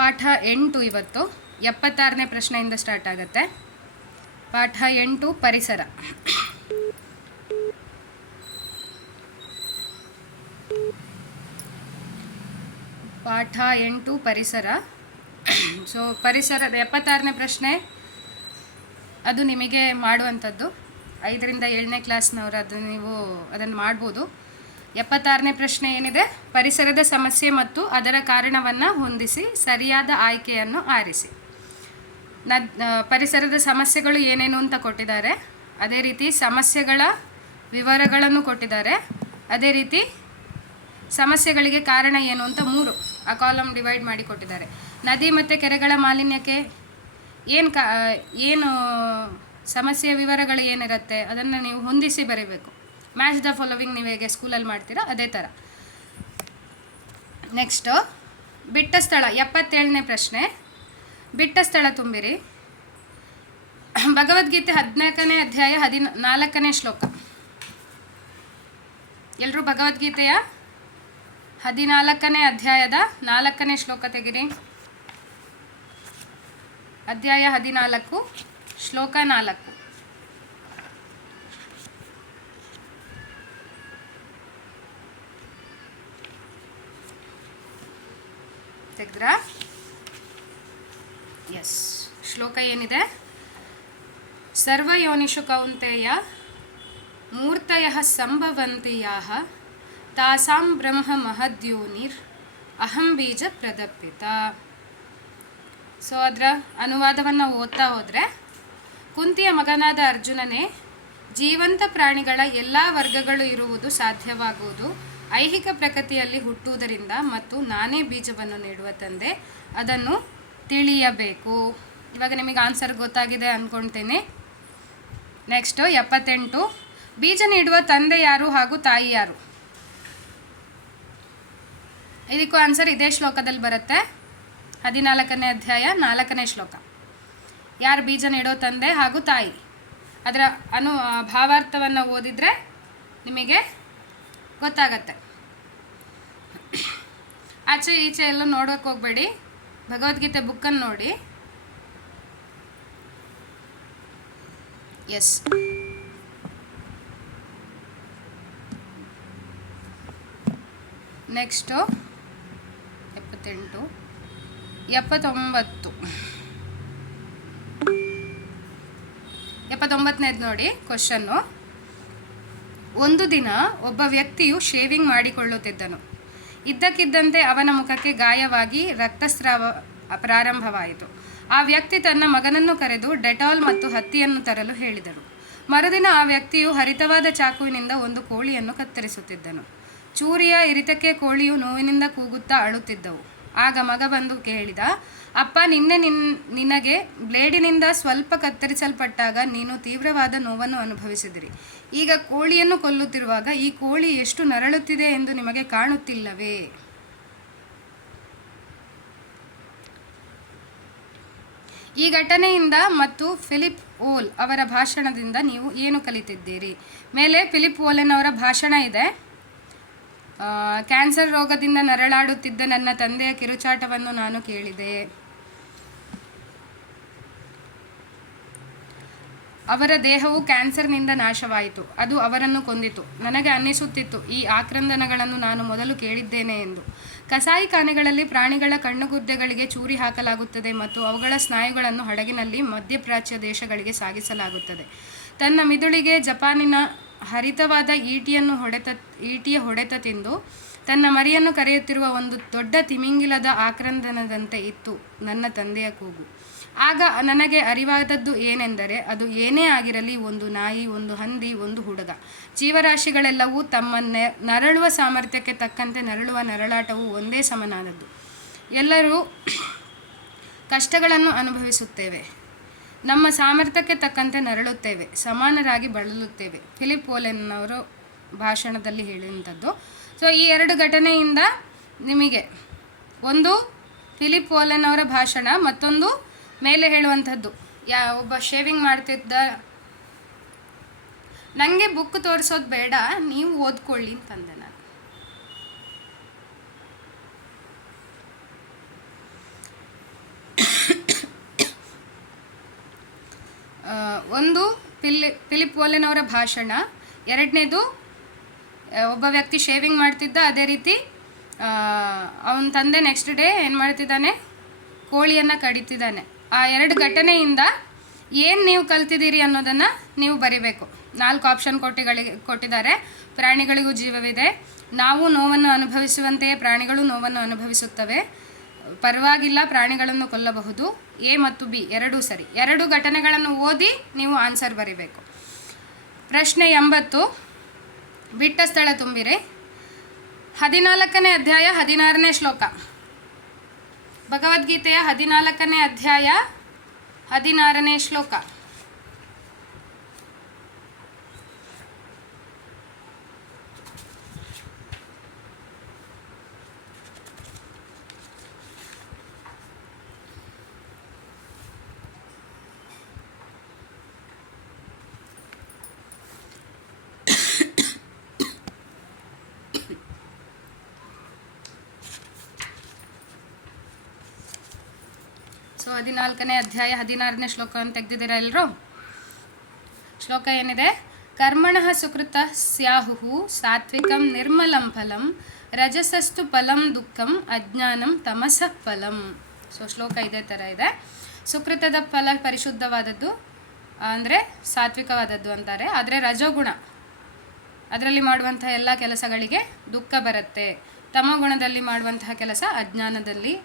ಪಾಠ 8 ಇವತ್ತು 76ನೇ ಪ್ರಶ್ನೆಯಿಂದ ಸ್ಟಾರ್ಟ್ ಆಗುತ್ತೆ. ಪಾಠ 8 ಪರಿಸರ. ಪಾಠ 8 ಪರಿಸರ. ಸೊ ಪರಿಸರದ 76ನೇ ಪ್ರಶ್ನೆ ಅದು ನಿಮಗೆ ಮಾಡುವಂಥದ್ದು. 5ರಿಂದ 7ನೇ ಕ್ಲಾಸ್ನವರು ನೀವು ಅದನ್ನು ಮಾಡ್ಬೋದು. 76ನೇ ಪ್ರಶ್ನೆ ಏನಿದೆ, ಪರಿಸರದ ಸಮಸ್ಯೆ ಮತ್ತು ಅದರ ಕಾರಣವನ್ನು ಹೊಂದಿಸಿ ಸರಿಯಾದ ಆಯ್ಕೆಯನ್ನು ಆರಿಸಿ. ಪರಿಸರದ ಸಮಸ್ಯೆಗಳು ಏನೇನು ಅಂತ ಕೊಟ್ಟಿದ್ದಾರೆ, ಅದೇ ರೀತಿ ಸಮಸ್ಯೆಗಳ ವಿವರಗಳನ್ನು ಕೊಟ್ಟಿದ್ದಾರೆ, ಅದೇ ರೀತಿ ಸಮಸ್ಯೆಗಳಿಗೆ ಕಾರಣ ಏನು ಅಂತ 3 ಆ ಕಾಲಮ್ ಡಿವೈಡ್ ಮಾಡಿ ಕೊಟ್ಟಿದ್ದಾರೆ. ನದಿ ಮತ್ತು ಕೆರೆಗಳ ಮಾಲಿನ್ಯಕ್ಕೆ ಏನು ಸಮಸ್ಯೆಯ ವಿವರಗಳು ಏನಿರುತ್ತೆ ಅದನ್ನು ನೀವು ಹೊಂದಿಸಿ ಬರೀಬೇಕು. ಮ್ಯಾಚ್ ದ ಫಾಲೋವಿಂಗ್ ನೀವು ಹೇಗೆ ಸ್ಕೂಲಲ್ಲಿ ಮಾಡ್ತೀರಾ ಅದೇ ಥರ. ನೆಕ್ಸ್ಟು ಬಿಟ್ಟ ಸ್ಥಳ. 77ನೇ ಪ್ರಶ್ನೆ, ಬಿಟ್ಟ ಸ್ಥಳ ತುಂಬಿರಿ. ಭಗವದ್ಗೀತೆ 14ನೇ ಅಧ್ಯಾಯ 14ನೇ ಶ್ಲೋಕ. ಎಲ್ಲರೂ ಭಗವದ್ಗೀತೆಯ 14ನೇ ಅಧ್ಯಾಯದ 4ನೇ ಶ್ಲೋಕ ತೆಗಿರಿ. ಅಧ್ಯಾಯ 14 ಶ್ಲೋಕ 4. ತೆಗೆದ್ರಾ? ಎಸ್. ಶ್ಲೋಕ ಏನಿದೆ, ಸರ್ವಯೋನಿಷು ಕೌಂತೆಯ ಮೂರ್ತಯಃ ಸಂಭವಂತಿಯಾಃ ತಾಸಾಂ ಬ್ರಹ್ಮ ಮಹದ್ಯೋನಿರ್ ಅಹಂ ಬೀಜ ಪ್ರದಪ್ಪಿತ. ಸೊ ಅದರ ಅನುವಾದವನ್ನು ಓದ್ತಾ ಹೋದರೆ, ಕುಂತಿಯ ಮಗನಾದ ಅರ್ಜುನನೇ, ಜೀವಂತ ಪ್ರಾಣಿಗಳ ಎಲ್ಲ ವರ್ಗಗಳು ಇರುವುದು ಸಾಧ್ಯವಾಗುವುದು ಐಹಿಕ ಪ್ರಕೃತಿಯಲ್ಲಿ ಹುಟ್ಟುವುದರಿಂದ ಮತ್ತು ನಾನೇ ಬೀಜವನ್ನು ನೀಡುವ ತಂದೆ, ಅದನ್ನು ತಿಳಿಯಬೇಕು. ಇವಾಗ ನಿಮಗೆ ಆನ್ಸರ್ ಗೊತ್ತಾಗಿದೆ ಅಂದ್ಕೊಳ್ತೀನಿ. ನೆಕ್ಸ್ಟು 78, ಬೀಜ ನೀಡುವ ತಂದೆ ಯಾರು ಹಾಗೂ ತಾಯಿ ಯಾರು? ಇದಕ್ಕೂ ಆನ್ಸರ್ ಇದೇ ಶ್ಲೋಕದಲ್ಲಿ ಬರುತ್ತೆ. 14ನೇ ಅಧ್ಯಾಯ 4ನೇ ಶ್ಲೋಕ. ಯಾರು ಬೀಜ ನೀಡೋ ತಂದೆ ಹಾಗೂ ತಾಯಿ, ಅದರ ಭಾವಾರ್ಥವನ್ನು ಓದಿದರೆ ನಿಮಗೆ ಗೊತ್ತಾಗತ್ತೆ. ಆಚೆ ಈಚೆ ಎಲ್ಲ ನೋಡೋಕೆ ಹೋಗಬೇಡಿ, ಭಗವದ್ಗೀತೆ ಬುಕ್ಕನ್ನು ನೋಡಿ. ಎಸ್. ನೆಕ್ಸ್ಟು 78, 79ನೇದು ನೋಡಿ ಕ್ವಶನ್ನು. ಒಂದು ದಿನ ಒಬ್ಬ ವ್ಯಕ್ತಿಯು ಶೇವಿಂಗ್ ಮಾಡಿಕೊಳ್ಳುತ್ತಿದ್ದನು. ಇದ್ದಕ್ಕಿದ್ದಂತೆ ಅವನ ಮುಖಕ್ಕೆ ಗಾಯವಾಗಿ ರಕ್ತಸ್ರಾವ ಪ್ರಾರಂಭವಾಯಿತು. ಆ ವ್ಯಕ್ತಿ ತನ್ನ ಮಗನನ್ನು ಕರೆದು ಡೆಟಾಲ್ ಮತ್ತು ಹತ್ತಿಯನ್ನು ತರಲು ಹೇಳಿದರು. ಮರುದಿನ ಆ ವ್ಯಕ್ತಿಯು ಹರಿತವಾದ ಚಾಕುವಿನಿಂದ ಒಂದು ಕೋಳಿಯನ್ನು ಕತ್ತರಿಸುತ್ತಿದ್ದನು. ಚೂರಿಯ ಇರಿತಕ್ಕೆ ಕೋಳಿಯು ನೋವಿನಿಂದ ಕೂಗುತ್ತಾ ಅಳುತ್ತಿದ್ದವು. ಆಗ ಮಗ ಬಂದು ಕೇಳಿದ, ಅಪ್ಪ, ನಿನಗೆ ಬ್ಲೇಡಿನಿಂದ ಸ್ವಲ್ಪ ಕತ್ತರಿಸಲ್ಪಟ್ಟಾಗ ನೀನು ತೀವ್ರವಾದ ನೋವನ್ನು ಅನುಭವಿಸಿದಿರಿ. ಈಗ ಕೋಳಿಯನ್ನು ಕೊಲ್ಲುತ್ತಿರುವಾಗ ಈ ಕೋಳಿ ಎಷ್ಟು ನರಳುತ್ತಿದೆ ಎಂದು ನಿಮಗೆ ಕಾಣುತ್ತಿಲ್ಲವೇ? ಈ ಘಟನೆಯಿಂದ ಮತ್ತು ಫಿಲಿಪ್ ಓಲ್ ಅವರ ಭಾಷಣದಿಂದ ನೀವು ಏನು ಕಲಿತಿದ್ದೀರಿ? ಮೇಲೆ ಫಿಲಿಪ್ ಓಲೆನವರ ಭಾಷಣ ಇದೆ. ಕ್ಯಾನ್ಸರ್ ರೋಗದಿಂದ ನರಳಾಡುತ್ತಿದ್ದ ನನ್ನ ತಂದೆಯ ಕಿರುಚಾಟವನ್ನು ನಾನು ಕೇಳಿದೆ. ಅವರ ದೇಹವು ಕ್ಯಾನ್ಸರ್ನಿಂದ ನಾಶವಾಯಿತು. ಅದು ಅವರನ್ನು ಕೊಂದಿತು. ನನಗೆ ಅನ್ನಿಸುತ್ತಿತ್ತು, ಈ ಆಕ್ರಂದನಗಳನ್ನು ನಾನು ಮೊದಲು ಕೇಳಿದ್ದೇನೆ ಎಂದು. ಕಸಾಯಿಖಾನೆಗಳಲ್ಲಿ ಪ್ರಾಣಿಗಳ ಕಣ್ಣುಗುದ್ದೆಗಳಿಗೆ ಚೂರಿ ಹಾಕಲಾಗುತ್ತದೆ ಮತ್ತು ಅವುಗಳ ಸ್ನಾಯುಗಳನ್ನು ಹಡಗಿನಲ್ಲಿ ಮಧ್ಯಪ್ರಾಚ್ಯ ದೇಶಗಳಿಗೆ ಸಾಗಿಸಲಾಗುತ್ತದೆ. ತನ್ನ ಮಿದುಳಿಗೆ ಜಪಾನಿನ ಹರಿತವಾದ ಈಟಿಯ ಹೊಡೆತ ತಿಂದು ತನ್ನ ಮರಿಯನ್ನು ಕರೆಯುತ್ತಿರುವ ಒಂದು ದೊಡ್ಡ ತಿಮಿಂಗಿಲದ ಆಕ್ರಂದನದಂತೆ ಇತ್ತು ನನ್ನ ತಂದೆಯ ಕೂಗು. ಆಗ ನನಗೆ ಅರಿವಾದದ್ದು ಏನೆಂದರೆ, ಅದು ಏನೇ ಆಗಿರಲಿ, ಒಂದು ನಾಯಿ, ಒಂದು ಹಂದಿ, ಒಂದು ಹುಡುಗ, ಜೀವರಾಶಿಗಳೆಲ್ಲವೂ ತಮ್ಮ ನರಳುವ ಸಾಮರ್ಥ್ಯಕ್ಕೆ ತಕ್ಕಂತೆ ನರಳುವ ನರಳಾಟವು ಒಂದೇ ಸಮನಾದದ್ದು. ಎಲ್ಲರೂ ಕಷ್ಟಗಳನ್ನು ಅನುಭವಿಸುತ್ತೇವೆ, ನಮ್ಮ ಸಾಮರ್ಥ್ಯಕ್ಕೆ ತಕ್ಕಂತೆ ನರಳುತ್ತೇವೆ, ಸಮಾನರಾಗಿ ಬಳಲುತ್ತೇವೆ. ಫಿಲಿಪ್ ಓಲೆನ್ನವರು ಭಾಷಣದಲ್ಲಿ ಹೇಳಿದಂಥದ್ದು. ಸೊ ಈ 2 ಘಟನೆಯಿಂದ ನಿಮಗೆ ಒಂದು ಫಿಲಿಪ್ ಓಲೆನ್ನವರ ಭಾಷಣ, ಮತ್ತೊಂದು ಮೇಲೆ ಹೇಳುವಂಥದ್ದು. ಒಬ್ಬ ಶೇವಿಂಗ್ ಮಾಡ್ತಿದ್ದ, ನನಗೆ ಬುಕ್ ತೋರಿಸೋದು ಬೇಡ, ನೀವು ಓದ್ಕೊಳ್ಳಿ ಅಂತಂದೆ ನಾನು. ಒಂದು ಫಿಲಿಪ್ ವೋಲೆನ್ ಅವರ ಭಾಷಣ, ಎರಡನೇದು ಒಬ್ಬ ವ್ಯಕ್ತಿ ಶೇವಿಂಗ್ ಮಾಡ್ತಿದ್ದ, ಅದೇ ರೀತಿ ಅವನ ತಂದೆ ನೆಕ್ಸ್ಟ್ ಡೇ ಏನು ಮಾಡ್ತಿದ್ದಾನೆ, ಕೋಳಿಯನ್ನು ಕಡಿತಿದ್ದಾನೆ. ಆ ಎರಡು ಘಟನೆಯಿಂದ ಏನು ನೀವು ಕಲ್ತಿದ್ದೀರಿ ಅನ್ನೋದನ್ನು ನೀವು ಬರಿಬೇಕು. 4 ಆಪ್ಷನ್ ಕೊಟ್ಟಿದ್ದಾರೆ. ಪ್ರಾಣಿಗಳಿಗೂ ಜೀವವಿದೆ, ನಾವು ನೋವನ್ನು ಅನುಭವಿಸುವಂತೆಯೇ ಪ್ರಾಣಿಗಳು ನೋವನ್ನು ಅನುಭವಿಸುತ್ತವೆ, ಪರವಾಗಿಲ್ಲ ಪ್ರಾಣಿಗಳನ್ನು ಕೊಲ್ಲಬಹುದು, ಎ ಮತ್ತು ಬಿ ಎರಡೂ ಸರಿ. 2 ಘಟನೆಗಳನ್ನು ಓದಿ ನೀವು ಆನ್ಸರ್ ಬರಿಬೇಕು. ಪ್ರಶ್ನೆ 80, ಬಿಟ್ಟ ಸ್ಥಳ ತುಂಬಿರಿ. 14ನೇ ಅಧ್ಯಾಯ 16ನೇ ಶ್ಲೋಕ, ಭಗವದ್ಗೀತೆಯ 14ನೇ ಅಧ್ಯಾಯ 16ನೇ ಶ್ಲೋಕ. ಸೊ 14ನೇ ಅಧ್ಯಾಯ 16ನೇ ಶ್ಲೋಕ ಅಂತ ತೆಗೆದಿದ್ದೀರಾ ಎಲ್ಲರೂ? ಶ್ಲೋಕ ಏನಿದೆ? ಕರ್ಮಣಃ ಸುಕೃತ ಸ್ಯಾಹು ಸಾತ್ವಿಕಂ ನಿರ್ಮಲಂ ಫಲಂ ರಜಸಸ್ತು ಫಲಂ ದುಃಖಂ ಅಜ್ಞಾನಂ ತಮಸಃ ಫಲಂ. ಸೊ ಶ್ಲೋಕ ಇದೇ ಥರ ಇದೆ. ಸುಕೃತದ ಫಲ ಪರಿಶುದ್ಧವಾದದ್ದು, ಅಂದರೆ ಸಾತ್ವಿಕವಾದದ್ದು ಅಂತಾರೆ. ಆದರೆ ರಜೋಗುಣ, ಅದರಲ್ಲಿ ಮಾಡುವಂತಹ ಎಲ್ಲ ಕೆಲಸಗಳಿಗೆ ದುಃಖ ಬರುತ್ತೆ. ತಮೋಗುಣದಲ್ಲಿ ಮಾಡುವಂತಹ ಕೆಲಸ ಅಜ್ಞಾನದಲ್ಲಿ,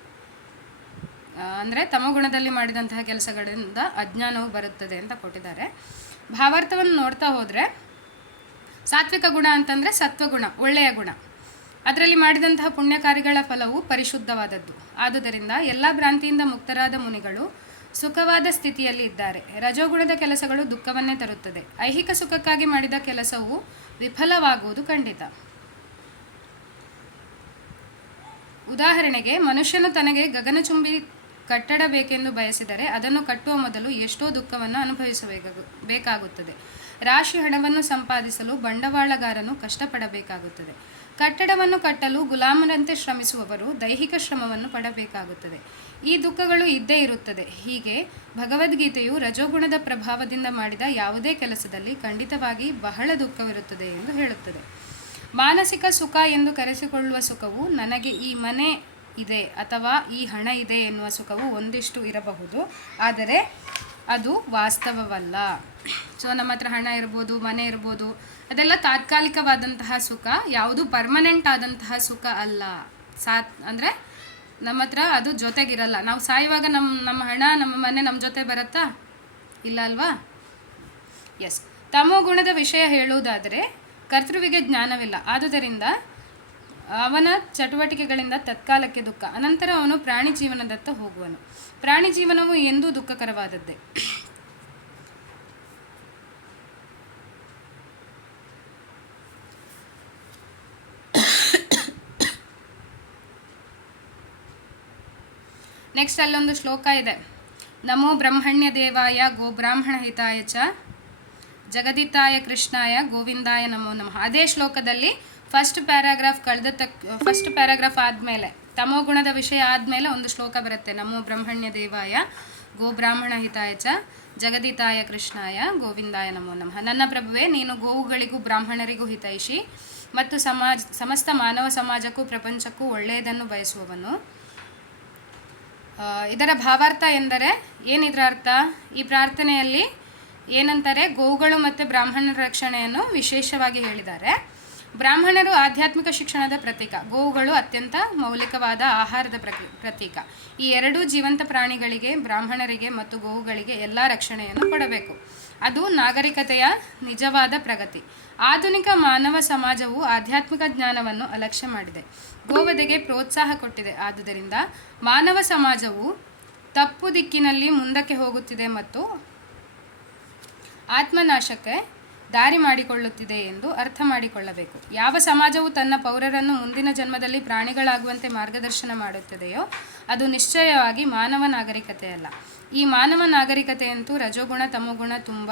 ಅಂದರೆ ತಮೋಗುಣದಲ್ಲಿ ಮಾಡಿದಂತಹ ಕೆಲಸಗಳಿಂದ ಅಜ್ಞಾನವು ಬರುತ್ತದೆ ಅಂತ ಕೊಟ್ಟಿದ್ದಾರೆ. ಭಾವಾರ್ಥವನ್ನು ನೋಡ್ತಾ ಹೋದರೆ, ಸಾತ್ವಿಕ ಗುಣ ಅಂತಂದರೆ ಸತ್ವಗುಣ, ಒಳ್ಳೆಯ ಗುಣ. ಅದರಲ್ಲಿ ಮಾಡಿದಂತಹ ಪುಣ್ಯ ಕಾರ್ಯಗಳ ಫಲವು ಪರಿಶುದ್ಧವಾದದ್ದು. ಆದುದರಿಂದ ಎಲ್ಲ ಭ್ರಾಂತಿಯಿಂದ ಮುಕ್ತರಾದ ಮುನಿಗಳು ಸುಖವಾದ ಸ್ಥಿತಿಯಲ್ಲಿ ಇದ್ದಾರೆ. ರಜೋಗುಣದ ಕೆಲಸಗಳು ದುಃಖವನ್ನೇ ತರುತ್ತದೆ. ಐಹಿಕ ಸುಖಕ್ಕಾಗಿ ಮಾಡಿದ ಕೆಲಸವು ವಿಫಲವಾಗುವುದು ಖಂಡಿತ. ಉದಾಹರಣೆಗೆ, ಮನುಷ್ಯನು ತನಗೆ ಗಗನಚುಂಬಿ ಕಟ್ಟಡ ಬೇಕೆಂದು ಬಯಸಿದರೆ ಅದನ್ನು ಕಟ್ಟುವ ಮೊದಲು ಎಷ್ಟೋ ದುಃಖವನ್ನು ಅನುಭವಿಸಬೇಕಾಗುತ್ತದೆ. ರಾಶಿ ಹಣವನ್ನು ಸಂಪಾದಿಸಲು ಬಂಡವಾಳಗಾರನು ಕಷ್ಟಪಡಬೇಕಾಗುತ್ತದೆ. ಕಟ್ಟಡವನ್ನು ಕಟ್ಟಲು ಗುಲಾಮರಂತೆ ಶ್ರಮಿಸುವವರು ದೈಹಿಕ ಶ್ರಮವನ್ನು ಪಡಬೇಕಾಗುತ್ತದೆ. ಈ ದುಃಖಗಳು ಇದ್ದೇ ಇರುತ್ತದೆ. ಹೀಗೆ ಭಗವದ್ಗೀತೆಯು ರಜೋಗುಣದ ಪ್ರಭಾವದಿಂದ ಮಾಡಿದ ಯಾವುದೇ ಕೆಲಸದಲ್ಲಿ ಖಂಡಿತವಾಗಿ ಬಹಳ ದುಃಖವಿರುತ್ತದೆ ಎಂದು ಹೇಳುತ್ತದೆ. ಮಾನಸಿಕ ಸುಖ ಎಂದು ಕರೆಸಿಕೊಳ್ಳುವ ಸುಖವು ನನಗೆ ಈ ಮನೆ ಇದೆ ಅಥವಾ ಈ ಹಣ ಇದೆ ಎನ್ನುವ ಸುಖವು ಒಂದಿಷ್ಟು ಇರಬಹುದು, ಆದರೆ ಅದು ವಾಸ್ತವವಲ್ಲ. ಸೊ ನಮ್ಮ ಹತ್ರ ಹಣ ಇರ್ಬೋದು, ಮನೆ ಇರ್ಬೋದು, ಅದೆಲ್ಲ ತಾತ್ಕಾಲಿಕವಾದಂತಹ ಸುಖ, ಯಾವುದು ಪರ್ಮನೆಂಟ್ ಆದಂತಹ ಸುಖ ಅಲ್ಲ. ಅಂದರೆ ನಮ್ಮ ಹತ್ರ ಅದು ಜೊತೆಗಿರಲ್ಲ. ನಾವು ಸಾಯುವಾಗ ನಮ್ಮ ಹಣ, ನಮ್ಮ ಮನೆ ನಮ್ಮ ಜೊತೆ ಬರುತ್ತಾ? ಇಲ್ಲ ಅಲ್ವಾ? ಎಸ್. ತಮೋ ಗುಣದ ವಿಷಯ ಹೇಳುವುದಾದರೆ, ಕರ್ತೃವಿಗೆ ಜ್ಞಾನವಿಲ್ಲ, ಆದುದರಿಂದ ಅವನ ಚಟುವಟಿಕೆಗಳಿಂದ ತತ್ಕಾಲಕ್ಕೆ ದುಃಖ, ಅನಂತರ ಅವನು ಪ್ರಾಣಿ ಜೀವನದತ್ತ ಹೋಗುವನು. ಪ್ರಾಣಿ ಜೀವನವು ಎಂದೂ ದುಃಖಕರವಾದದ್ದೇ. ನೆಕ್ಸ್ಟ್ ಅಲ್ಲೊಂದು ಶ್ಲೋಕ ಇದೆ, ನಮೋ ಬ್ರಹ್ಮಣ್ಯ ದೇವಾಯ ಗೋಬ್ರಾಹ್ಮಣ ಹಿತಾಯ ಚ ಜಗದಿತಾಯ ಕೃಷ್ಣಾಯ ಗೋವಿಂದಾಯ ನಮೋ ನಮಃ. ಅದೇ ಶ್ಲೋಕದಲ್ಲಿ ಫಸ್ಟ್ ಪ್ಯಾರಾಗ್ರಾಫ್ ಆದಮೇಲೆ, ತಮೋ ಗುಣದ ವಿಷಯ ಆದಮೇಲೆ ಒಂದು ಶ್ಲೋಕ ಬರುತ್ತೆ, ನಮೋ ಬ್ರಹ್ಮಣ್ಯ ದೇವಾಯ ಗೋಬ್ರಾಹ್ಮಣ ಹಿತಾಯ ಚ ಜಗದಿತಾಯ ಕೃಷ್ಣಾಯ ಗೋವಿಂದಾಯ ನಮೋ ನಮಃ. ನನ್ನ ಪ್ರಭುವೇ, ನೀನು ಗೋವುಗಳಿಗೂ ಬ್ರಾಹ್ಮಣರಿಗೂ ಹಿತೈಷಿ ಮತ್ತು ಸಮಸ್ತ ಮಾನವ ಸಮಾಜಕ್ಕೂ ಪ್ರಪಂಚಕ್ಕೂ ಒಳ್ಳೆಯದನ್ನು ಬಯಸುವವನು. ಇದರ ಭಾವಾರ್ಥ ಎಂದರೆ ಏನಿದ್ರ ಅರ್ಥ? ಈ ಪ್ರಾರ್ಥನೆಯಲ್ಲಿ ಏನಂತಾರೆ, ಗೋವುಗಳು ಮತ್ತು ಬ್ರಾಹ್ಮಣರ ರಕ್ಷಣೆಯನ್ನು ವಿಶೇಷವಾಗಿ ಹೇಳಿದ್ದಾರೆ. ಬ್ರಾಹ್ಮಣರು ಆಧ್ಯಾತ್ಮಿಕ ಶಿಕ್ಷಣದ ಪ್ರತೀಕ, ಗೋವುಗಳು ಅತ್ಯಂತ ಮೌಲಿಕವಾದ ಆಹಾರದ ಪ್ರತೀಕ. ಈ ಎರಡೂ ಜೀವಂತ ಪ್ರಾಣಿಗಳಿಗೆ, ಬ್ರಾಹ್ಮಣರಿಗೆ ಮತ್ತು ಗೋವುಗಳಿಗೆ ಎಲ್ಲ ರಕ್ಷಣೆಯನ್ನು ಕೊಡಬೇಕು. ಅದು ನಾಗರಿಕತೆಯ ನಿಜವಾದ ಪ್ರಗತಿ. ಆಧುನಿಕ ಮಾನವ ಸಮಾಜವು ಆಧ್ಯಾತ್ಮಿಕ ಜ್ಞಾನವನ್ನು ಅಲಕ್ಷ್ಯ ಮಾಡಿದೆ, ಗೋವಧೆಗೆ ಪ್ರೋತ್ಸಾಹ ಕೊಟ್ಟಿದೆ. ಆದುದರಿಂದ ಮಾನವ ಸಮಾಜವು ತಪ್ಪು ದಿಕ್ಕಿನಲ್ಲಿ ಮುಂದಕ್ಕೆ ಹೋಗುತ್ತಿದೆ ಮತ್ತು ಆತ್ಮನಾಶಕ್ಕೆ ದಾರಿ ಮಾಡಿಕೊಳ್ಳುತ್ತಿದೆ ಎಂದು ಅರ್ಥ ಮಾಡಿಕೊಳ್ಳಬೇಕು. ಯಾವ ಸಮಾಜವು ತನ್ನ ಪೌರರನ್ನು ಮುಂದಿನ ಜನ್ಮದಲ್ಲಿ ಪ್ರಾಣಿಗಳಾಗುವಂತೆ ಮಾರ್ಗದರ್ಶನ ಮಾಡುತ್ತದೆಯೋ ಅದು ನಿಶ್ಚಯವಾಗಿ ಮಾನವ ನಾಗರಿಕತೆಯಲ್ಲ. ಈ ಮಾನವ ನಾಗರಿಕತೆಯಂತೂ ರಜೋಗುಣ ತಮೋಗುಣ ತುಂಬ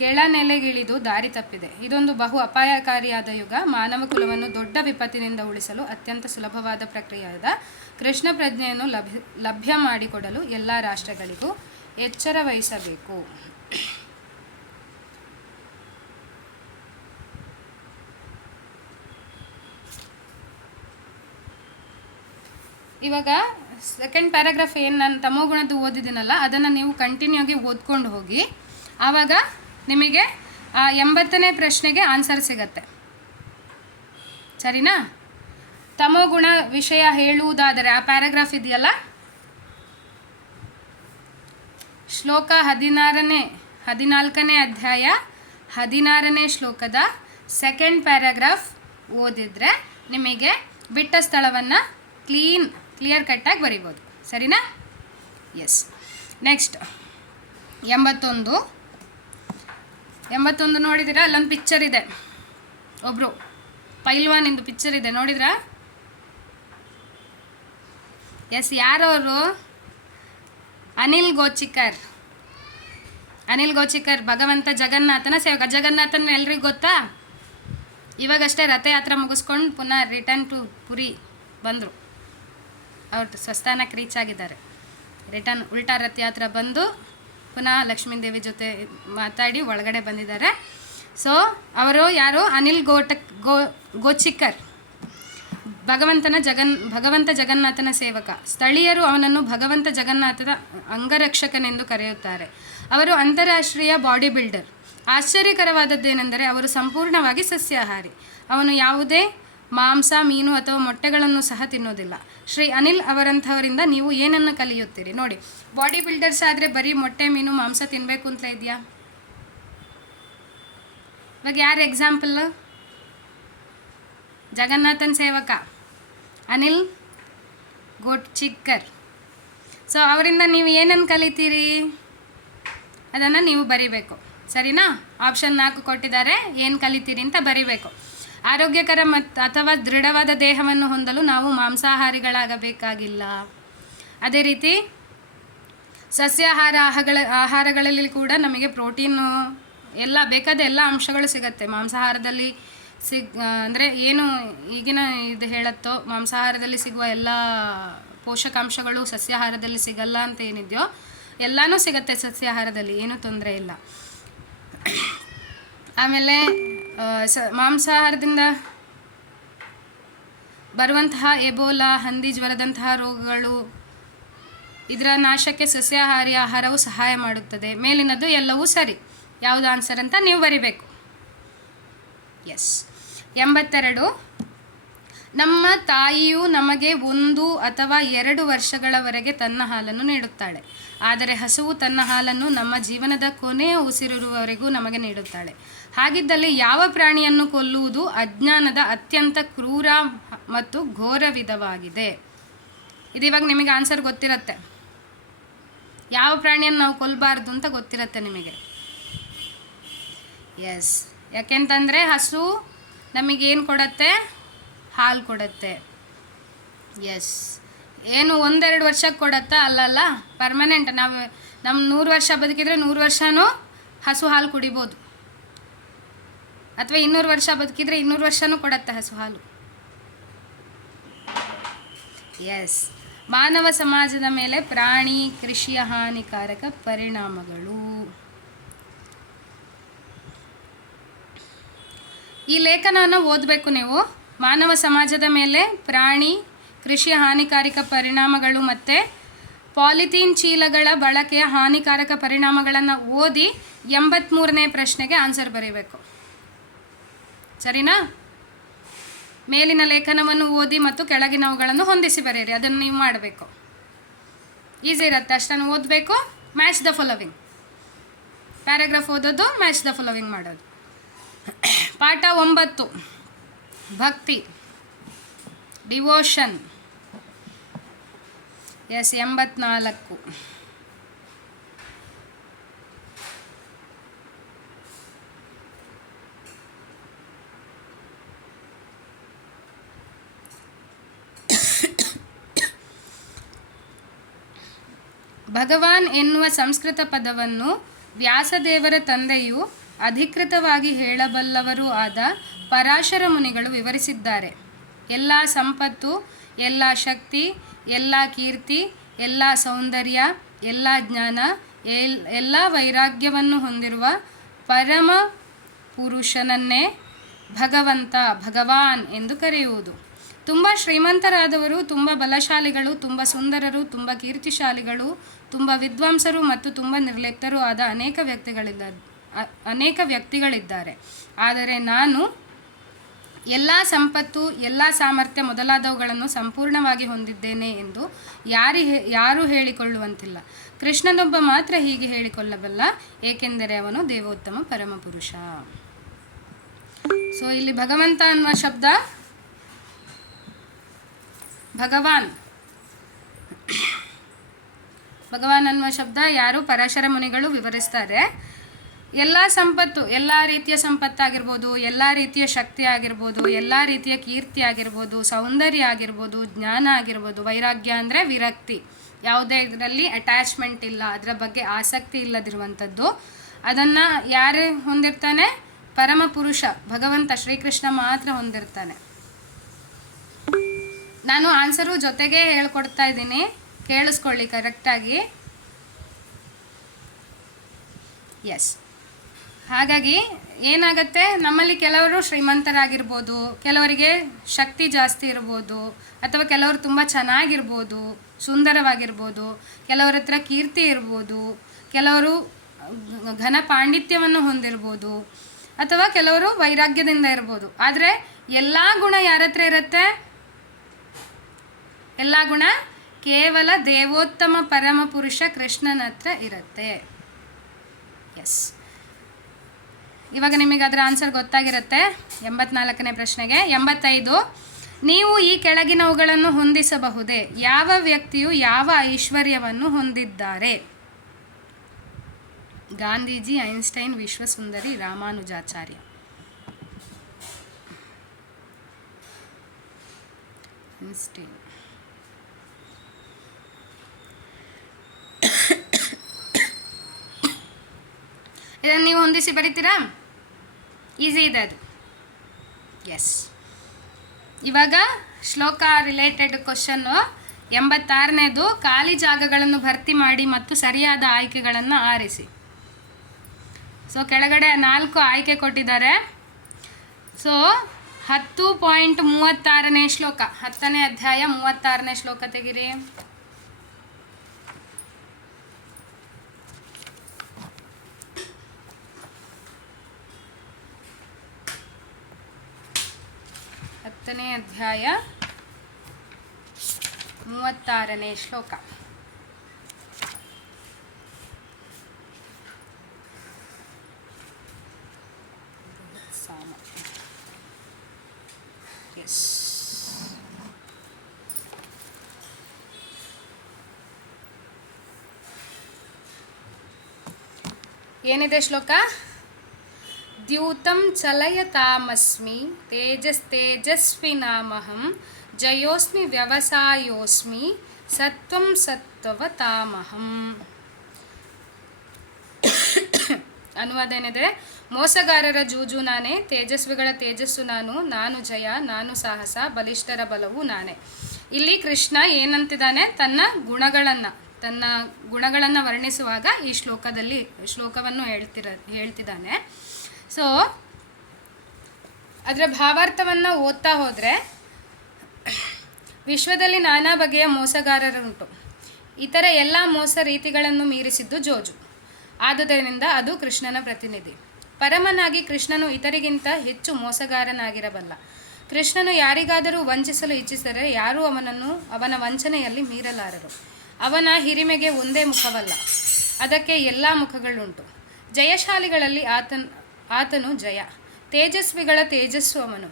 ಕೆಳನೆಲೆಗಿಳಿದು ದಾರಿ ತಪ್ಪಿದೆ. ಇದೊಂದು ಬಹು ಅಪಾಯಕಾರಿಯಾದ ಯುಗ. ಮಾನವ ಕುಲವನ್ನು ದೊಡ್ಡ ವಿಪತ್ತಿನಿಂದ ಉಳಿಸಲು ಅತ್ಯಂತ ಸುಲಭವಾದ ಪ್ರಕ್ರಿಯೆಯಾದ ಕೃಷ್ಣ ಪ್ರಜ್ಞೆಯನ್ನು ಲಭ್ಯ ಮಾಡಿಕೊಡಲು ಎಲ್ಲ ರಾಷ್ಟ್ರಗಳಿಗೂ ಎಚ್ಚರ ವಹಿಸಬೇಕು. ಇವಾಗ ಸೆಕೆಂಡ್ ಪ್ಯಾರಾಗ್ರಾಫ್ ಏನು ನಾನು ತಮೋಗುಣದ್ದು ಓದಿದ್ದೀನಲ್ಲ ಅದನ್ನು ನೀವು ಕಂಟಿನ್ಯೂ ಆಗಿ ಓದ್ಕೊಂಡು ಹೋಗಿ. ಆವಾಗ ನಿಮಗೆ 80ನೇ ಪ್ರಶ್ನೆಗೆ ಆನ್ಸರ್ ಸಿಗತ್ತೆ. ಸರಿನಾ? ತಮೋಗುಣ ವಿಷಯ ಹೇಳುವುದಾದರೆ ಆ ಪ್ಯಾರಾಗ್ರಾಫ್ ಇದೆಯಲ್ಲ, ಶ್ಲೋಕ 14ನೇ ಅಧ್ಯಾಯ 16ನೇ ಶ್ಲೋಕದ ಸೆಕೆಂಡ್ ಪ್ಯಾರಾಗ್ರಾಫ್ ಓದಿದರೆ ನಿಮಗೆ ಬಿಟ್ಟ ಸ್ಥಳವನ್ನು ಕ್ಲಿಯರ್ ಕಟ್ಟಾಗಿ ಬರಿಬೋದು. ಸರಿನಾ? ಎಸ್. ನೆಕ್ಸ್ಟ್ 81 ನೋಡಿದ್ದೀರಾ? ಅಲ್ಲೊಂದು ಪಿಕ್ಚರ್ ಇದೆ, ಒಬ್ಬರು ಪೈಲ್ವಾನಿಂದು ಪಿಕ್ಚರ್ ಇದೆ, ನೋಡಿದ್ರಾ? ಎಸ್. ಯಾರವರು? ಅನಿಲ್ ಗೋಚಿಕರ್ ಭಗವಂತ ಜಗನ್ನಾಥನ ಸೇವಕ. ಜಗನ್ನಾಥನ ಎಲ್ರಿಗೂ ಗೊತ್ತಾ? ಇವಾಗಷ್ಟೇ ರಥಯಾತ್ರೆ ಮುಗಿಸ್ಕೊಂಡು ಪುನಃ ರಿಟರ್ನ್ ಟು ಪುರಿ ಬಂದರು. ಅವ್ರು ಸ್ವಸ್ಥಾನಕ್ಕೆ ರೀಚ್ ಆಗಿದ್ದಾರೆ. ರಿಟರ್ನ್ ಉಲ್ಟಾ ರಥಯಾತ್ರೆ ಬಂದು ಪುನಃ ಲಕ್ಷ್ಮೀ ದೇವಿ ಜೊತೆ ಮಾತಾಡಿ ಒಳಗಡೆ ಬಂದಿದ್ದಾರೆ. ಸೊ ಅವರು ಯಾರು? ಅನಿಲ್ ಗೋಚಿಕರ್ ಭಗವಂತ ಜಗನ್ನಾಥನ ಸೇವಕ. ಸ್ಥಳೀಯರು ಅವನನ್ನು ಭಗವಂತ ಜಗನ್ನಾಥದ ಅಂಗರಕ್ಷಕನೆಂದು ಕರೆಯುತ್ತಾರೆ. ಅವರು ಅಂತಾರಾಷ್ಟ್ರೀಯ ಬಾಡಿ ಬಿಲ್ಡರ್. ಆಶ್ಚರ್ಯಕರವಾದದ್ದೇನೆಂದರೆ ಅವರು ಸಂಪೂರ್ಣವಾಗಿ ಸಸ್ಯಾಹಾರಿ. ಅವನು ಯಾವುದೇ ಮಾಂಸ, ಮೀನು ಅಥವಾ ಮೊಟ್ಟೆಗಳನ್ನು ಸಹ ತಿನ್ನೋದಿಲ್ಲ. ಶ್ರೀ ಅನಿಲ್ ಅವರಂಥವರಿಂದ ನೀವು ಏನನ್ನು ಕಲಿಯುತ್ತೀರಿ? ನೋಡಿ, ಬಾಡಿ ಬಿಲ್ಡರ್ಸ್ ಆದರೆ ಬರೀ ಮೊಟ್ಟೆ, ಮೀನು, ಮಾಂಸ ತಿನ್ನಬೇಕು ಅಂತ ಇದೆಯಾ? ಇವಾಗ ಯಾರು ಎಕ್ಸಾಂಪಲ್? ಜಗನ್ನಾಥನ್ ಸೇವಕ ಅನಿಲ್ ಗೋಚಿಕರ್. ಸೊ ಅವರಿಂದ ನೀವು ಏನನ್ನು ಕಲಿತೀರಿ ಅದನ್ನು ನೀವು ಬರಿಬೇಕು. ಸರಿನಾ? ಆಪ್ಷನ್ 4 ಕೊಟ್ಟಿದ್ದಾರೆ, ಏನು ಕಲಿತೀರಿ ಅಂತ ಬರಿಬೇಕು. ಆರೋಗ್ಯಕರ ಅಥವಾ ದೃಢವಾದ ದೇಹವನ್ನು ಹೊಂದಲು ನಾವು ಮಾಂಸಾಹಾರಿಗಳಾಗಬೇಕಾಗಿಲ್ಲ. ಅದೇ ರೀತಿ ಆಹಾರಗಳಲ್ಲಿ ಕೂಡ ನಮಗೆ ಪ್ರೋಟೀನು ಎಲ್ಲ ಬೇಕಾದ ಎಲ್ಲ ಅಂಶಗಳು ಸಿಗುತ್ತೆ. ಮಾಂಸಾಹಾರದಲ್ಲಿ ಅಂದರೆ ಏನು ಈಗಿನ ಇದು ಹೇಳುತ್ತೋ, ಮಾಂಸಾಹಾರದಲ್ಲಿ ಸಿಗುವ ಎಲ್ಲ ಪೋಷಕಾಂಶಗಳು ಸಸ್ಯಾಹಾರದಲ್ಲಿ ಸಿಗಲ್ಲ ಅಂತ ಏನಿದೆಯೋ ಎಲ್ಲನೂ ಸಿಗುತ್ತೆ ಸಸ್ಯಾಹಾರದಲ್ಲಿ, ಏನೂ ತೊಂದರೆ ಇಲ್ಲ. ಆಮೇಲೆ ಮಾಂಸಾಹಾರದಿಂದ ಬರುವಂತಹ ಎಬೋಲಾ, ಹಂದಿ ಜ್ವರದಂತಹ ರೋಗಗಳು, ಇದರ ನಾಶಕ್ಕೆ ಸಸ್ಯಾಹಾರಿ ಆಹಾರವು ಸಹಾಯ ಮಾಡುತ್ತದೆ. ಮೇಲಿನದು ಎಲ್ಲವೂ ಸರಿ. ಯಾವುದು ಆನ್ಸರ್ ಅಂತ ನೀವು ಬರಿಬೇಕು. ಎಸ್. 82 ನಮ್ಮ ತಾಯಿಯು ನಮಗೆ 1 ಅಥವಾ 2 ವರ್ಷಗಳವರೆಗೆ ತನ್ನ ಹಾಲನ್ನು ನೀಡುತ್ತಾಳೆ. ಆದರೆ ಹಸುವು ತನ್ನ ಹಾಲನ್ನು ನಮ್ಮ ಜೀವನದ ಕೊನೆಯ ಉಸಿರಿರುವವರೆಗೂ ನಮಗೆ ನೀಡುತ್ತಾಳೆ. ಹಾಗಿದ್ದಲ್ಲಿ ಯಾವ ಪ್ರಾಣಿಯನ್ನು ಕೊಲ್ಲುವುದು ಅಜ್ಞಾನದ ಅತ್ಯಂತ ಕ್ರೂರ ಮತ್ತು ಘೋರ ವಿಧವಾಗಿದೆ? ಇದು ಇವಾಗ ನಿಮಗೆ ಆನ್ಸರ್ ಗೊತ್ತಿರುತ್ತೆ. ಯಾವ ಪ್ರಾಣಿಯನ್ನು ನಾವು ಕೊಲ್ಲಬಾರ್ದು ಅಂತ ಗೊತ್ತಿರುತ್ತೆ ನಿಮಗೆ. ಎಸ್. ಯಾಕೆಂತಂದರೆ ಹಸು ನಮಗೇನು ಕೊಡುತ್ತೆ? ಹಾಲು ಕೊಡುತ್ತೆ. ಎಸ್. ಏನು 1-2 ವರ್ಷಕ್ಕೆ ಕೊಡುತ್ತಾ? ಅಲ್ಲಲ್ಲ, ಪರ್ಮನೆಂಟ್. ನಮ್ಮ 100 ವರ್ಷ ಬದುಕಿದ್ರೆ 100 ವರ್ಷವೂ ಹಸು ಹಾಲು ಕುಡಿಬೋದು. ಅಥವಾ 200 ವರ್ಷ ಬದುಕಿದ್ರೆ 200 ವರ್ಷವೂ ಕೊಡುತ್ತೆ ಹಸು ಹಾಲು. ಎಸ್. ಮಾನವ ಸಮಾಜದ ಮೇಲೆ ಪ್ರಾಣಿ ಕೃಷಿಯ ಹಾನಿಕಾರಕ ಪರಿಣಾಮಗಳು. ಈ ಲೇಖನವನ್ನು ಓದಬೇಕು ನೀವು. ಮಾನವ ಸಮಾಜದ ಮೇಲೆ ಪ್ರಾಣಿ ಕೃಷಿಯ ಹಾನಿಕಾರಕ ಪರಿಣಾಮಗಳು ಮತ್ತು ಪಾಲಿಥೀನ್ ಚೀಲಗಳ ಬಳಕೆಯ ಹಾನಿಕಾರಕ ಪರಿಣಾಮಗಳನ್ನು ಓದಿ 83ನೇ ಪ್ರಶ್ನೆಗೆ ಆನ್ಸರ್ ಬರೀಬೇಕು. ಸರಿನಾ? ಮೇಲಿನ ಲೇಖನವನ್ನು ಓದಿ ಮತ್ತು ಕೆಳಗಿನವುಗಳನ್ನು ಹೊಂದಿಸಿ ಬರೆಯಿರಿ. ಅದನ್ನು ನೀವು ಮಾಡಬೇಕು. ಈಸಿ ಇರುತ್ತೆ. ಅಷ್ಟನ್ನು ಓದಬೇಕು. Match the following. ಪ್ಯಾರಾಗ್ರಾಫ್ ಓದೋದು, ಮ್ಯಾಚ್ ದ ಫಾಲೋವಿಂಗ್ ಮಾಡೋದು. ಪಾಠ 9 ಭಕ್ತಿ, ಡಿವೋಷನ್. ಎಸ್. 84 ಭಗವಾನ್ ಎನ್ನುವ ಸಂಸ್ಕೃತ ಪದವನ್ನು ವ್ಯಾಸದೇವರ ತಂದೆಯು ಅಧಿಕೃತವಾಗಿ ಹೇಳಬಲ್ಲವರೂ ಆದ ಪರಾಶರ ಮುನಿಗಳು ವಿವರಿಸಿದ್ದಾರೆ. ಎಲ್ಲ ಸಂಪತ್ತು, ಎಲ್ಲ ಶಕ್ತಿ, ಎಲ್ಲ ಕೀರ್ತಿ, ಎಲ್ಲ ಸೌಂದರ್ಯ, ಎಲ್ಲ ಜ್ಞಾನ, ಎಲ್ಲ ವೈರಾಗ್ಯವನ್ನು ಹೊಂದಿರುವ ಪರಮ ಪುರುಷನನ್ನೇ ಭಗವಂತ, ಭಗವಾನ್ ಎಂದು ಕರೆಯುವುದು. ತುಂಬ ಶ್ರೀಮಂತರಾದವರು, ತುಂಬ ಬಲಶಾಲಿಗಳು, ತುಂಬ ಸುಂದರರು, ತುಂಬ ಕೀರ್ತಿಶಾಲಿಗಳು, ತುಂಬ ವಿದ್ವಾಂಸರು ಮತ್ತು ತುಂಬ ನಿರ್ಲಿಪ್ತರು ಆದ ಅನೇಕ ವ್ಯಕ್ತಿಗಳಿದ್ದಾರೆ. ಆದರೆ ನಾನು ಎಲ್ಲ ಸಂಪತ್ತು, ಎಲ್ಲ ಸಾಮರ್ಥ್ಯ ಮೊದಲಾದವುಗಳನ್ನು ಸಂಪೂರ್ಣವಾಗಿ ಹೊಂದಿದ್ದೇನೆ ಎಂದು ಯಾರೂ ಹೇಳಿಕೊಳ್ಳುವಂತಿಲ್ಲ. ಕೃಷ್ಣನೊಬ್ಬ ಮಾತ್ರ ಹೀಗೆ ಹೇಳಿಕೊಳ್ಳಬಲ್ಲ, ಏಕೆಂದರೆ ಅವನು ದೇವೋತ್ತಮ ಪರಮಪುರುಷ. ಸೊ ಇಲ್ಲಿ ಭಗವಂತ ಅನ್ನುವ ಶಬ್ದ ಭಗವಾನ್ ಅನ್ನುವ ಶಬ್ದ ಯಾರು ಪರಾಶರ ಮುನಿಗಳು ವಿವರಿಸ್ತಾರೆ. ಎಲ್ಲ ಸಂಪತ್ತು, ಎಲ್ಲ ರೀತಿಯ ಸಂಪತ್ತಾಗಿರ್ಬೋದು, ಎಲ್ಲ ರೀತಿಯ ಶಕ್ತಿ ಆಗಿರ್ಬೋದು, ಎಲ್ಲ ರೀತಿಯ ಕೀರ್ತಿ ಆಗಿರ್ಬೋದು, ಸೌಂದರ್ಯ ಆಗಿರ್ಬೋದು, ಜ್ಞಾನ ಆಗಿರ್ಬೋದು, ವೈರಾಗ್ಯ ಅಂದರೆ ವಿರಕ್ತಿ, ಯಾವುದೇ ಇದರಲ್ಲಿ ಅಟ್ಯಾಚ್ಮೆಂಟ್ ಇಲ್ಲ, ಅದರ ಬಗ್ಗೆ ಆಸಕ್ತಿ ಇಲ್ಲದಿರುವಂಥದ್ದು, ಅದನ್ನು ಯಾರು ಹೊಂದಿರ್ತಾನೆ? ಪರಮಪುರುಷ ಭಗವಂತ ಶ್ರೀಕೃಷ್ಣ ಮಾತ್ರ ಹೊಂದಿರ್ತಾನೆ. ನಾನು ಆನ್ಸರು ಜೊತೆಗೆ ಹೇಳ್ಕೊಡ್ತಾ ಇದ್ದೀನಿ, ಕೇಳಿಸ್ಕೊಳ್ಳಿ ಕರೆಕ್ಟಾಗಿ. ಎಸ್, ಹಾಗಾಗಿ ಏನಾಗುತ್ತೆ, ನಮ್ಮಲ್ಲಿ ಕೆಲವರು ಶ್ರೀಮಂತರಾಗಿರ್ಬೋದು, ಕೆಲವರಿಗೆ ಶಕ್ತಿ ಜಾಸ್ತಿ ಇರ್ಬೋದು, ಅಥವಾ ಕೆಲವರು ತುಂಬ ಚೆನ್ನಾಗಿರ್ಬೋದು, ಸುಂದರವಾಗಿರ್ಬೋದು, ಕೆಲವರ ಹತ್ರ ಕೀರ್ತಿ ಇರ್ಬೋದು, ಕೆಲವರು ಘನ ಪಾಂಡಿತ್ಯವನ್ನು ಹೊಂದಿರ್ಬೋದು, ಅಥವಾ ಕೆಲವರು ವೈರಾಗ್ಯದಿಂದ ಇರ್ಬೋದು. ಆದರೆ ಎಲ್ಲ ಗುಣ ಯಾರ ಹತ್ರ ಇರುತ್ತೆ? ಎಲ್ಲ ಗುಣ ಕೇವಲ ದೇವೋತ್ತಮ ಪರಮಪುರುಷ ಕೃಷ್ಣನ ಹತ್ರ ಇರುತ್ತೆ. ಎಸ್, ಇವಾಗ ನಿಮಗೆ ಅದರ ಆನ್ಸರ್ ಗೊತ್ತಾಗಿರುತ್ತೆ. 84ನೇ ಪ್ರಶ್ನೆಗೆ. 85, ನೀವು ಈ ಕೆಳಗಿನವುಗಳನ್ನು ಹೊಂದಿಸಬಹುದೇ? ಯಾವ ವ್ಯಕ್ತಿಯು ಯಾವ ಐಶ್ವರ್ಯವನ್ನು ಹೊಂದಿದ್ದಾರೆ? ಗಾಂಧೀಜಿ, ಐನ್ಸ್ಟೈನ್, ವಿಶ್ವಸುಂದರಿ, ರಾಮಾನುಜಾಚಾರ್ಯ. ಐನ್ಸ್ಟೈನ್. ಇದನ್ನು ನೀವು ಹೊಂದಿಸಿ ಬರೀತೀರಾ? ಈಸಿ ಇದೆ ಅದು. ಎಸ್, ಇವಾಗ ಶ್ಲೋಕ ರಿಲೇಟೆಡ್ ಕ್ವಶನ್ನು 86ನೇದು. ಖಾಲಿ ಜಾಗಗಳನ್ನು ಭರ್ತಿ ಮಾಡಿ ಮತ್ತು ಸರಿಯಾದ ಆಯ್ಕೆಗಳನ್ನು ಆರಿಸಿ. ಸೊ ಕೆಳಗಡೆ 4 ಆಯ್ಕೆ ಕೊಟ್ಟಿದ್ದಾರೆ. ಸೊ 10.36ನೇ ಶ್ಲೋಕ, 10ನೇ ಅಧ್ಯಾಯ 36ನೇ ಶ್ಲೋಕ ತೆಗಿರಿ. ಅಧ್ಯಾಯ 36ನೇ ಶ್ಲೋಕ. ಎಸ್, ಏನಿದೆ ಶ್ಲೋಕ? ದ್ಯೂತಂ ಚಲಯತಾಮಸ್ಮಿ ತೇಜಸ್ವಿನಾಮಹಂ ಜಯೋಸ್ಮಿ ವ್ಯವಸಾಯೋಸ್ಮಿ ಸತ್ವಂ ಸತ್ವತಾಮಹಂ. ಅನುವಾದ ಏನಿದೆ? ಮೋಸಗಾರರ ಜೂಜು ನಾನೇ, ತೇಜಸ್ವಿಗಳ ತೇಜಸ್ಸು ನಾನು ಜಯ, ನಾನು ಸಾಹಸ, ಬಲಿಷ್ಠರ ಬಲವು ನಾನೇ. ಇಲ್ಲಿ ಕೃಷ್ಣ ಏನಂತಿದ್ದಾನೆ? ತನ್ನ ಗುಣಗಳನ್ನು ವರ್ಣಿಸುವಾಗ ಈ ಶ್ಲೋಕವನ್ನು ಹೇಳ್ತಿದ್ದಾನೆ. ಸೊ ಅದರ ಭಾವಾರ್ಥವನ್ನು ಓದ್ತಾ ಹೋದರೆ, ವಿಶ್ವದಲ್ಲಿ ನಾನಾ ಬಗೆಯ ಮೋಸಗಾರರುಂಟು. ಇತರ ಎಲ್ಲ ಮೋಸ ರೀತಿಗಳನ್ನು ಮೀರಿಸಿದ್ದು ಜೋಜು. ಆದುದರಿಂದ ಅದು ಕೃಷ್ಣನ ಪ್ರತಿನಿಧಿ. ಪರಮನಾಗಿ ಕೃಷ್ಣನು ಇತರಿಗಿಂತ ಹೆಚ್ಚು ಮೋಸಗಾರನಾಗಿರಬಲ್ಲ. ಕೃಷ್ಣನು ಯಾರಿಗಾದರೂ ವಂಚಿಸಲು ಇಚ್ಛಿಸಿದರೆ ಯಾರೂ ಅವನ ವಂಚನೆಯಲ್ಲಿ ಮೀರಲಾರರು. ಅವನ ಹಿರಿಮೆಗೆ ಒಂದೇ ಮುಖವಲ್ಲ, ಅದಕ್ಕೆ ಎಲ್ಲ ಮುಖಗಳುಂಟು. ಜಯಶಾಲಿಗಳಲ್ಲಿ ಆತನು ಜಯ, ತೇಜಸ್ವಿಗಳ ತೇಜಸ್ಸು ಅವನು.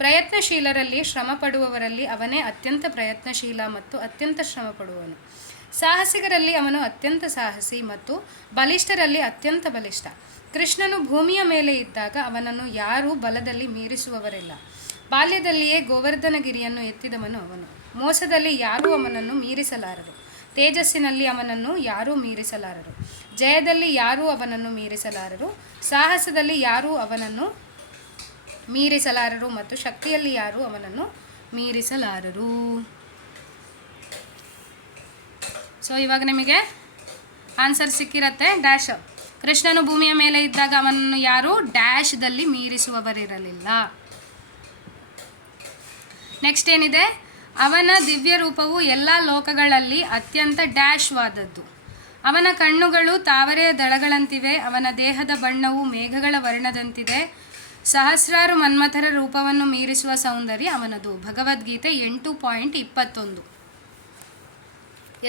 ಪ್ರಯತ್ನಶೀಲರಲ್ಲಿ ಶ್ರಮ ಪಡುವವರಲ್ಲಿ ಅವನೇ ಅತ್ಯಂತ ಪ್ರಯತ್ನಶೀಲ ಮತ್ತು ಅತ್ಯಂತ ಶ್ರಮ ಪಡುವವನು. ಸಾಹಸಿಗರಲ್ಲಿ ಅವನು ಅತ್ಯಂತ ಸಾಹಸಿ ಮತ್ತು ಬಲಿಷ್ಠರಲ್ಲಿ ಅತ್ಯಂತ ಬಲಿಷ್ಠ. ಕೃಷ್ಣನು ಭೂಮಿಯ ಮೇಲೆ ಇದ್ದಾಗ ಅವನನ್ನು ಯಾರೂ ಬಲದಲ್ಲಿ ಮೀರಿಸುವವರಿಲ್ಲ. ಬಾಲ್ಯದಲ್ಲಿಯೇ ಗೋವರ್ಧನಗಿರಿಯನ್ನು ಎತ್ತಿದವನು ಅವನು. ಮೋಸದಲ್ಲಿ ಯಾರೂ ಅವನನ್ನು ಮೀರಿಸಲಾರರು. ತೇಜಸ್ಸಿನಲ್ಲಿ ಅವನನ್ನು ಯಾರೂ ಮೀರಿಸಲಾರರು. ಜಯದಲ್ಲಿ ಯಾರೂ ಅವನನ್ನು ಮೀರಿಸಲಾರರು. ಸಾಹಸದಲ್ಲಿ ಯಾರೂ ಅವನನ್ನು ಮೀರಿಸಲಾರರು ಮತ್ತು ಶಕ್ತಿಯಲ್ಲಿ ಯಾರೂ ಅವನನ್ನು ಮೀರಿಸಲಾರರು. ಸೊ ಇವಾಗ ನಿಮಗೆ ಆನ್ಸರ್ ಸಿಕ್ಕಿರತ್ತೆ. ಡ್ಯಾಶ್. ಕೃಷ್ಣನು ಭೂಮಿಯ ಮೇಲೆ ಇದ್ದಾಗ ಅವನನ್ನು ಯಾರು ಡ್ಯಾಶ್ದಲ್ಲಿ ಮೀರಿಸುವವರಿರಲಿಲ್ಲ. ನೆಕ್ಸ್ಟ್ ಏನಿದೆ, ಅವನ ದಿವ್ಯ ರೂಪವು ಎಲ್ಲ ಲೋಕಗಳಲ್ಲಿ ಅತ್ಯಂತ ಡ್ಯಾಶ್ವಾದದ್ದು. ಅವನ ಕಣ್ಣುಗಳು ತಾವರೆಯ ದಳಗಳಂತಿವೆ. ಅವನ ದೇಹದ ಬಣ್ಣವು ಮೇಘಗಳ ವರ್ಣದಂತಿದೆ. ಸಹಸ್ರಾರು ಮನ್ಮಥರ ರೂಪವನ್ನು ಮೀರಿಸುವ ಸೌಂದರ್ಯ ಅವನದು. ಭಗವದ್ಗೀತೆ 8.21.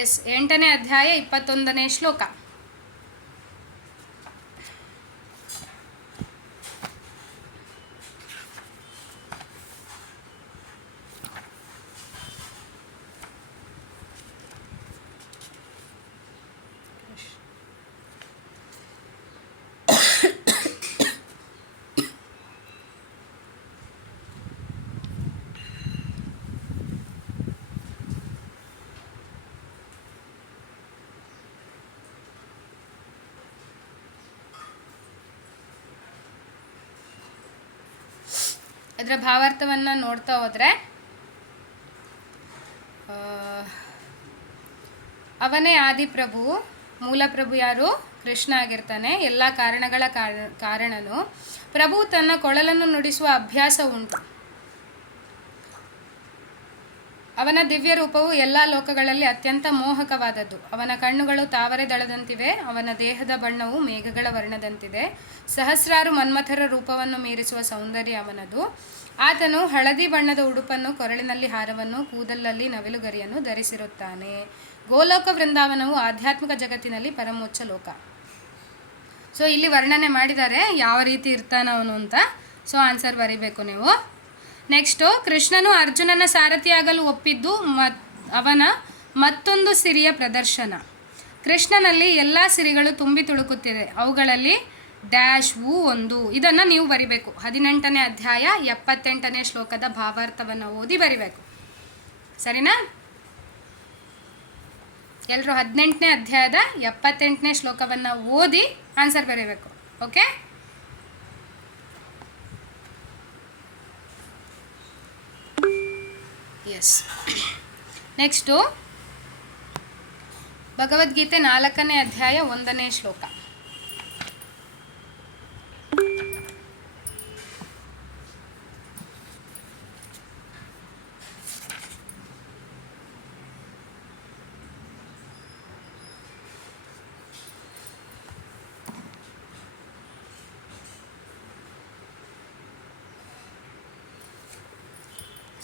ಎಸ್, 8ನೇ ಅಧ್ಯಾಯ 21ನೇ ಶ್ಲೋಕ. ಅದರ ಭಾವಾರ್ಥವನ್ನು ನೋಡ್ತಾ ಹೋದರೆ, ಅವನೇ ಆದಿಪ್ರಭು. ಮೂಲಪ್ರಭು ಯಾರು? ಕೃಷ್ಣ ಆಗಿರ್ತಾನೆ. ಎಲ್ಲ ಕಾರಣಗಳ ಕಾರಣನು. ಪ್ರಭು ತನ್ನ ಕೊಳಲನ್ನು ನುಡಿಸುವ ಅಭ್ಯಾಸ ಉಂಟು. ಅವನ ದಿವ್ಯ ರೂಪವು ಎಲ್ಲ ಲೋಕಗಳಲ್ಲಿ ಅತ್ಯಂತ ಮೋಹಕವಾದದ್ದು. ಅವನ ಕಣ್ಣುಗಳು ತಾವರೆ ದಳದಂತಿವೆ. ಅವನ ದೇಹದ ಬಣ್ಣವು ಮೇಘಗಳ ವರ್ಣದಂತಿದೆ. ಸಹಸ್ರಾರು ಮನ್ಮಥರ ರೂಪವನ್ನು ಮೀರಿಸುವ ಸೌಂದರ್ಯ ಅವನದು. ಆತನು ಹಳದಿ ಬಣ್ಣದ ಉಡುಪನ್ನು, ಕೊರಳಿನಲ್ಲಿ ಹಾರವನ್ನು, ಕೂದಲಲ್ಲಿ ನವಿಲುಗರಿಯನ್ನು ಧರಿಸಿರುತ್ತಾನೆ. ಗೋಲೋಕ ವೃಂದಾವನವು ಆಧ್ಯಾತ್ಮಿಕ ಜಗತ್ತಿನಲ್ಲಿ ಪರಮೋಚ್ಚ ಲೋಕ. ಸೊ ಇಲ್ಲಿ ವರ್ಣನೆ ಮಾಡಿದ್ದಾರೆ ಯಾವ ರೀತಿ ಇರ್ತಾನ ಅವನು ಅಂತ. ಸೊ ಆನ್ಸರ್ ಬರೀಬೇಕು ನೀವು. ನೆಕ್ಸ್ಟು, ಕೃಷ್ಣನು ಅರ್ಜುನನ ಸಾರಥಿಯಾಗಲು ಒಪ್ಪಿದ್ದು ಅವನ ಮತ್ತೊಂದು ಸಿರಿಯ ಪ್ರದರ್ಶನ. ಕೃಷ್ಣನಲ್ಲಿ ಎಲ್ಲ ಸಿರಿಗಳು ತುಂಬಿ ತುಳುಕುತ್ತಿದೆ. ಅವುಗಳಲ್ಲಿ ಡ್ಯಾಶ್ವು ಒಂದು. ಇದನ್ನು ನೀವು ಬರಿಬೇಕು. 18ನೇ ಅಧ್ಯಾಯ 78ನೇ ಶ್ಲೋಕದ ಭಾವಾರ್ಥವನ್ನು ಓದಿ ಬರಿಬೇಕು. ಸರಿನಾ? ಎಲ್ಲರೂ 18ನೇ ಅಧ್ಯಾಯದ 78ನೇ ಶ್ಲೋಕವನ್ನು ಓದಿ ಆನ್ಸರ್ ಬರೀಬೇಕು. ಓಕೆ? ಎಸ್. ನೆಕ್ಸ್ಟು ಭಗವದ್ಗೀತೆ 4ನೇ ಅಧ್ಯಾಯ 1ನೇ ಶ್ಲೋಕ.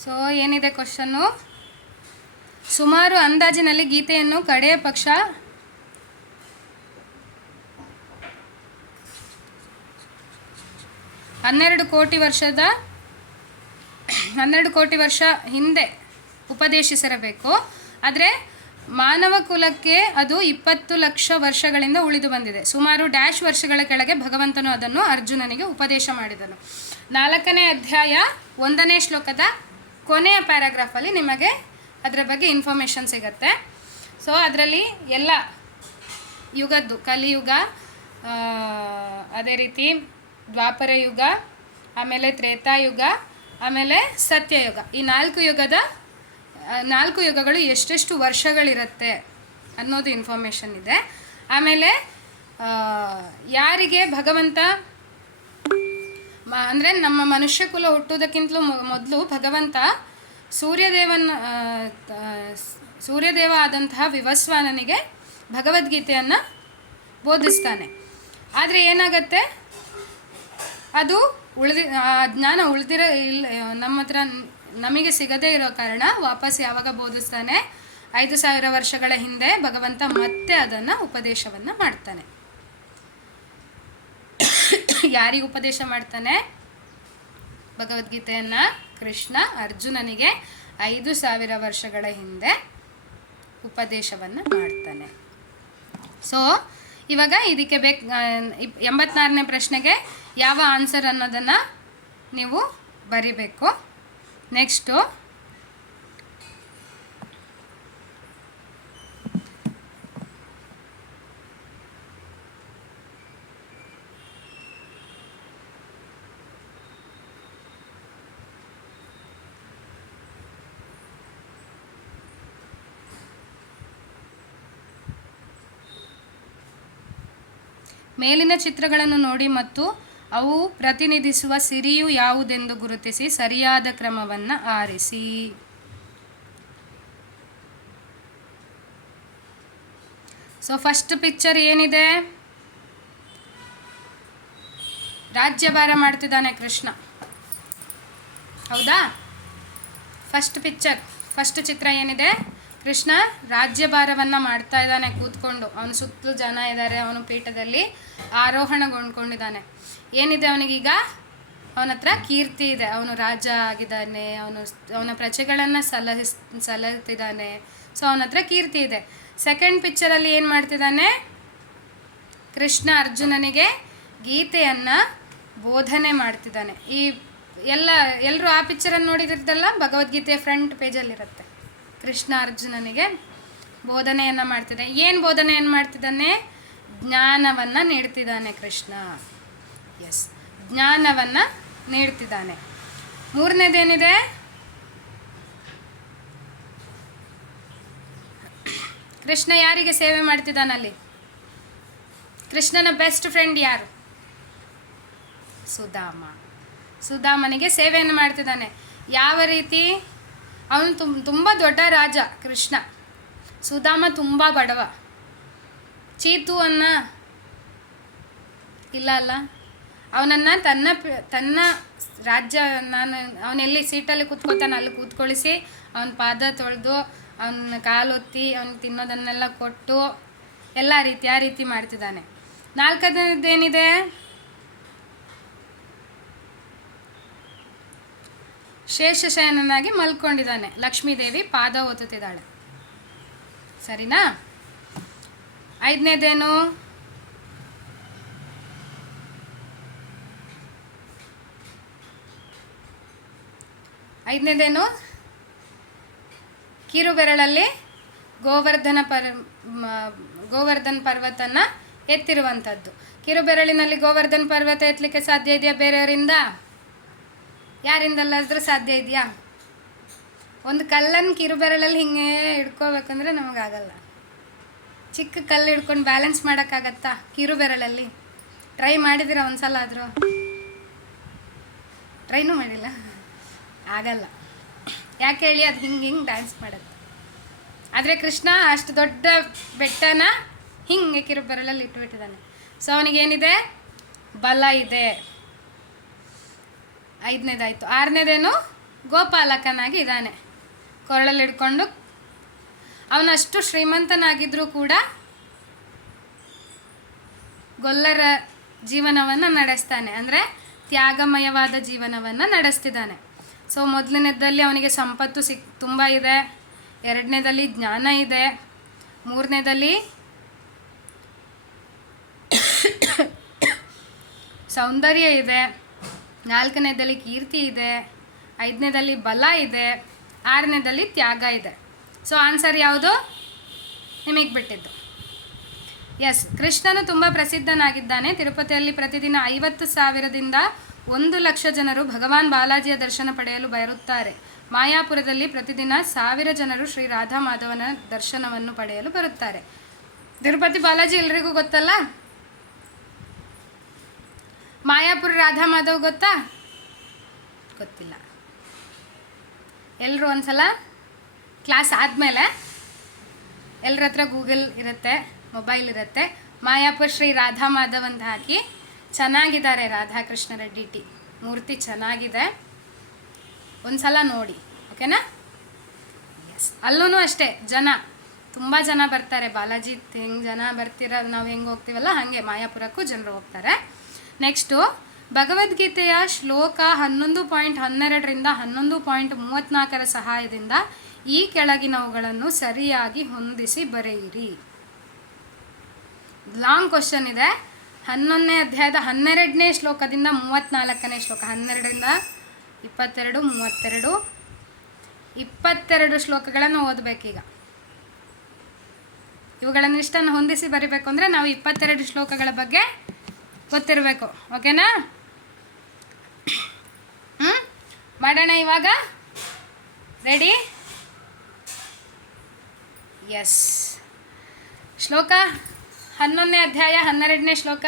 ಸೊ ಏನಿದೆ ಕ್ವಶನ್ನು? ಸುಮಾರು ಅಂದಾಜಿನಲ್ಲಿ ಗೀತೆಯನ್ನು ಕಡೆಯ ಪಕ್ಷ 12 ಕೋಟಿ ವರ್ಷ ಹಿಂದೆ ಉಪದೇಶಿಸಿರಬೇಕು. ಆದರೆ ಮಾನವ ಕುಲಕ್ಕೆ ಅದು 20 ಲಕ್ಷ ವರ್ಷಗಳಿಂದ ಉಳಿದು ಬಂದಿದೆ. ಸುಮಾರು ಡ್ಯಾಶ್ ವರ್ಷಗಳ ಕೆಳಗೆ ಭಗವಂತನು ಅದನ್ನು ಅರ್ಜುನನಿಗೆ ಉಪದೇಶ ಮಾಡಿದನು. 4ನೇ ಅಧ್ಯಾಯ 1ನೇ ಶ್ಲೋಕದ ಕೊನೆಯ ಪ್ಯಾರಾಗ್ರಾಫಲ್ಲಿ ನಿಮಗೆ ಅದರ ಬಗ್ಗೆ ಇನ್ಫಾರ್ಮೇಷನ್ ಸಿಗುತ್ತೆ. ಸೊ ಅದರಲ್ಲಿ ಎಲ್ಲ ಯುಗದ್ದು, ಕಲಿಯುಗ, ಅದೇ ರೀತಿ ದ್ವಾಪರ ಯುಗ, ಆಮೇಲೆ ತ್ರೇತಾಯುಗ, ಆಮೇಲೆ ಸತ್ಯಯುಗ, ಈ 4 ಯುಗಗಳು ಎಷ್ಟೆಷ್ಟು ವರ್ಷಗಳಿರುತ್ತೆ ಅನ್ನೋದು ಇನ್ಫಾರ್ಮೇಷನ್ ಇದೆ. ಆಮೇಲೆ ಯಾರಿಗೆ ಭಗವಂತ ಅಂದರೆ ನಮ್ಮ ಮನುಷ್ಯ ಕುಲ ಹುಟ್ಟುವುದಕ್ಕಿಂತಲೂ ಮೊದಲು ಭಗವಂತ ಸೂರ್ಯದೇವ ಆದಂತಹ ವಿವಸ್ವಾನನಿಗೆ ಭಗವದ್ಗೀತೆಯನ್ನು ಬೋಧಿಸ್ತಾನೆ. ಆದರೆ ಏನಾಗತ್ತೆ, ಅದು ಜ್ಞಾನ ಇಲ್ಲ ನಮ್ಮ ಹತ್ರ ನಮಗೆ ಸಿಗದೇ ಇರೋ ಕಾರಣ ವಾಪಸ್ ಯಾವಾಗ ಬೋಧಿಸ್ತಾನೆ? 5000 ವರ್ಷಗಳ ಹಿಂದೆ ಭಗವಂತ ಮತ್ತೆ ಅದನ್ನು ಉಪದೇಶವನ್ನು ಮಾಡ್ತಾನೆ. ಯಾರಿಗೆ ಉಪದೇಶ ಮಾಡ್ತಾನೆ ಭಗವದ್ಗೀತೆಯನ್ನು? ಕೃಷ್ಣ ಅರ್ಜುನನಿಗೆ 5000 ವರ್ಷಗಳ ಹಿಂದೆ ಉಪದೇಶವನ್ನು ಮಾಡ್ತಾನೆ. ಸೊ ಇವಾಗ ಇದಕ್ಕೆ 84ನೇ ಪ್ರಶ್ನೆಗೆ ಯಾವ ಆನ್ಸರ್ ಅನ್ನೋದನ್ನು ನೀವು ಬರಿಬೇಕು. ನೆಕ್ಸ್ಟು ಮೇಲಿನ ಚಿತ್ರಗಳನ್ನು ನೋಡಿ ಮತ್ತು ಅವು ಪ್ರತಿನಿಧಿಸುವ ಸಿರಿಯು ಯಾವುದೆಂದು ಗುರುತಿಸಿ ಸರಿಯಾದ ಕ್ರಮವನ್ನು ಆರಿಸಿ. ಸೊ ಫಸ್ಟ್ ಪಿಕ್ಚರ್ ಏನಿದೆ? ರಾಜ್ಯಭಾರ ಮಾಡ್ತಿದ್ದಾನೆ ಕೃಷ್ಣ, ಹೌದಾ? ಫಸ್ಟ್ ಚಿತ್ರ ಏನಿದೆ? ಕೃಷ್ಣ ರಾಜ್ಯಭಾರವನ್ನು ಮಾಡ್ತಾ ಇದ್ದಾನೆ ಕೂತ್ಕೊಂಡು. ಅವನ ಸುತ್ತಲೂ ಜನ ಇದ್ದಾರೆ, ಅವನು ಪೀಠದಲ್ಲಿ ಆರೋಹಣಗೊಂಡ್ಕೊಂಡಿದ್ದಾನೆ. ಏನಿದೆ ಅವನಿಗೀಗ? ಅವನ ಹತ್ರ ಕೀರ್ತಿ ಇದೆ, ಅವನು ರಾಜ ಆಗಿದ್ದಾನೆ, ಅವನ ಪ್ರಜೆಗಳನ್ನು ಸಲಹುತ್ತಿದ್ದಾನೆ. ಸೊ ಅವನ ಹತ್ರ ಕೀರ್ತಿ ಇದೆ. ಸೆಕೆಂಡ್ ಪಿಕ್ಚರಲ್ಲಿ ಏನು ಮಾಡ್ತಿದ್ದಾನೆ? ಕೃಷ್ಣ ಗೀತೆಯನ್ನು ಬೋಧನೆ ಮಾಡ್ತಿದ್ದಾನೆ. ಎಲ್ಲರೂ ಆ ಪಿಕ್ಚರನ್ನು ನೋಡಿದಿರ್ತಲ್ಲ, ಭಗವದ್ಗೀತೆಯ ಫ್ರಂಟ್ ಪೇಜಲ್ಲಿರುತ್ತೆ. ಕೃಷ್ಣ ಅರ್ಜುನನಿಗೆ ಬೋಧನೆಯನ್ನು ಮಾಡ್ತಿದ್ದಾನೆ. ಏನು ಬೋಧನೆಯನ್ನು ಮಾಡ್ತಿದ್ದಾನೆ? ಜ್ಞಾನವನ್ನು ನೀಡ್ತಿದ್ದಾನೆ ಕೃಷ್ಣ. ಎಸ್, ಜ್ಞಾನವನ್ನು ನೀಡ್ತಿದ್ದಾನೆ. ಮೂರನೇದೇನಿದೆ? ಕೃಷ್ಣ ಯಾರಿಗೆ ಸೇವೆ ಮಾಡ್ತಿದ್ದಾನಲ್ಲಿ? ಕೃಷ್ಣನ ಬೆಸ್ಟ್ ಫ್ರೆಂಡ್ ಯಾರು? ಸುಧಾಮನಿಗೆ ಸೇವೆಯನ್ನು ಮಾಡ್ತಿದ್ದಾನೆ. ಯಾವ ರೀತಿ? ಅವನು ತುಂಬ ದೊಡ್ಡ ರಾಜ ಕೃಷ್ಣ, ಸುಧಾಮ ತುಂಬ ಬಡವ. ಚೀತುವನ್ನು ಇಲ್ಲ ಅವನನ್ನು ತನ್ನ ರಾಜ್ಯ, ಅವನೆಲ್ಲಿ ಸೀಟಲ್ಲಿ ಕೂತ್ಕೊತಾನೆ ಅಲ್ಲಿ ಕೂತ್ಕೊಳಿಸಿ ಅವನ ಪಾದ ತೊಳೆದು ಅವನ ಕಾಲೊತ್ತಿ ಅವನು ತಿನ್ನೋದನ್ನೆಲ್ಲ ಕೊಟ್ಟು ಎಲ್ಲ ಆ ರೀತಿ ಮಾಡ್ತಿದ್ದಾನೆ. ನಾಲ್ಕನೇದೇನಿದೆ? ಶೇಷಶಯನನಾಗಿ ಮಲ್ಕೊಂಡಿದ್ದಾನೆ. ಲಕ್ಷ್ಮೀದೇವಿ ಪಾದ ಒತ್ತುತ್ತಿದ್ದಾಳೆ. ಸರಿನಾ? ಐದನೇದೇನು? ಕಿರುಬೆರಳಲ್ಲಿ ಗೋವರ್ಧನ್ ಪರ್ವತನ ಎತ್ತಿರುವಂಥದ್ದು. ಕಿರುಬೆರಳಿನಲ್ಲಿ ಗೋವರ್ಧನ್ ಪರ್ವತ ಎತ್ತಲಿಕ್ಕೆ ಸಾಧ್ಯ ಇದೆಯಾ ಬೇರೆಯವರಿಂದ? ಯಾರಿಂದಲ್ಲಾದರೂ ಸಾಧ್ಯ ಇದೆಯಾ? ಒಂದು ಕಲ್ಲನ್ನು ಕಿರುಬೆರಳಲ್ಲಿ ಹಿಂಗೆ ಹಿಡ್ಕೋಬೇಕಂದ್ರೆ ನಮಗಾಗಲ್ಲ. ಚಿಕ್ಕ ಕಲ್ಲು ಹಿಡ್ಕೊಂಡು ಬ್ಯಾಲೆನ್ಸ್ ಮಾಡೋಕ್ಕಾಗತ್ತಾ ಕಿರುಬೆರಳಲ್ಲಿ? ಟ್ರೈ ಮಾಡಿದಿರ ಒಂದು ಸಲ ಆದರೂ? ಟ್ರೈನೂ ಮಾಡಿಲ್ಲ, ಆಗಲ್ಲ. ಯಾಕೆ ಹೇಳಿ? ಅದು ಹಿಂಗೆ ಡ್ಯಾನ್ಸ್ ಮಾಡುತ್ತೆ. ಆದರೆ ಕೃಷ್ಣ ಅಷ್ಟು ದೊಡ್ಡ ಬೆಟ್ಟನ ಹಿಂಗೆ ಕಿರುಬೆರಳಲ್ಲಿ ಇಟ್ಬಿಟ್ಟಿದ್ದಾನೆ. ಸೊ ಅವನಿಗೇನಿದೆ? ಬಲ ಇದೆ. ಐದನೇದಾಯಿತು. ಆರನೇದೇನು? ಗೋಪಾಲಕನಾಗಿ ಇದ್ದಾನೆ, ಕೊರಳಲ್ಲಿ ಹಿಡ್ಕೊಂಡು. ಅವನಷ್ಟು ಶ್ರೀಮಂತನಾಗಿದ್ದರೂ ಕೂಡ ಗೊಲ್ಲರ ಜೀವನವನ್ನು ನಡೆಸ್ತಾನೆ, ಅಂದರೆ ತ್ಯಾಗಮಯವಾದ ಜೀವನವನ್ನು ನಡೆಸ್ತಿದ್ದಾನೆ. ಸೊ ಮೊದಲನೇದಲ್ಲಿ ಅವನಿಗೆ ಸಂಪತ್ತು ತುಂಬ ಇದೆ, ಎರಡನೇದಲ್ಲಿ ಜ್ಞಾನ ಇದೆ, ಮೂರನೇದಲ್ಲಿ ಸೌಂದರ್ಯ ಇದೆ, ನಾಲ್ಕನೇದಲ್ಲಿ ಕೀರ್ತಿ ಇದೆ, ಐದನೇದಲ್ಲಿ ಬಲ ಇದೆ, ಆರನೇದಲ್ಲಿ ತ್ಯಾಗ ಇದೆ. ಸೊ ಆನ್ಸರ್ ಯಾವುದು? ನಿಮಗೆ ಬಿಟ್ಟಿದ್ದು. ಎಸ್, ಕೃಷ್ಣನು ತುಂಬ ಪ್ರಸಿದ್ಧನಾಗಿದ್ದಾನೆ. ತಿರುಪತಿಯಲ್ಲಿ ಪ್ರತಿದಿನ 50,000ದಿಂದ 1,00,000 ಜನರು ಭಗವಾನ್ ಬಾಲಾಜಿಯ ದರ್ಶನ ಪಡೆಯಲು ಬರುತ್ತಾರೆ. ಮಾಯಾಪುರದಲ್ಲಿ ಪ್ರತಿದಿನ 1,000 ಜನರು ಶ್ರೀ ರಾಧಾ ಮಾಧವನ ದರ್ಶನವನ್ನು ಪಡೆಯಲು ಬರುತ್ತಾರೆ. ತಿರುಪತಿ ಬಾಲಾಜಿ ಎಲ್ರಿಗೂ ಗೊತ್ತಲ್ಲ. ಮಾಯಾಪುರ ರಾಧಾ ಮಾಧವ್ ಗೊತ್ತಾ? ಗೊತ್ತಿಲ್ಲ. ಎಲ್ಲರೂ ಒಂದ್ಸಲ ಕ್ಲಾಸ್ ಆದಮೇಲೆ ಎಲ್ಲರ ಹತ್ರ ಗೂಗಲ್ ಇರುತ್ತೆ, ಮೊಬೈಲ್ ಇರುತ್ತೆ, ಮಾಯಾಪುರ ಶ್ರೀ ರಾಧಾ ಮಾಧವ್ ಅಂತ ಹಾಕಿ. ಚೆನ್ನಾಗಿದ್ದಾರೆ ರಾಧಾಕೃಷ್ಣ ರೆಡ್ಡಿ ಟಿ ಮೂರ್ತಿ, ಚೆನ್ನಾಗಿದೆ, ಒಂದು ಸಲ ನೋಡಿ, ಓಕೆನಾ? ಎಸ್, ಅಲ್ಲೂ ಅಷ್ಟೇ ತುಂಬ ಜನ ಬರ್ತಾರೆ. ಬಾಲಾಜಿ ಹೆಂಗೆ ಜನ ನಾವು ಹೆಂಗೆ ಹೋಗ್ತೀವಲ್ಲ ಹಾಗೆ ಮಾಯಾಪುರಕ್ಕೂ ಜನರು ಹೋಗ್ತಾರೆ. ನೆಕ್ಸ್ಟು ಭಗವದ್ಗೀತೆಯ ಶ್ಲೋಕ 11.12ರಿಂದ 11.34 ಸಹಾಯದಿಂದ ಈ ಕೆಳಗಿನವುಗಳನ್ನು ಸರಿಯಾಗಿ ಹೊಂದಿಸಿ ಬರೆಯಿರಿ. ಲಾಂಗ್ ಕ್ವಶನ್ ಇದೆ. 11ನೇ ಅಧ್ಯಾಯದ 12ನೇ ಶ್ಲೋಕದಿಂದ 34ನೇ ಶ್ಲೋಕ, 12ರಿಂದ 22, 32, 22 ಶ್ಲೋಕಗಳನ್ನು ಓದಬೇಕೀಗ. ಇವುಗಳನ್ನಿಷ್ಟನ್ನು ಹೊಂದಿಸಿ ಬರಿಬೇಕು ಅಂದರೆ ನಾವು 22 ಶ್ಲೋಕಗಳ ಬಗ್ಗೆ ಗೊತ್ತಿರಬೇಕು, ಓಕೆನಾ? ಮಾಡೋಣ ಇವಾಗ. ರೆಡಿ? ಎಸ್. ಶ್ಲೋಕ 11ನೇ ಅಧ್ಯಾಯ 12ನೇ ಶ್ಲೋಕ.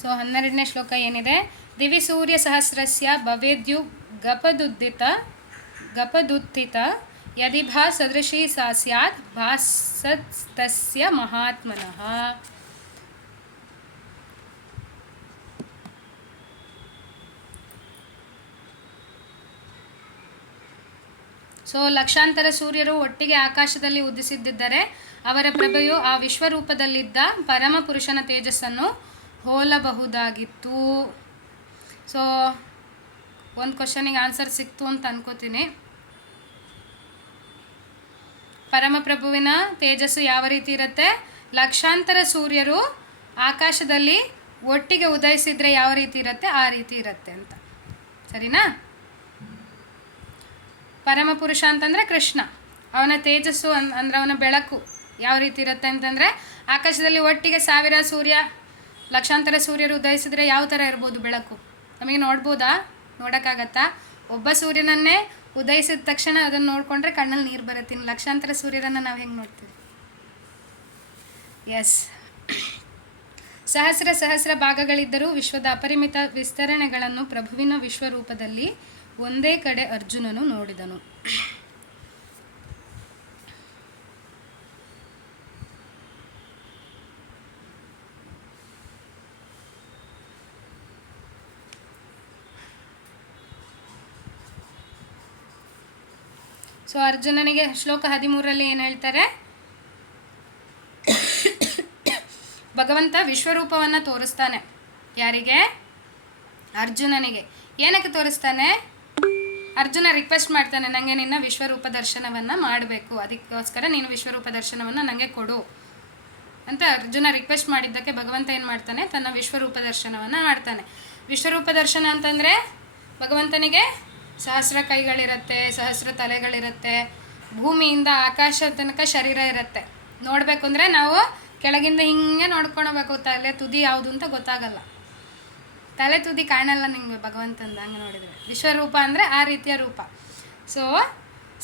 ಸೊ 12ನೇ ಶ್ಲೋಕ ಏನಿದೆ, ದಿವಿ ಸೂರ್ಯ ಸಹಸ್ರಸ್ಯ ಭವೇದ್ಯು ಗಪದುತ್ಥಿತ ಯದಿ ಭಾ ಸದೃಶಿ ಸಾ ಸ್ಯಾತ್ ಭಾಸಸ್ತಸ್ಯ ಮಹಾತ್ಮನಃ. ಸೊ ಲಕ್ಷಾಂತರ ಸೂರ್ಯರು ಒಟ್ಟಿಗೆ ಆಕಾಶದಲ್ಲಿ ಉದಿಸಿದ್ದರೆ ಅವರ ಪ್ರಭೆಯು ಆ ವಿಶ್ವರೂಪದಲ್ಲಿದ್ದ ಪರಮ ಪುರುಷನ ತೇಜಸ್ಸನ್ನು ಹೋಲಬಹುದಾಗಿತ್ತು. ಸೊ ಒಂದು ಕ್ವಶನಿಗೆ ಆನ್ಸರ್ ಸಿಕ್ತು ಅಂತ ಅನ್ಕೋತೀನಿ. ಪರಮಪ್ರಭುವಿನ ತೇಜಸ್ಸು ಯಾವ ರೀತಿ ಇರುತ್ತೆ? ಲಕ್ಷಾಂತರ ಸೂರ್ಯರು ಆಕಾಶದಲ್ಲಿ ಒಟ್ಟಿಗೆ ಉದಯಿಸಿದರೆ ಯಾವ ರೀತಿ ಇರುತ್ತೆ ಆ ರೀತಿ ಇರುತ್ತೆ ಅಂತ. ಸರಿನಾ? ಪರಮಪುರುಷ ಅಂತಂದರೆ ಕೃಷ್ಣ. ಅವನ ತೇಜಸ್ಸು ಅಂದರೆ ಅವನ ಬೆಳಕು ಯಾವ ರೀತಿ ಇರುತ್ತೆ ಅಂತಂದರೆ, ಆಕಾಶದಲ್ಲಿ ಒಟ್ಟಿಗೆ ಲಕ್ಷಾಂತರ ಸೂರ್ಯರು ಉದಯಿಸಿದ್ರೆ ಯಾವ ಥರ ಇರ್ಬೋದು ಬೆಳಕು? ನಮಗೆ ನೋಡ್ಬೋದಾ? ನೋಡೋಕ್ಕಾಗತ್ತಾ? ಒಬ್ಬ ಸೂರ್ಯನನ್ನೇ ಉದಯಿಸಿದ ತಕ್ಷಣ ಅದನ್ನು ನೋಡಿಕೊಂಡ್ರೆ ಕಣ್ಣಲ್ಲಿ ನೀರು ಬರುತ್ತೆ. ಇನ್ನು ಲಕ್ಷಾಂತರ ಸೂರ್ಯರನ್ನು ನಾವು ಹೆಂಗೆ ನೋಡ್ತೀವಿ? ಎಸ್. ಸಹಸ್ರ ಭಾಗಗಳಿದ್ದರೂ ವಿಶ್ವದ ಅಪರಿಮಿತ ವಿಸ್ತರಣೆಗಳನ್ನು ಪ್ರಭುವಿನ ವಿಶ್ವರೂಪದಲ್ಲಿ ಒಂದೇ ಕಡೆ ಅರ್ಜುನನು ನೋಡಿದನು. ಸೊ ಅರ್ಜುನನಿಗೆ ಶ್ಲೋಕ 13ರಲ್ಲಿ ಏನು ಹೇಳ್ತಾರೆ? ಭಗವಂತ ವಿಶ್ವರೂಪವನ್ನು ತೋರಿಸ್ತಾನೆ. ಯಾರಿಗೆ? ಅರ್ಜುನನಿಗೆ. ಏನಕ್ಕೆ ತೋರಿಸ್ತಾನೆ? ಅರ್ಜುನ ರಿಕ್ವೆಸ್ಟ್ ಮಾಡ್ತಾನೆ, ನನಗೆ ನಿನ್ನ ವಿಶ್ವರೂಪ ದರ್ಶನವನ್ನು ಮಾಡಬೇಕು, ಅದಕ್ಕೋಸ್ಕರ ನೀನು ವಿಶ್ವರೂಪ ದರ್ಶನವನ್ನು ನನಗೆ ಕೊಡು ಅಂತ ಅರ್ಜುನ ರಿಕ್ವೆಸ್ಟ್ ಮಾಡಿದ್ದಕ್ಕೆ ಭಗವಂತ ಏನು ಮಾಡ್ತಾನೆ? ತನ್ನ ವಿಶ್ವರೂಪ ದರ್ಶನವನ್ನು ಮಾಡ್ತಾನೆ. ವಿಶ್ವರೂಪ ದರ್ಶನ ಅಂತಂದರೆ ಭಗವಂತನಿಗೆ ಸಹಸ್ರ ಕೈಗಳಿರುತ್ತೆ, ಸಹಸ್ರ ತಲೆಗಳಿರುತ್ತೆ, ಭೂಮಿಯಿಂದ ಆಕಾಶ ತನಕ ಶರೀರ ಇರುತ್ತೆ. ನೋಡಬೇಕು ಅಂದರೆ ನಾವು ಕೆಳಗಿಂದ ಹಿಂಗೆ ನೋಡ್ಕೊಳ್ಬೇಕು, ತಲೆ ತುದಿ ಯಾವುದು ಅಂತ ಗೊತ್ತಾಗಲ್ಲ, ತಲೆ ತುದಿ ಕಾಣಲ್ಲ ನಿಮಗೆ ಭಗವಂತಂದು ಹಂಗೆ ನೋಡಿದರೆ. ವಿಶ್ವರೂಪ ಅಂದರೆ ಆ ರೀತಿಯ ರೂಪ. ಸೊ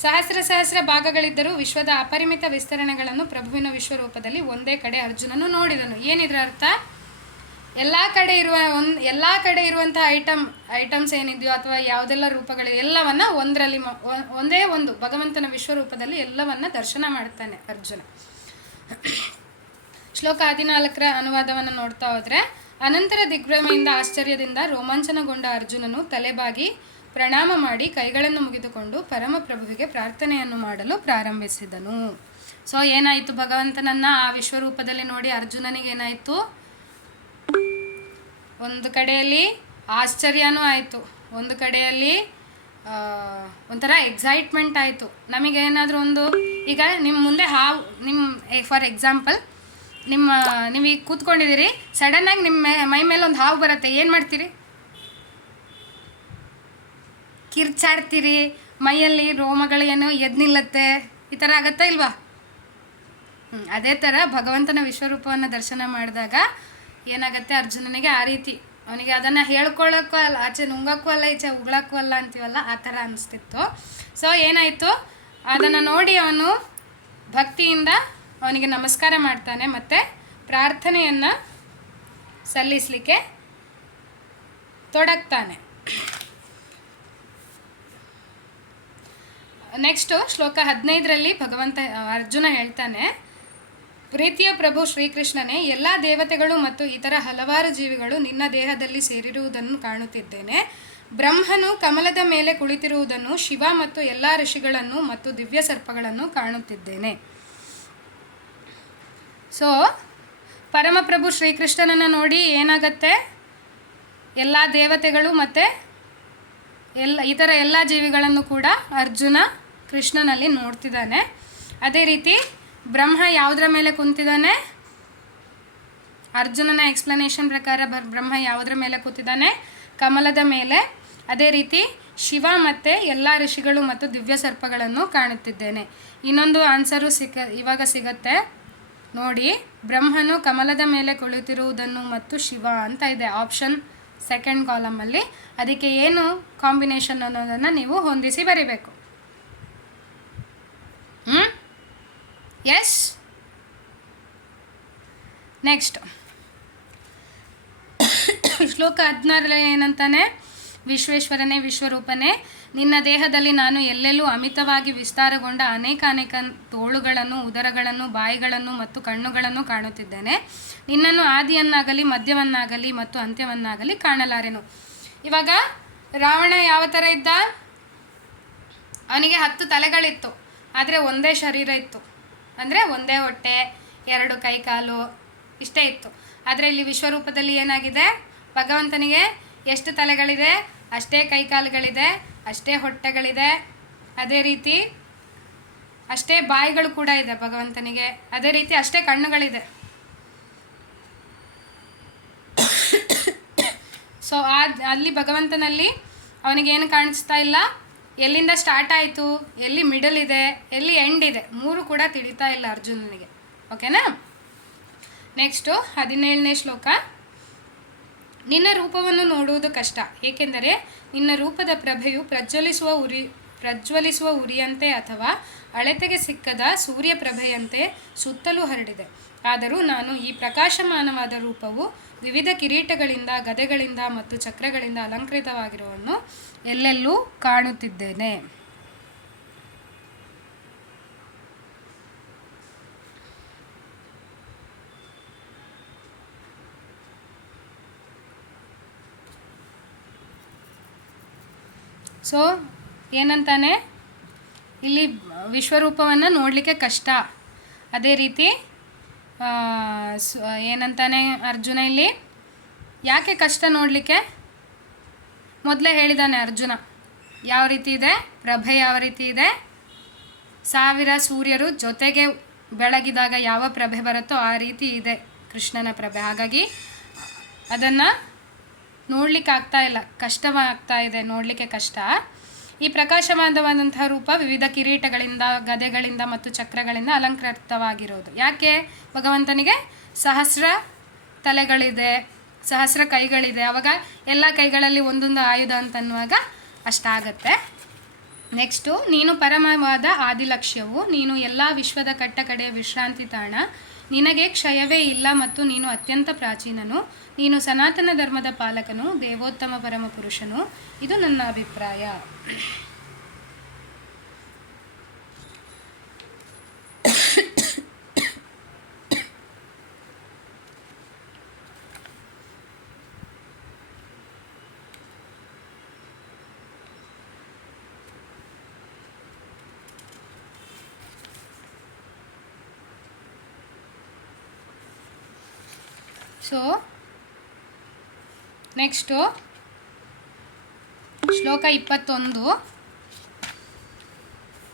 ಸಹಸ್ರ ಭಾಗಗಳಿದ್ದರೂ ವಿಶ್ವದ ಅಪರಿಮಿತ ವಿಸ್ತರಣೆಗಳನ್ನು ಪ್ರಭುವಿನ ವಿಶ್ವರೂಪದಲ್ಲಿ ಒಂದೇ ಕಡೆ ಅರ್ಜುನನು ನೋಡಿದನು. ಏನಿದ್ರ ಅರ್ಥ? ಎಲ್ಲ ಕಡೆ ಇರುವಂಥ ಐಟಮ್ಸ್ ಏನಿದೆಯೋ ಅಥವಾ ಯಾವುದೆಲ್ಲ ರೂಪಗಳಿವೆ ಎಲ್ಲವನ್ನು ಒಂದೇ ಒಂದು ಭಗವಂತನ ವಿಶ್ವರೂಪದಲ್ಲಿ ಎಲ್ಲವನ್ನು ದರ್ಶನ ಮಾಡ್ತಾನೆ ಅರ್ಜುನ. ಶ್ಲೋಕ 14ರ ಅನುವಾದವನ್ನು ನೋಡ್ತಾ ಹೋದರೆ, ಅನಂತರ ದಿಗ್ಭ್ರಮೆಯಿಂದ ಆಶ್ಚರ್ಯದಿಂದ ರೋಮಾಂಚನಗೊಂಡ ಅರ್ಜುನನು ತಲೆಬಾಗಿ ಪ್ರಣಾಮ ಮಾಡಿ ಕೈಗಳನ್ನು ಮುಗಿದುಕೊಂಡು ಪರಮಪ್ರಭುವಿಗೆ ಪ್ರಾರ್ಥನೆಯನ್ನು ಮಾಡಲು ಪ್ರಾರಂಭಿಸಿದನು. ಸೊ ಏನಾಯಿತು? ಭಗವಂತನನ್ನು ಆ ವಿಶ್ವರೂಪದಲ್ಲಿ ನೋಡಿ ಅರ್ಜುನನಿಗೆ ಏನಾಯಿತು? ಒಂದು ಕಡೆಯಲ್ಲಿ ಆಶ್ಚರ್ಯನೂ ಆಯಿತು, ಒಂದು ಕಡೆಯಲ್ಲಿ ಒಂಥರ ಎಕ್ಸೈಟ್ಮೆಂಟ್ ಆಯಿತು. ನಮಗೇನಾದರೂ ಈಗ ನಿಮ್ಮ ಮುಂದೆ ಫಾರ್ ಎಕ್ಸಾಂಪಲ್ ನೀವು ಈಗ ಕೂತ್ಕೊಂಡಿದ್ದೀರಿ, ಸಡನ್ನಾಗಿ ನಿಮ್ಮ ಮೈ ಮೇಲೆ ಒಂದು ಹಾವು ಬರುತ್ತೆ, ಏನು ಮಾಡ್ತೀರಿ? ಕಿರ್ಚಾಡ್ತೀರಿ, ಮೈಯಲ್ಲಿ ರೋಮಗಳು ಏನು ಎದ್ದು ನಿಲ್ಲತ್ತೆ, ಈ ಥರ ಆಗತ್ತಾ ಇಲ್ವಾ? ಅದೇ ಥರ ಭಗವಂತನ ವಿಶ್ವರೂಪವನ್ನು ದರ್ಶನ ಮಾಡಿದಾಗ ಏನಾಗುತ್ತೆ? ಅರ್ಜುನನಿಗೆ ಆ ರೀತಿ ಅವನಿಗೆ ಅದನ್ನು ಹೇಳ್ಕೊಳ್ಳೋಕ್ಕೂ ಅಲ್ಲ, ಆಚೆ ನುಂಗೋಕ್ಕೂ ಅಲ್ಲ, ಈಚೆ ಉಗಳಕ್ಕೂ ಅಲ್ಲ ಅಂತೀವಲ್ಲ, ಆ ಥರ ಅನಿಸ್ತಿತ್ತು. ಸೊ ಏನಾಯಿತು? ಅದನ್ನು ನೋಡಿ ಅವನು ಭಕ್ತಿಯಿಂದ ಅವನಿಗೆ ನಮಸ್ಕಾರ ಮಾಡ್ತಾನೆ ಮತ್ತು ಪ್ರಾರ್ಥನೆಯನ್ನು ಸಲ್ಲಿಸಲಿಕ್ಕೆ ತೊಡಗ್ತಾನೆ. ನೆಕ್ಸ್ಟು ಶ್ಲೋಕ 15ರಲ್ಲಿ ಅರ್ಜುನ ಹೇಳ್ತಾನೆ, ಪ್ರೀತಿಯ ಪ್ರಭು ಶ್ರೀಕೃಷ್ಣನೇ, ಎಲ್ಲ ದೇವತೆಗಳು ಮತ್ತು ಇತರ ಹಲವಾರು ಜೀವಿಗಳು ನಿನ್ನ ದೇಹದಲ್ಲಿ ಸೇರಿರುವುದನ್ನು ಕಾಣುತ್ತಿದ್ದೇನೆ. ಬ್ರಹ್ಮನು ಕಮಲದ ಮೇಲೆ ಕುಳಿತಿರುವುದನ್ನು, ಶಿವ ಮತ್ತು ಎಲ್ಲ ಋಷಿಗಳನ್ನು ಮತ್ತು ದಿವ್ಯ ಸರ್ಪಗಳನ್ನು ಕಾಣುತ್ತಿದ್ದೇನೆ. ಸೊ ಪರಮಪ್ರಭು ಶ್ರೀಕೃಷ್ಣನನ್ನು ನೋಡಿ ಏನಾಗತ್ತೆ? ಎಲ್ಲ ದೇವತೆಗಳು ಮತ್ತು ಇತರ ಎಲ್ಲ ಜೀವಿಗಳನ್ನು ಕೂಡ ಅರ್ಜುನ ಕೃಷ್ಣನಲ್ಲಿ ನೋಡ್ತಿದ್ದಾನೆ. ಅದೇ ರೀತಿ ಬ್ರಹ್ಮ ಯಾವುದರ ಮೇಲೆ ಕುಂತಿದ್ದಾನೆ? ಅರ್ಜುನನ ಎಕ್ಸ್ಪ್ಲನೇಷನ್ ಪ್ರಕಾರ ಬ್ರಹ್ಮ ಯಾವುದರ ಮೇಲೆ ಕೂತಿದ್ದಾನೆ? ಕಮಲದ ಮೇಲೆ. ಅದೇ ರೀತಿ ಶಿವ ಮತ್ತು ಎಲ್ಲ ಋಷಿಗಳು ಮತ್ತು ದಿವ್ಯ ಸರ್ಪಗಳನ್ನು ಕಾಣುತ್ತಿದ್ದೇನೆ. ಇನ್ನೊಂದು ಆನ್ಸರು ಇವಾಗ ಸಿಗತ್ತೆ ನೋಡಿ. ಬ್ರಹ್ಮನು ಕಮಲದ ಮೇಲೆ ಕುಳಿತಿರುವುದನ್ನು ಮತ್ತು ಶಿವ ಅಂತ ಇದೆ ಆಪ್ಷನ್ ಸೆಕೆಂಡ್ ಕಾಲಮಲ್ಲಿ. ಅದಕ್ಕೆ ಏನು ಕಾಂಬಿನೇಷನ್ ಅನ್ನೋದನ್ನು ನೀವು ಹೊಂದಿಸಿ ಬರೀಬೇಕು. ಎಸ್. ನೆಕ್ಸ್ಟ್ ಶ್ಲೋಕ 16 ಏನಂತಾನೆ? ವಿಶ್ವೇಶ್ವರನೇ, ವಿಶ್ವರೂಪನೇ, ನಿನ್ನ ದೇಹದಲ್ಲಿ ನಾನು ಎಲ್ಲೆಲ್ಲೂ ಅಮಿತವಾಗಿ ವಿಸ್ತಾರಗೊಂಡ ಅನೇಕ ತೋಳುಗಳನ್ನು, ಉದರಗಳನ್ನು, ಬಾಯಿಗಳನ್ನು ಮತ್ತು ಕಣ್ಣುಗಳನ್ನು ಕಾಣುತ್ತಿದ್ದೇನೆ. ನಿನ್ನನ್ನು ಆದಿಯನ್ನಾಗಲಿ ಮಧ್ಯವನ್ನಾಗಲಿ ಮತ್ತು ಅಂತ್ಯವನ್ನಾಗಲಿ ಕಾಣಲಾರೆನು. ಇವಾಗ ರಾವಣ ಯಾವ ಥರ ಇದ್ದ? ಅವನಿಗೆ 10 ತಲೆಗಳಿತ್ತು, ಆದರೆ ಒಂದೇ ಶರೀರ ಇತ್ತು. ಅಂದರೆ ಒಂದೇ ಹೊಟ್ಟೆ, 2 ಕೈ ಕಾಲು ಇಷ್ಟೇ ಇತ್ತು. ಆದರೆ ಇಲ್ಲಿ ವಿಶ್ವರೂಪದಲ್ಲಿ ಏನಾಗಿದೆ? ಭಗವಂತನಿಗೆ ಎಷ್ಟು ತಲೆಗಳಿದೆ? ಅಷ್ಟೇ ಕೈಕಾಲುಗಳಿದೆ, ಅಷ್ಟೇ ಹೊಟ್ಟೆಗಳಿದೆ, ಅದೇ ರೀತಿ ಅಷ್ಟೇ ಬಾಯಿಗಳು ಕೂಡ ಇದೆ ಭಗವಂತನಿಗೆ, ಅದೇ ರೀತಿ ಅಷ್ಟೇ ಕಣ್ಣುಗಳಿದೆ. ಸೊ ಅಲ್ಲಿ ಭಗವಂತನಲ್ಲಿ ಅವನಿಗೇನು ಕಾಣಿಸ್ತಾ ಇಲ್ಲ. ಎಲ್ಲಿಂದ ಸ್ಟಾರ್ಟ್ ಆಯಿತು, ಎಲ್ಲಿ ಮಿಡಲ್ ಇದೆ, ಎಲ್ಲಿ ಎಂಡ್ ಇದೆ, 3 ಕೂಡ ತಿಳಿತಾ ಇಲ್ಲ ಅರ್ಜುನನಿಗೆ. ಓಕೆನಾ? ನೆಕ್ಸ್ಟು 17ನೇ ಶ್ಲೋಕ. ನಿನ್ನ ರೂಪವನ್ನು ನೋಡುವುದು ಕಷ್ಟ, ಏಕೆಂದರೆ ನಿನ್ನ ರೂಪದ ಪ್ರಭೆಯು ಪ್ರಜ್ವಲಿಸುವ ಉರಿಯಂತೆ ಅಥವಾ ಅಳತೆಗೆ ಸಿಕ್ಕದ ಸೂರ್ಯಪ್ರಭೆಯಂತೆ ಸುತ್ತಲೂ ಹರಡಿದೆ. ಆದರೂ ನಾನು ಈ ಪ್ರಕಾಶಮಾನವಾದ ರೂಪವು ವಿವಿಧ ಕಿರೀಟಗಳಿಂದ, ಗದೆಗಳಿಂದ ಮತ್ತು ಚಕ್ರಗಳಿಂದ ಅಲಂಕೃತವಾಗಿರುವುದನ್ನು ಎಲ್ಲೆಲ್ಲೂ ಕಾಣುತ್ತಿದ್ದೇನೆ. ಸೊ ಏನಂತಾನೆ ಇಲ್ಲಿ? ವಿಶ್ವರೂಪವನ್ನು ನೋಡಲಿಕ್ಕೆ ಕಷ್ಟ. ಅದೇ ರೀತಿ ಏನಂತಾನೆ ಅರ್ಜುನ ಇಲ್ಲಿ? ಯಾಕೆ ಕಷ್ಟ ನೋಡಲಿಕ್ಕೆ? ಮೊದಲೇ ಹೇಳಿದ್ದಾನೆ ಅರ್ಜುನ ಯಾವ ರೀತಿ ಇದೆ, ಪ್ರಭೆ ಯಾವ ರೀತಿ ಇದೆ. 1000 ಸೂರ್ಯರು ಜೊತೆಗೆ ಬೆಳಗಿದಾಗ ಯಾವ ಪ್ರಭೆ ಬರುತ್ತೋ ಆ ರೀತಿ ಇದೆ ಕೃಷ್ಣನ ಪ್ರಭೆ. ಹಾಗಾಗಿ ಅದನ್ನು ನೋಡಲಿಕ್ಕೆ ಆಗ್ತಾ ಇಲ್ಲ, ಕಷ್ಟವಾಗ್ತಾ ಇದೆ, ನೋಡಲಿಕ್ಕೆ ಕಷ್ಟ. ಈ ಪ್ರಕಾಶಮಾನವಾದಂತಹ ರೂಪ ವಿವಿಧ ಕಿರೀಟಗಳಿಂದ, ಗದೆಗಳಿಂದ ಮತ್ತು ಚಕ್ರಗಳಿಂದ ಅಲಂಕೃತವಾಗಿರೋದು. ಯಾಕೆ? ಭಗವಂತನಿಗೆ 1000 ತಲೆಗಳಿದೆ, 1000 ಕೈಗಳಿದೆ. ಆವಾಗ ಎಲ್ಲ ಕೈಗಳಲ್ಲಿ ಒಂದೊಂದು ಆಯುಧ ಅಂತನ್ನುವಾಗ ಅಷ್ಟಾಗತ್ತೆ. ನೆಕ್ಸ್ಟು, ನೀನು ಪರಮವಾದ ಆದಿಲಕ್ಷ್ಯವು, ನೀನು ಎಲ್ಲ ವಿಶ್ವದ ಕಟ್ಟ ಕಡೆಯ ವಿಶ್ರಾಂತಿ ತಾಣ, ನಿನಗೆ ಕ್ಷಯವೇ ಇಲ್ಲ ಮತ್ತು ನೀನು ಅತ್ಯಂತ ಪ್ರಾಚೀನನು, ನೀನು ಸನಾತನ ಧರ್ಮದ ಪಾಲಕನು, ದೇವೋತ್ತಮ ಪರಮ ಪುರುಷನು. ಇದು ನನ್ನ ಅಭಿಪ್ರಾಯ. ಸೊ ನೆಕ್ಸ್ಟು ಶ್ಲೋಕ 21.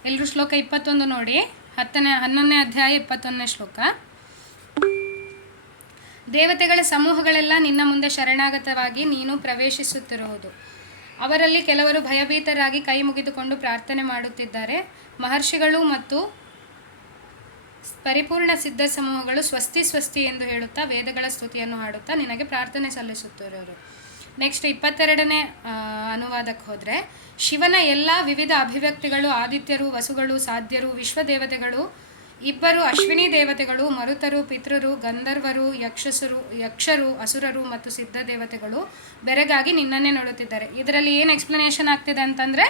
ಎಲ್ಲರೂ ಶ್ಲೋಕ 21 ನೋಡಿ. 11ನೇ ಅಧ್ಯಾಯ 21ನೇ ಶ್ಲೋಕ. ದೇವತೆಗಳ ಸಮೂಹಗಳೆಲ್ಲ ನಿನ್ನ ಮುಂದೆ ಶರಣಾಗತವಾಗಿ ನೀನು ಪ್ರವೇಶಿಸುತ್ತಿರುವುದು. ಅವರಲ್ಲಿ ಕೆಲವರು ಭಯಭೀತರಾಗಿ ಕೈ ಮುಗಿದುಕೊಂಡು ಪ್ರಾರ್ಥನೆ ಮಾಡುತ್ತಿದ್ದಾರೆ. ಮಹರ್ಷಿಗಳು ಮತ್ತು ಪರಿಪೂರ್ಣ ಸಿದ್ಧ ಸಮೂಹಗಳು ಸ್ವಸ್ತಿ ಸ್ವಸ್ತಿ ಎಂದು ಹೇಳುತ್ತಾ ವೇದಗಳ ಸ್ತುತಿಯನ್ನು ಹಾಡುತ್ತಾ ನಿನಗೆ ಪ್ರಾರ್ಥನೆ ಸಲ್ಲಿಸುತ್ತಿರೋರು. ನೆಕ್ಸ್ಟ್ 22ನೇ ಅನುವಾದಕ್ಕೆ ಹೋದರೆ, ಶಿವನ ಎಲ್ಲ ವಿವಿಧ ಅಭಿವ್ಯಕ್ತಿಗಳು, ಆದಿತ್ಯರು, ವಸುಗಳು, ಸಾಧ್ಯರು, ವಿಶ್ವದೇವತೆಗಳು, 2 ಅಶ್ವಿನಿ ದೇವತೆಗಳು, ಮರುತರು, ಪಿತೃರು, ಗಂಧರ್ವರು, ಯಕ್ಷರು, ಅಸುರರು ಮತ್ತು ಸಿದ್ಧ ದೇವತೆಗಳು ಬೆರಗಾಗಿ ನಿನ್ನನ್ನೇ ನೋಡುತ್ತಿದ್ದಾರೆ. ಇದರಲ್ಲಿ ಏನು ಎಕ್ಸ್ಪ್ಲನೇಷನ್ ಆಗ್ತಿದೆ ಅಂತಂದರೆ,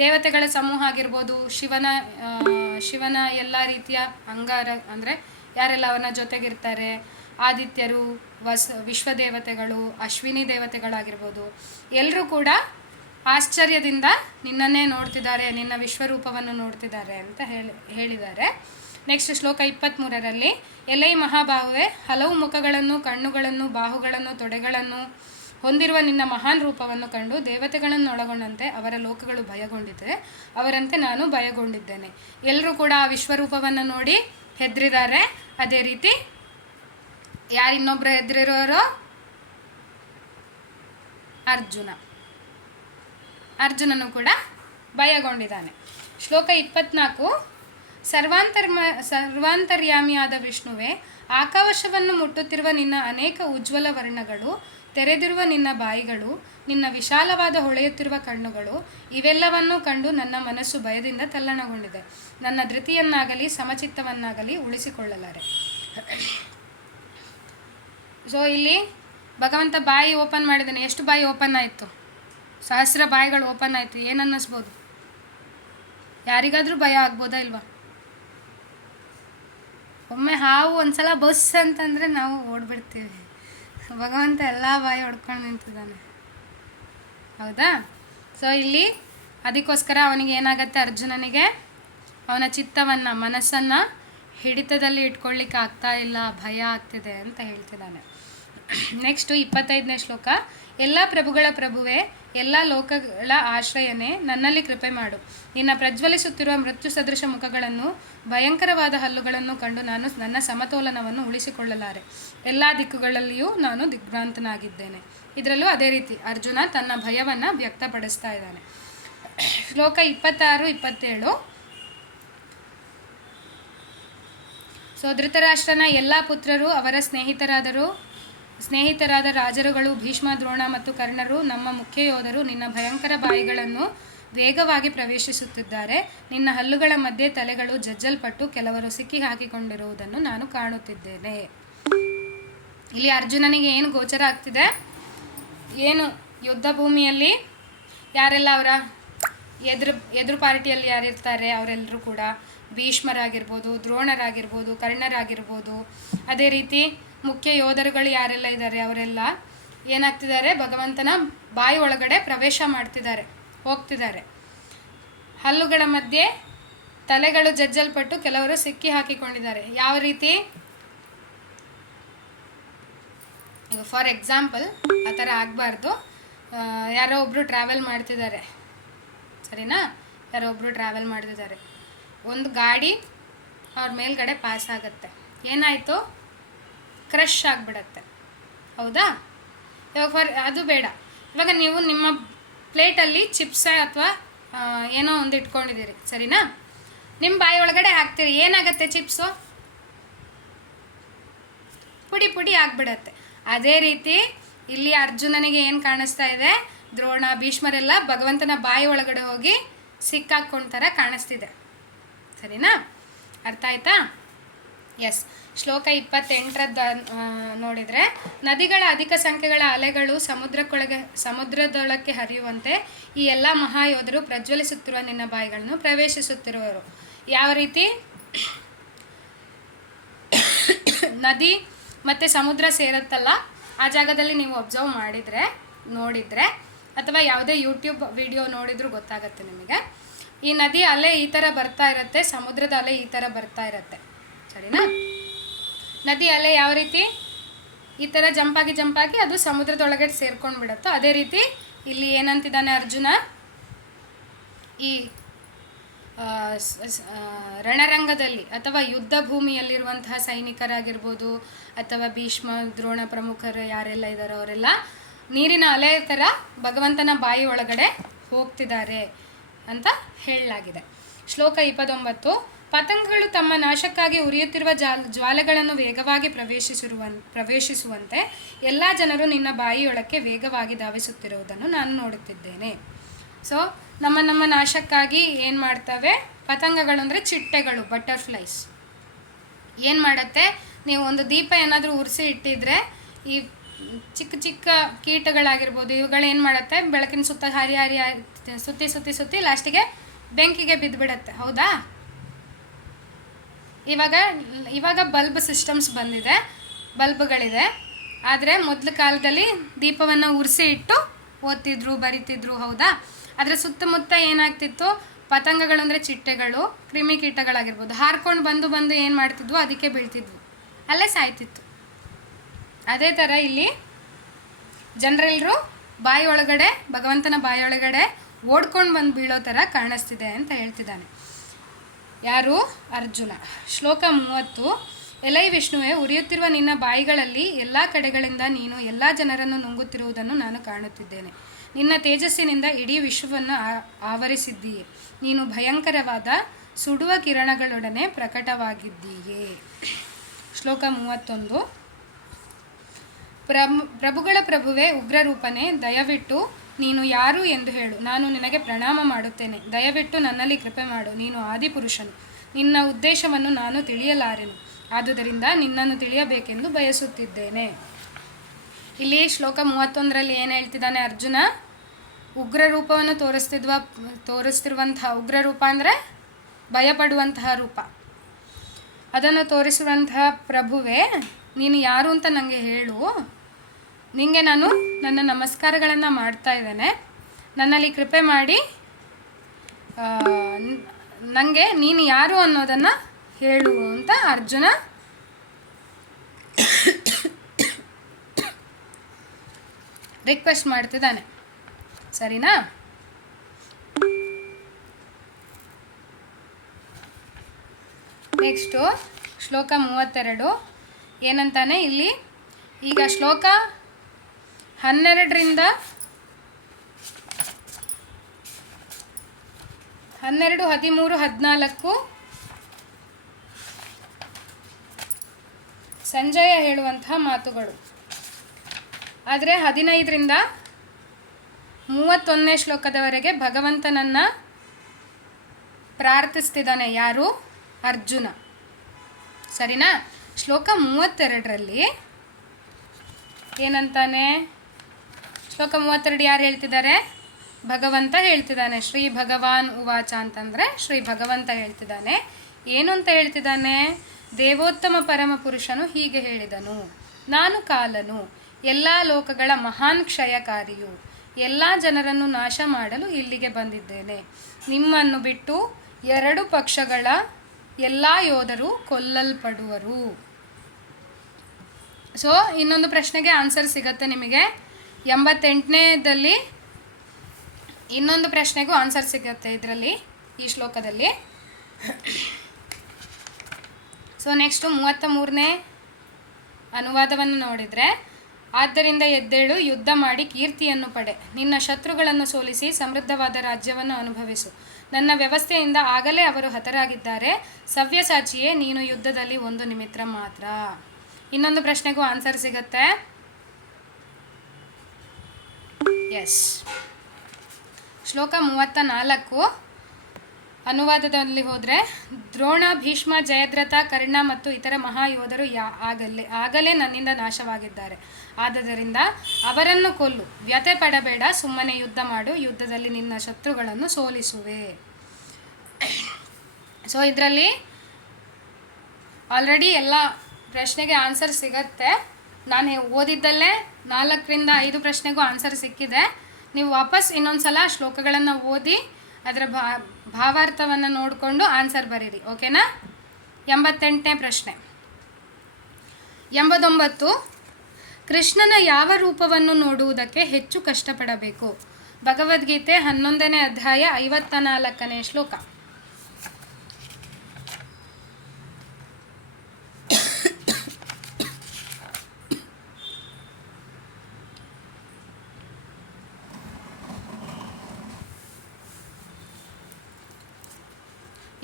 ದೇವತೆಗಳ ಸಮೂಹ ಆಗಿರ್ಬೋದು, ಶಿವನ ಎಲ್ಲ ರೀತಿಯ ಅಂಗಾರ ಅಂದರೆ ಯಾರೆಲ್ಲ ಅವನ ಜೊತೆಗಿರ್ತಾರೆ, ಆದಿತ್ಯರು, ವಿಶ್ವದೇವತೆಗಳು, ಅಶ್ವಿನಿ ದೇವತೆಗಳಾಗಿರ್ಬೋದು, ಎಲ್ಲರೂ ಕೂಡ ಆಶ್ಚರ್ಯದಿಂದ ನಿನ್ನನ್ನೇ ನೋಡ್ತಿದ್ದಾರೆ, ನಿನ್ನ ವಿಶ್ವರೂಪವನ್ನು ನೋಡ್ತಿದ್ದಾರೆ ಅಂತ ಹೇಳಿದ್ದಾರೆ. ನೆಕ್ಸ್ಟ್ ಶ್ಲೋಕ 23ರಲ್ಲಿ, ಎಲೈ ಮಹಾಬಾಹುವೆ, ಹಲವು ಮುಖಗಳನ್ನು, ಕಣ್ಣುಗಳನ್ನು, ಬಾಹುಗಳನ್ನು, ತೊಡೆಗಳನ್ನು ಹೊಂದಿರುವ ನಿನ್ನ ಮಹಾನ್ ರೂಪವನ್ನು ಕಂಡು ದೇವತೆಗಳನ್ನೊಳಗೊಂಡಂತೆ ಅವರ ಲೋಕಗಳು ಭಯಗೊಂಡಿದೆ, ಅವರಂತೆ ನಾನು ಭಯಗೊಂಡಿದ್ದೇನೆ. ಎಲ್ಲರೂ ಕೂಡ ಆ ವಿಶ್ವರೂಪವನ್ನು ನೋಡಿ ಹೆದರಿದ್ದಾರೆ. ಅದೇ ರೀತಿ ಯಾರು ಇನ್ನೊಬ್ಬರು ಎದುರಿರೋರು? ಅರ್ಜುನನು ಕೂಡ ಭಯಗೊಂಡಿದ್ದಾನೆ. ಶ್ಲೋಕ 24. ಸರ್ವಾಂತರ್ಯಾಮಿಯಾದ ವಿಷ್ಣುವೇ, ಆಕಾಶವನ್ನು ಮುಟ್ಟುತ್ತಿರುವ ನಿನ್ನ ಅನೇಕ ಉಜ್ವಲ ವರ್ಣಗಳು, ತೆರೆದಿರುವ ನಿನ್ನ ಬಾಯಿಗಳು, ನಿನ್ನ ವಿಶಾಲವಾದ ಹೊಳೆಯುತ್ತಿರುವ ಕಣ್ಣುಗಳು, ಇವೆಲ್ಲವನ್ನೂ ಕಂಡು ನನ್ನ ಮನಸ್ಸು ಭಯದಿಂದ ತಲ್ಲಣಗೊಂಡಿದೆ. ನನ್ನ ಧೃತಿಯನ್ನಾಗಲಿ ಸಮಚಿತ್ತವನ್ನಾಗಲಿ ಉಳಿಸಿಕೊಳ್ಳಲಾರೆ. ಸೊ ಇಲ್ಲಿ ಭಗವಂತ ಬಾಯಿ ಓಪನ್ ಮಾಡಿದ್ದಾನೆ. ಎಷ್ಟು ಬಾಯಿ ಓಪನ್ ಆಯಿತು? ಸಹಸ್ರ ಬಾಯಿಗಳು ಓಪನ್ ಆಯಿತು. ಏನು ಅನ್ನಿಸ್ಬೋದು? ಯಾರಿಗಾದರೂ ಭಯ ಆಗ್ಬೋದಾ ಇಲ್ವಾ? ಒಮ್ಮೆ ಹಾವು ಒಂದ್ಸಲ ಬಸ್ ಅಂತಂದರೆ ನಾವು ಓಡ್ಬಿಡ್ತೀವಿ. ಭಗವಂತ ಎಲ್ಲ ಬಾಯಿ ಹೊಡ್ಕೊಂಡು ನಿಂತಿದ್ದಾನೆ, ಹೌದಾ? ಸೊ ಇಲ್ಲಿ ಅದಕ್ಕೋಸ್ಕರ ಅವನಿಗೆ ಏನಾಗತ್ತೆ, ಅರ್ಜುನನಿಗೆ ಅವನ ಚಿತ್ತವನ್ನು, ಮನಸ್ಸನ್ನು ಹಿಡಿತದಲ್ಲಿ ಇಟ್ಕೊಳ್ಳಿಕ್ಕೆ ಆಗ್ತಾ ಇಲ್ಲ, ಭಯ ಆಗ್ತಿದೆ ಅಂತ ಹೇಳ್ತಿದ್ದಾನೆ. ನೆಕ್ಸ್ಟು 25ನೇ ಶ್ಲೋಕ. ಎಲ್ಲ ಪ್ರಭುಗಳ ಪ್ರಭುವೇ, ಎಲ್ಲ ಲೋಕಗಳ ಆಶ್ರಯನೇ, ನನ್ನಲ್ಲಿ ಕೃಪೆ ಮಾಡು. ನಿನ್ನ ಪ್ರಜ್ವಲಿಸುತ್ತಿರುವ ಮೃತ್ಯು ಸದೃಶ ಮುಖಗಳನ್ನು, ಭಯಂಕರವಾದ ಹಲ್ಲುಗಳನ್ನು ಕಂಡು ನಾನು ನನ್ನ ಸಮತೋಲನವನ್ನು ಉಳಿಸಿಕೊಳ್ಳಲಾರೆ. ಎಲ್ಲ ದಿಕ್ಕುಗಳಲ್ಲಿಯೂ ನಾನು ದಿಗ್ಭ್ರಾಂತನಾಗಿದ್ದೇನೆ. ಇದರಲ್ಲೂ ಅದೇ ರೀತಿ ಅರ್ಜುನ ತನ್ನ ಭಯವನ್ನು ವ್ಯಕ್ತಪಡಿಸ್ತಾ ಇದ್ದಾನೆ. ಶ್ಲೋಕ 26, 27. ಸೊ ಧೃತರಾಷ್ಟ್ರನ ಎಲ್ಲ ಪುತ್ರರು, ಅವರ ಸ್ನೇಹಿತರಾದ ರಾಜರುಗಳು, ಭೀಷ್ಮ, ದ್ರೋಣ ಮತ್ತು ಕರ್ಣರು, ನಮ್ಮ ಮುಖ್ಯ ಯೋಧರು ನಿನ್ನ ಭಯಂಕರ ಬಾಯಿಗಳನ್ನು ವೇಗವಾಗಿ ಪ್ರವೇಶಿಸುತ್ತಿದ್ದಾರೆ. ನಿನ್ನ ಹಲ್ಲುಗಳ ಮಧ್ಯೆ ತಲೆಗಳು ಜಜ್ಜಲ್ಪಟ್ಟು ಕೆಲವರು ಸಿಕ್ಕಿ ಹಾಕಿಕೊಂಡಿರುವುದನ್ನು ನಾನು ಕಾಣುತ್ತಿದ್ದೇನೆ. ಇಲ್ಲಿ ಅರ್ಜುನನಿಗೆ ಏನು ಗೋಚರ ಆಗ್ತಿದೆ? ಏನು ಯುದ್ಧ ಭೂಮಿಯಲ್ಲಿ ಯಾರೆಲ್ಲ ಅವರ ಎದುರು ಪಾರ್ಟಿಯಲ್ಲಿ ಯಾರಿರ್ತಾರೆ ಅವರೆಲ್ಲರೂ ಕೂಡ ಭೀಷ್ಮರಾಗಿರ್ಬೋದು, ದ್ರೋಣರಾಗಿರ್ಬೋದು, ಕರ್ಣರಾಗಿರ್ಬೋದು, ಅದೇ ರೀತಿ ಮುಖ್ಯ ಯೋಧರುಗಳು ಯಾರೆಲ್ಲ ಇದ್ದಾರೆ ಅವರೆಲ್ಲ ಏನಾಗ್ತಿದ್ದಾರೆ, ಭಗವಂತನ ಬಾಯಿ ಒಳಗಡೆ ಪ್ರವೇಶ ಮಾಡ್ತಿದ್ದಾರೆ, ಹೋಗ್ತಿದ್ದಾರೆ. ಹಲ್ಲುಗಳ ಮಧ್ಯೆ ತಲೆಗಳು ಜಜ್ಜಲ್ಪಟ್ಟು ಕೆಲವರು ಸಿಕ್ಕಿ ಹಾಕಿಕೊಂಡಿದ್ದಾರೆ. ಯಾವ ರೀತಿ? ಫಾರ್ ಎಕ್ಸಾಂಪಲ್, ಆ ಥರ ಆಗಬಾರ್ದು. ಯಾರೋ ಒಬ್ಬರು ಟ್ರಾವೆಲ್ ಮಾಡ್ತಿದ್ದಾರೆ, ಸರಿನಾ? ಯಾರೋ ಒಬ್ಬರು ಟ್ರಾವೆಲ್ ಮಾಡ್ತಿದ್ದಾರೆ, ಒಂದು ಗಾಡಿ ಅವ್ರ ಮೇಲ್ಗಡೆ ಪಾಸ್ ಆಗುತ್ತೆ. ಏನಾಯಿತು? ಕ್ರಶ್ ಆಗಿಬಿಡತ್ತೆ, ಹೌದಾ? ಇವಾಗ ಅದು ಬೇಡ. ಇವಾಗ ನೀವು ನಿಮ್ಮ ಪ್ಲೇಟಲ್ಲಿ ಚಿಪ್ಸ್ ಅಥವಾ ಏನೋ ಒಂದು ಇಟ್ಕೊಂಡಿದ್ದೀರಿ, ಸರಿನಾ? ನಿಮ್ಮ ಬಾಯಿ ಒಳಗಡೆ ಹಾಕ್ತೀರಿ, ಏನಾಗುತ್ತೆ? ಚಿಪ್ಸು ಪುಡಿ ಪುಡಿ ಆಗಿಬಿಡತ್ತೆ. ಅದೇ ರೀತಿ ಇಲ್ಲಿ ಅರ್ಜುನನಿಗೆ ಏನು ಕಾಣಿಸ್ತಾ ಇದೆ? ದ್ರೋಣ, ಭೀಷ್ಮರೆಲ್ಲ ಭಗವಂತನ ಬಾಯಿ ಒಳಗಡೆ ಹೋಗಿ ಸಿಕ್ಕಾಕ್ಕೊಂಡ ಕಾಣಿಸ್ತಿದೆ, ಸರಿನಾ? ಅರ್ಥ ಆಯ್ತಾ? ಎಸ್. ಶ್ಲೋಕ 28 ನೋಡಿದರೆ, ನದಿಗಳ ಅಧಿಕ ಸಂಖ್ಯೆಗಳ ಅಲೆಗಳು ಸಮುದ್ರದೊಳಕ್ಕೆ ಹರಿಯುವಂತೆ ಈ ಎಲ್ಲ ಮಹಾಯೋಧರು ಪ್ರಜ್ವಲಿಸುತ್ತಿರುವ ನಿನ್ನ ಬಾಯಿಗಳನ್ನು ಪ್ರವೇಶಿಸುತ್ತಿರುವರು. ಯಾವ ರೀತಿ? ನದಿ ಮತ್ತು ಸಮುದ್ರ ಸೇರುತ್ತಲ್ಲ, ಆ ಜಾಗದಲ್ಲಿ ನೀವು ಅಬ್ಸರ್ವ್ ನೋಡಿದರೆ ಅಥವಾ ಯಾವುದೇ ಯೂಟ್ಯೂಬ್ ವಿಡಿಯೋ ನೋಡಿದರೂ ಗೊತ್ತಾಗುತ್ತೆ ನಿಮಗೆ. ಈ ನದಿ ಅಲೆ ಈ ಥರ ಬರ್ತಾ ಇರುತ್ತೆ, ಸಮುದ್ರದ ಅಲೆ ಈ ಥರ ಬರ್ತಾ ಇರುತ್ತೆ, ಸರಿನಾ? ನದಿ ಅಲೆ ಯಾವ ರೀತಿ? ಈ ಥರ ಜಂಪಾಗಿ ಅದು ಸಮುದ್ರದೊಳಗಡೆ ಸೇರ್ಕೊಂಡು ಬಿಡುತ್ತೋ, ಅದೇ ರೀತಿ ಇಲ್ಲಿ ಏನಂತಿದ್ದಾನೆ ಅರ್ಜುನ, ಈ ರಣರಂಗದಲ್ಲಿ ಅಥವಾ ಯುದ್ಧ ಭೂಮಿಯಲ್ಲಿರುವಂತಹ ಸೈನಿಕರಾಗಿರ್ಬೋದು ಅಥವಾ ಭೀಷ್ಮ, ದ್ರೋಣ ಪ್ರಮುಖರು ಯಾರೆಲ್ಲ ಇದ್ದಾರೋ ಅವರೆಲ್ಲ ನೀರಿನ ಅಲೆ ಥರ ಭಗವಂತನ ಬಾಯಿ ಒಳಗಡೆ ಹೋಗ್ತಿದ್ದಾರೆ ಅಂತ ಹೇಳಲಾಗಿದೆ. ಶ್ಲೋಕ 29. ಪತಂಗಗಳು ತಮ್ಮ ನಾಶಕ್ಕಾಗಿ ಉರಿಯುತ್ತಿರುವ ಜ್ವಾಲೆಗಳನ್ನು ವೇಗವಾಗಿ ಪ್ರವೇಶಿಸುವಂತೆ ಎಲ್ಲ ಜನರು ನಿನ್ನ ಬಾಯಿಯೊಳಕ್ಕೆ ವೇಗವಾಗಿ ಧಾವಿಸುತ್ತಿರುವುದನ್ನು ನಾನು ನೋಡುತ್ತಿದ್ದೇನೆ. ಸೊ ನಮ್ಮ ನಾಶಕ್ಕಾಗಿ ಏನು ಮಾಡ್ತವೆ ಪತಂಗಗಳು? ಅಂದರೆ ಚಿಟ್ಟೆಗಳು, ಬಟರ್ಫ್ಲೈಸ್. ಏನು ಮಾಡುತ್ತೆ? ನೀವು ಒಂದು ದೀಪ ಏನಾದರೂ ಉರಿಸಿ ಇಟ್ಟಿದ್ರೆ ಈ ಚಿಕ್ಕ ಚಿಕ್ಕ ಕೀಟಗಳಾಗಿರ್ಬೋದು, ಇವುಗಳೇನು ಮಾಡುತ್ತೆ? ಬೆಳಕಿನ ಸುತ್ತ ಸುತ್ತಿ ಲಾಸ್ಟಿಗೆ ಬೆಂಕಿಗೆ ಬಿದ್ದುಬಿಡತ್ತೆ, ಹೌದಾ? ಇವಾಗ ಬಲ್ಬ್ ಸಿಸ್ಟಮ್ಸ್ ಬಂದಿದೆ, ಬಲ್ಬ್ಗಳಿದೆ. ಆದರೆ ಮೊದಲ ಕಾಲದಲ್ಲಿ ದೀಪವನ್ನು ಉರಿಸಿ ಇಟ್ಟು ಓದ್ತಿದ್ರು, ಬರಿತಿದ್ರು, ಹೌದಾ? ಅದರ ಸುತ್ತಮುತ್ತ ಏನಾಗ್ತಿತ್ತು? ಪತಂಗಗಳು ಅಂದರೆ ಚಿಟ್ಟೆಗಳು, ಕ್ರಿಮಿಕೀಟಗಳಾಗಿರ್ಬೋದು, ಹಾರ್ಕೊಂಡು ಬಂದು ಏನು ಮಾಡ್ತಿದ್ವು? ಅದಕ್ಕೆ ಬೀಳ್ತಿದ್ವು, ಅಲ್ಲೇ ಸಾಯ್ತಿತ್ತು. ಅದೇ ಥರ ಇಲ್ಲಿ ಜನರೆಲ್ಲರೂ ಬಾಯಿ ಒಳಗಡೆ, ಭಗವಂತನ ಬಾಯಿ ಒಳಗಡೆ ಓಡ್ಕೊಂಡು ಬಂದು ಬೀಳೋ ಥರ ಕಾಣಿಸ್ತಿದೆ ಅಂತ ಹೇಳ್ತಿದ್ದಾನೆ. ಯಾರು? ಅರ್ಜುನ. ಶ್ಲೋಕ 30. ಎಲೈ ವಿಷ್ಣುವೆ, ಉರಿಯುತ್ತಿರುವ ನಿನ್ನ ಬಾಯಿಗಳಲ್ಲಿ ಎಲ್ಲ ಕಡೆಗಳಿಂದ ನೀನು ಎಲ್ಲ ಜನರನ್ನು ನುಂಗುತ್ತಿರುವುದನ್ನು ನಾನು ಕಾಣುತ್ತಿದ್ದೇನೆ. ನಿನ್ನ ತೇಜಸ್ಸಿನಿಂದ ಇಡೀ ವಿಶ್ವವನ್ನು ಆವರಿಸಿದ್ದೀಯೆ. ನೀನು ಭಯಂಕರವಾದ ಸುಡುವ ಕಿರಣಗಳೊಡನೆ ಪ್ರಕಟವಾಗಿದ್ದೀಯೆ. ಶ್ಲೋಕ 31. ಪ್ರಭುಗಳ ಪ್ರಭುವೆ, ಉಗ್ರರೂಪನೇ, ದಯವಿಟ್ಟು ನೀನು ಯಾರು ಎಂದು ಹೇಳು. ನಾನು ನಿನಗೆ ಪ್ರಣಾಮ ಮಾಡುತ್ತೇನೆ. ದಯವಿಟ್ಟು ನನ್ನಲ್ಲಿ ಕೃಪೆ ಮಾಡು. ನೀನು ಆದಿಪುರುಷನು. ನಿನ್ನ ಉದ್ದೇಶವನ್ನು ನಾನು ತಿಳಿಯಲಾರೆನು. ಆದುದರಿಂದ ನಿನ್ನನ್ನು ತಿಳಿಯಬೇಕೆಂದು ಬಯಸುತ್ತಿದ್ದೇನೆ. ಇಲ್ಲಿ ಶ್ಲೋಕ 31ರಲ್ಲಿ ಏನು ಹೇಳ್ತಿದ್ದಾನೆ ಅರ್ಜುನ? ಉಗ್ರ ರೂಪವನ್ನು ತೋರಿಸ್ತಿರುವಂತಹ ಉಗ್ರರೂಪ ಅಂದರೆ ಭಯಪಡುವಂತಹ ರೂಪ. ಅದನ್ನು ತೋರಿಸುವಂತಹ ಪ್ರಭುವೇ, ನೀನು ಯಾರು ಅಂತ ನನಗೆ ಹೇಳು. ನಿನಗೆ ನಾನು ನನ್ನ ನಮಸ್ಕಾರಗಳನ್ನು ಮಾಡ್ತಾ ಇದ್ದೇನೆ. ನನ್ನಲ್ಲಿ ಕೃಪೆ ಮಾಡಿ ನನಗೆ ನೀನು ಯಾರು ಅನ್ನೋದನ್ನು ಹೇಳು ಅಂತ ಅರ್ಜುನ ರಿಕ್ವೆಸ್ಟ್ ಮಾಡ್ತಿದ್ದಾನೆ. ಸರಿನಾ? ನೆಕ್ಸ್ಟು ಶ್ಲೋಕ 32 ಏನಂತಾನೆ ಇಲ್ಲಿ? ಈಗ ಶ್ಲೋಕ 12ರಿಂದ 12, 13, 14 ಸಂಜಯ ಹೇಳುವಂತಹ ಮಾತುಗಳು. ಆದರೆ 15ರಿಂದ 31ನೇ ಶ್ಲೋಕದವರೆಗೆ ಭಗವಂತನನ್ನು ಪ್ರಾರ್ಥಿಸ್ತಿದ್ದಾನೆ. ಯಾರು? ಅರ್ಜುನ. ಸರಿನಾ? ಶ್ಲೋಕ 32ರಲ್ಲಿ ಏನಂತಾನೆ? ಶ್ಲೋಕ 32 ಯಾರು ಹೇಳ್ತಿದ್ದಾರೆ? ಭಗವಂತ ಹೇಳ್ತಿದ್ದಾನೆ. ಶ್ರೀ ಭಗವಾನ್ ಉವಾಚ ಅಂತಂದರೆ ಶ್ರೀ ಭಗವಂತ ಹೇಳ್ತಿದ್ದಾನೆ. ಏನು ಅಂತ ಹೇಳ್ತಿದ್ದಾನೆ? ದೇವೋತ್ತಮ ಪರಮ ಪುರುಷನು ಹೀಗೆ ಹೇಳಿದನು, ನಾನು ಕಾಲನು, ಎಲ್ಲ ಲೋಕಗಳ ಮಹಾನ್ ಕ್ಷಯಕಾರಿಯು, ಎಲ್ಲ ಜನರನ್ನು ನಾಶ ಮಾಡಲು ಇಲ್ಲಿಗೆ ಬಂದಿದ್ದೇನೆ. ನಿಮ್ಮನ್ನು ಬಿಟ್ಟು 2 ಪಕ್ಷಗಳ ಎಲ್ಲ ಯೋಧರು ಕೊಲ್ಲಲ್ಪಡುವರು. ಸೊ ಇನ್ನೊಂದು ಪ್ರಶ್ನೆಗೆ ಆನ್ಸರ್ ಸಿಗತ್ತೆ ನಿಮಗೆ. 88ನೇದಲ್ಲಿ ಇನ್ನೊಂದು ಪ್ರಶ್ನೆಗೂ ಆನ್ಸರ್ ಸಿಗುತ್ತೆ ಇದರಲ್ಲಿ, ಈ ಶ್ಲೋಕದಲ್ಲಿ. ಸೊ ನೆಕ್ಸ್ಟು 33ನೇ ಅನುವಾದವನ್ನು ನೋಡಿದರೆ, ಆದ್ದರಿಂದ ಎದ್ದೇಳು, ಯುದ್ಧ ಮಾಡಿ ಕೀರ್ತಿಯನ್ನು ಪಡೆ, ನಿನ್ನ ಶತ್ರುಗಳನ್ನು ಸೋಲಿಸಿ ಸಮೃದ್ಧವಾದ ರಾಜ್ಯವನ್ನು ಅನುಭವಿಸು. ನನ್ನ ವ್ಯವಸ್ಥೆಯಿಂದ ಆಗಲೇ ಅವರು ಹತರಾಗಿದ್ದಾರೆ. ಸವ್ಯಸಾಚಿಯೇ, ನೀನು ಯುದ್ಧದಲ್ಲಿ ಒಂದು ನಿಮಿತ್ತ ಮಾತ್ರ. ಇನ್ನೊಂದು ಪ್ರಶ್ನೆಗೂ ಆನ್ಸರ್ ಸಿಗುತ್ತೆ. ಎಸ್. ಶ್ಲೋಕ 34 ಅನುವಾದದಲ್ಲಿ ಹೋದರೆ, ದ್ರೋಣ, ಭೀಷ್ಮ, ಜಯದ್ರಥ, ಕರ್ಣ ಮತ್ತು ಇತರ ಮಹಾಯೋಧರು ಆಗಲೇ ನನ್ನಿಂದ ನಾಶವಾಗಿದ್ದಾರೆ. ಆದ್ದರಿಂದ ಅವರನ್ನು ಕೊಲ್ಲು, ವ್ಯಥೆ ಪಡಬೇಡ, ಸುಮ್ಮನೆ ಯುದ್ಧ ಮಾಡು, ಯುದ್ಧದಲ್ಲಿ ನಿನ್ನ ಶತ್ರುಗಳನ್ನು ಸೋಲಿಸುವೆ. ಸೊ ಇದರಲ್ಲಿ ಆಲ್ರೆಡಿ ಎಲ್ಲ ಪ್ರಶ್ನೆಗೆ ಆನ್ಸರ್ ಸಿಗತ್ತೆ. ನಾನು ಓದಿದ್ದಲ್ಲೇ 4ರಿಂದ 5 ಪ್ರಶ್ನೆಗೂ ಆನ್ಸರ್ ಸಿಕ್ಕಿದೆ. ನೀವು ವಾಪಸ್ ಇನ್ನೊಂದು ಸಲ ಶ್ಲೋಕಗಳನ್ನು ಓದಿ ಅದರ ಭಾವಾರ್ಥವನ್ನು ನೋಡಿಕೊಂಡು ಆನ್ಸರ್ ಬರೀರಿ. ಓಕೆನಾ? 88ನೇ ಪ್ರಶ್ನೆ. 89. ಕೃಷ್ಣನ ಯಾವ ರೂಪವನ್ನು ನೋಡುವುದಕ್ಕೆ ಹೆಚ್ಚು ಕಷ್ಟಪಡಬೇಕು? ಭಗವದ್ಗೀತೆ 11ನೇ ಅಧ್ಯಾಯ 54ನೇ ಶ್ಲೋಕ.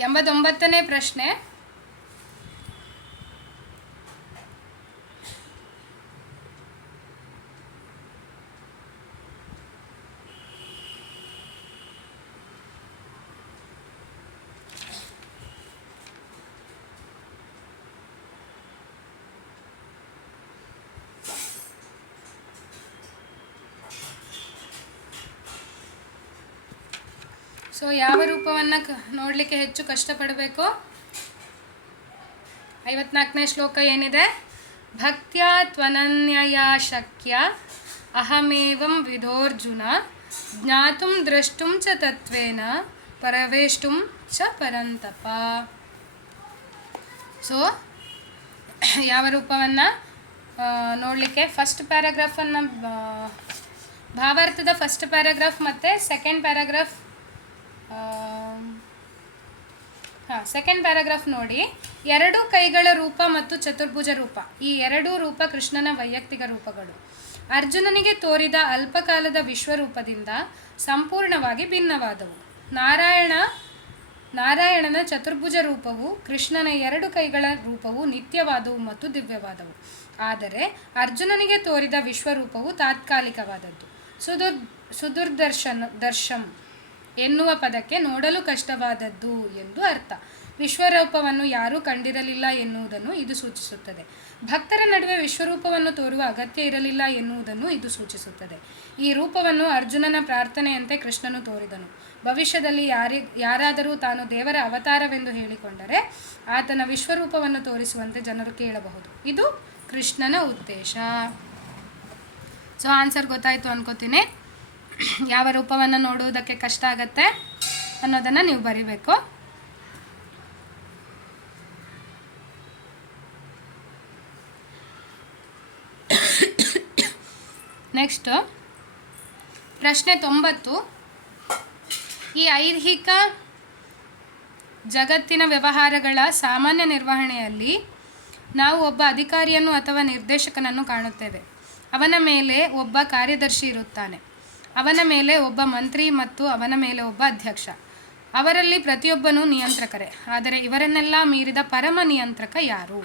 ಎಂಬತ್ತೊಂಬತ್ತನೇ ಪ್ರಶ್ನೆ. ಸೊ ಯಾವ ರೂಪವನ್ನು ನೋಡಲಿಕ್ಕೆ ಹೆಚ್ಚು ಕಷ್ಟಪಡಬೇಕು? 54ನೇ ಶ್ಲೋಕ ಏನಿದೆ? ಭಕ್ತ್ಯಾ ತ್ವನನ್ಯಯಾ ಶಕ್ಯ ಅಹಮೇವಂ ವಿಧೋರ್ಜುನ ಜ್ಞಾತುಂ ದ್ರಷ್ಟುಂ ಚ ತತ್ವೇನ ಪರವೇಷ್ಟುಂ ಚ ಪರಂತಪ. ಸೊ ಯಾವ ರೂಪವನ್ನು ನೋಡಲಿಕ್ಕೆ? ಫಸ್ಟ್ ಪ್ಯಾರಾಗ್ರಾಫನ್ನು, ಭಾವಾರ್ಥದ ಫಸ್ಟ್ ಪ್ಯಾರಾಗ್ರಾಫ್ ಮತ್ತು ಸೆಕೆಂಡ್ ಪ್ಯಾರಾಗ್ರಾಫ್ ಸೆಕೆಂಡ್ ಪ್ಯಾರಾಗ್ರಾಫ್ ನೋಡಿ. ಎರಡು ಕೈಗಳ ರೂಪ ಮತ್ತು ಚತುರ್ಭುಜ ರೂಪ, ಈ ಎರಡೂ ರೂಪ ಕೃಷ್ಣನ ವೈಯಕ್ತಿಕ ರೂಪಗಳು. ಅರ್ಜುನನಿಗೆ ತೋರಿದ ಅಲ್ಪಕಾಲದ ವಿಶ್ವರೂಪದಿಂದ ಸಂಪೂರ್ಣವಾಗಿ ಭಿನ್ನವಾದವು. ನಾರಾಯಣನ ಚತುರ್ಭುಜ ರೂಪವು, ಕೃಷ್ಣನ ಎರಡು ಕೈಗಳ ರೂಪವು ನಿತ್ಯವಾದವು ಮತ್ತು ದಿವ್ಯವಾದವು. ಆದರೆ ಅರ್ಜುನನಿಗೆ ತೋರಿದ ವಿಶ್ವರೂಪವು ತಾತ್ಕಾಲಿಕವಾದದ್ದು. ದರ್ಶಂ ಎನ್ನುವ ಪದಕ್ಕೆ ನೋಡಲು ಕಷ್ಟವಾದದ್ದು ಎಂದು ಅರ್ಥ. ವಿಶ್ವರೂಪವನ್ನು ಯಾರೂ ಕಂಡಿರಲಿಲ್ಲ ಎನ್ನುವುದನ್ನು ಇದು ಸೂಚಿಸುತ್ತದೆ. ಭಕ್ತರ ನಡುವೆ ವಿಶ್ವರೂಪವನ್ನು ತೋರುವ ಅಗತ್ಯ ಇರಲಿಲ್ಲ ಎನ್ನುವುದನ್ನು ಇದು ಸೂಚಿಸುತ್ತದೆ. ಈ ರೂಪವನ್ನು ಅರ್ಜುನನ ಪ್ರಾರ್ಥನೆಯಂತೆ ಕೃಷ್ಣನು ತೋರಿದನು. ಭವಿಷ್ಯದಲ್ಲಿ ಯಾರಾದರೂ ತಾನು ದೇವರ ಅವತಾರವೆಂದು ಹೇಳಿಕೊಂಡರೆ ಆತನ ವಿಶ್ವರೂಪವನ್ನು ತೋರಿಸುವಂತೆ ಜನರು ಕೇಳಬಹುದು. ಇದು ಕೃಷ್ಣನ ಉದ್ದೇಶ. ಸೊ ಆನ್ಸರ್ ಗೊತ್ತಾಯಿತು ಅನ್ಕೋತೀನಿ. ಯಾವ ರೂಪವನ್ನು ನೋಡುವುದಕ್ಕೆ ಕಷ್ಟ ಆಗತ್ತೆ ಅನ್ನೋದನ್ನು ನೀವು ಬರಿಬೇಕು. ನೆಕ್ಸ್ಟ್ ಪ್ರಶ್ನೆ 90. ಈ ಐಹಿಕ ಜಗತ್ತಿನ ವ್ಯವಹಾರಗಳ ಸಾಮಾನ್ಯ ನಿರ್ವಹಣೆಯಲ್ಲಿ ನಾವು ಒಬ್ಬ ಅಧಿಕಾರಿಯನ್ನು ಅಥವಾ ನಿರ್ದೇಶಕನನ್ನು ಕಾಣುತ್ತೇವೆ. ಅವನ ಮೇಲೆ ಒಬ್ಬ ಕಾರ್ಯದರ್ಶಿ ಇರುತ್ತಾನೆ, ಅವನ ಮೇಲೆ ಒಬ್ಬ ಮಂತ್ರಿ ಮತ್ತು ಅವನ ಮೇಲೆ ಒಬ್ಬ ಅಧ್ಯಕ್ಷ. ಅವರಲ್ಲಿ ಪ್ರತಿಯೊಬ್ಬನೂ ನಿಯಂತ್ರಕರೇ. ಆದರೆ ಇವರನ್ನೆಲ್ಲ ಮೀರಿದ ಪರಮ ನಿಯಂತ್ರಕ ಯಾರು?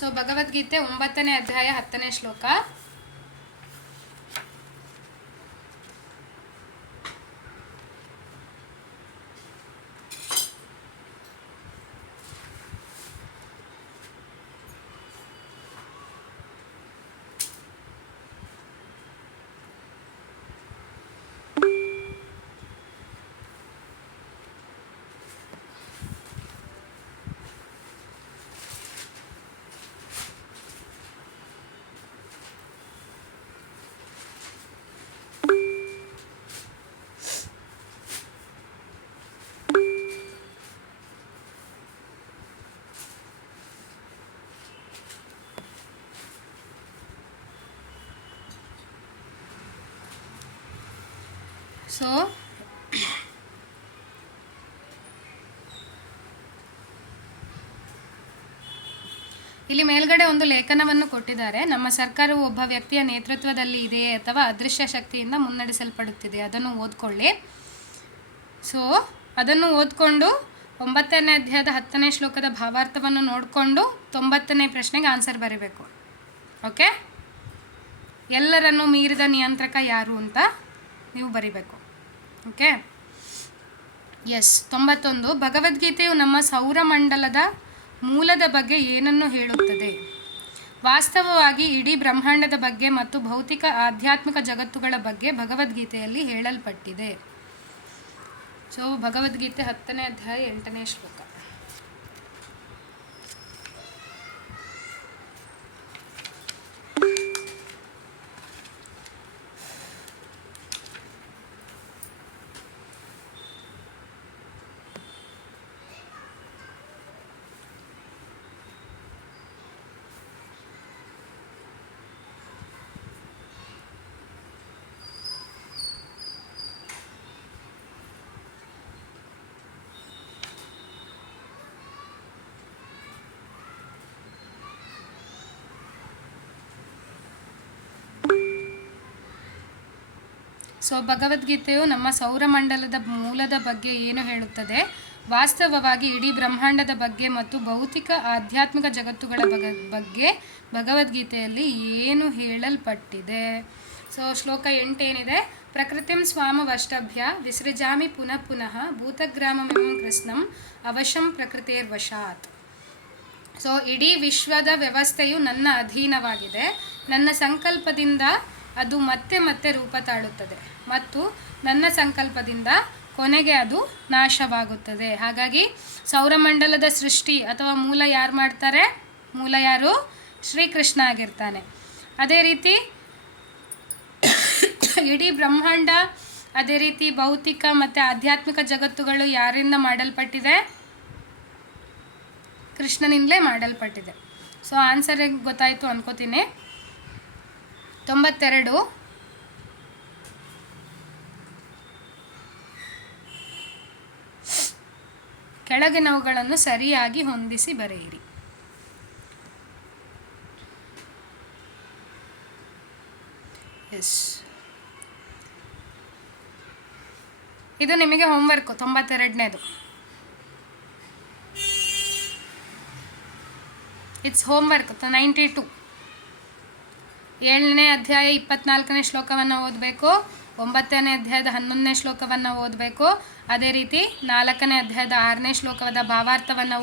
ಸೊ ಭಗವದ್ಗೀತೆ 9ನೇ ಅಧ್ಯಾಯ 10ನೇ ಶ್ಲೋಕ. ಸೊ ಇಲ್ಲಿ ಮೇಲ್ಗಡೆ ಒಂದು ಲೇಖನವನ್ನು ಕೊಟ್ಟಿದ್ದಾರೆ. ನಮ್ಮ ಸರ್ಕಾರವು ಒಬ್ಬ ವ್ಯಕ್ತಿಯ ನೇತೃತ್ವದಲ್ಲಿ ಇದೆಯೇ ಅಥವಾ ಅದೃಶ್ಯ ಶಕ್ತಿಯಿಂದ ಮುನ್ನಡೆಸಲ್ಪಡುತ್ತಿದೆ. ಅದನ್ನು ಓದ್ಕೊಳ್ಳಿ. ಸೊ ಅದನ್ನು ಓದ್ಕೊಂಡು 9ನೇ ಅಧ್ಯಾಯದ 10ನೇ ಶ್ಲೋಕದ ಭಾವಾರ್ಥವನ್ನು ನೋಡಿಕೊಂಡು 90ನೇ ಪ್ರಶ್ನೆಗೆ ಆನ್ಸರ್ ಬರೀಬೇಕು. ಓಕೆ, ಎಲ್ಲರನ್ನು ಮೀರಿದ ನಿಯಂತ್ರಕ ಯಾರು ಅಂತ ನೀವು ಬರೀಬೇಕು. Okay, S. 91. ಭಗವದ್ಗೀತೆಯು ನಮ್ಮ ಸೌರಮಂಡಲದ ಮೂಲದ ಬಗ್ಗೆ ಏನನ್ನು ಹೇಳುತ್ತದೆ? ವಾಸ್ತವವಾಗಿ ಇಡೀ ಬ್ರಹ್ಮಾಂಡದ ಬಗ್ಗೆ ಮತ್ತು ಭೌತಿಕ ಆಧ್ಯಾತ್ಮಿಕ ಜಗತ್ತುಗಳ ಬಗ್ಗೆ ಭಗವದ್ಗೀತೆಯಲ್ಲಿ ಹೇಳಲ್ಪಟ್ಟಿದೆ. ಸೊ ಭಗವದ್ಗೀತೆ 10ನೇ ಅಧ್ಯಾಯ 8ನೇ ಶ್ಲೋಕ. ಸೊ ಭಗವದ್ಗೀತೆಯು ನಮ್ಮ ಸೌರಮಂಡಲದ ಮೂಲದ ಬಗ್ಗೆ ಏನು ಹೇಳುತ್ತದೆ? ವಾಸ್ತವವಾಗಿ ಇಡೀ ಬ್ರಹ್ಮಾಂಡದ ಬಗ್ಗೆ ಮತ್ತು ಭೌತಿಕ ಆಧ್ಯಾತ್ಮಿಕ ಜಗತ್ತುಗಳ ಬಗ್ಗೆ ಭಗವದ್ಗೀತೆಯಲ್ಲಿ ಏನು ಹೇಳಲ್ಪಟ್ಟಿದೆ? ಸೊ ಶ್ಲೋಕ 8 ಏನಿದೆ? ಪ್ರಕೃತಿಂ ಸ್ವಾಮವಷ್ಟಭ್ಯ ವಿಸೃಜಾಮಿ ಪುನಃ ಪುನಃ ಭೂತಗ್ರಾಮಮಿಮಂ ಕೃಷ್ಣಂ ಅವಶಂ ಪ್ರಕೃತಿರ್ವಶಾತ್. ಸೊ ಇಡೀ ವಿಶ್ವದ ವ್ಯವಸ್ಥೆಯು ನನ್ನ ಅಧೀನವಾಗಿದೆ. ನನ್ನ ಸಂಕಲ್ಪದಿಂದ ಅದು ಮತ್ತೆ ಮತ್ತೆ ರೂಪ ತಾಳುತ್ತದೆ ಮತ್ತು ನನ್ನ ಸಂಕಲ್ಪದಿಂದ ಕೊನೆಗೆ ಅದು ನಾಶವಾಗುತ್ತದೆ. ಹಾಗಾಗಿ ಸೌರಮಂಡಲದ ಸೃಷ್ಟಿ ಅಥವಾ ಮೂಲ ಯಾರು ಮಾಡ್ತಾರೆ? ಮೂಲ ಯಾರು? ಶ್ರೀಕೃಷ್ಣ ಆಗಿರ್ತಾನೆ. ಅದೇ ರೀತಿ ಇಡೀ ಬ್ರಹ್ಮಾಂಡ, ಅದೇ ರೀತಿ ಭೌತಿಕ ಮತ್ತು ಆಧ್ಯಾತ್ಮಿಕ ಜಗತ್ತುಗಳು ಯಾರಿಂದ ಮಾಡಲ್ಪಟ್ಟಿದೆ? ಕೃಷ್ಣನಿಂದಲೇ ಮಾಡಲ್ಪಟ್ಟಿದೆ. ಸೊ ಆನ್ಸರ್ ಗೊತ್ತಾಯಿತು ಅನ್ಕೋತೀನಿ. 92. ಕೆಳಗಿನವುಗಳನ್ನು ಸರಿಯಾಗಿ ಹೊಂದಿಸಿ ಬರೆಯಿರಿ. ಎಸ್, ಇದು ನಿಮಗೆ ಹೋಮ್ವರ್ಕು 92ನೇದು. It's homework 92. 7ನೇ ಅಧ್ಯಾಯ 24ನೇ ಶ್ಲೋಕವನ್ನು ಓದಬೇಕು. 9ನೇ ಅಧ್ಯಾಯದ 11ನೇ ಶ್ಲೋಕವನ್ನು ಓದಬೇಕು. ಅದೇ ರೀತಿ 4ನೇ ಅಧ್ಯಾಯದ 6ನೇ ಶ್ಲೋಕದ ಭಾವಾರ್ಥವನ್ನು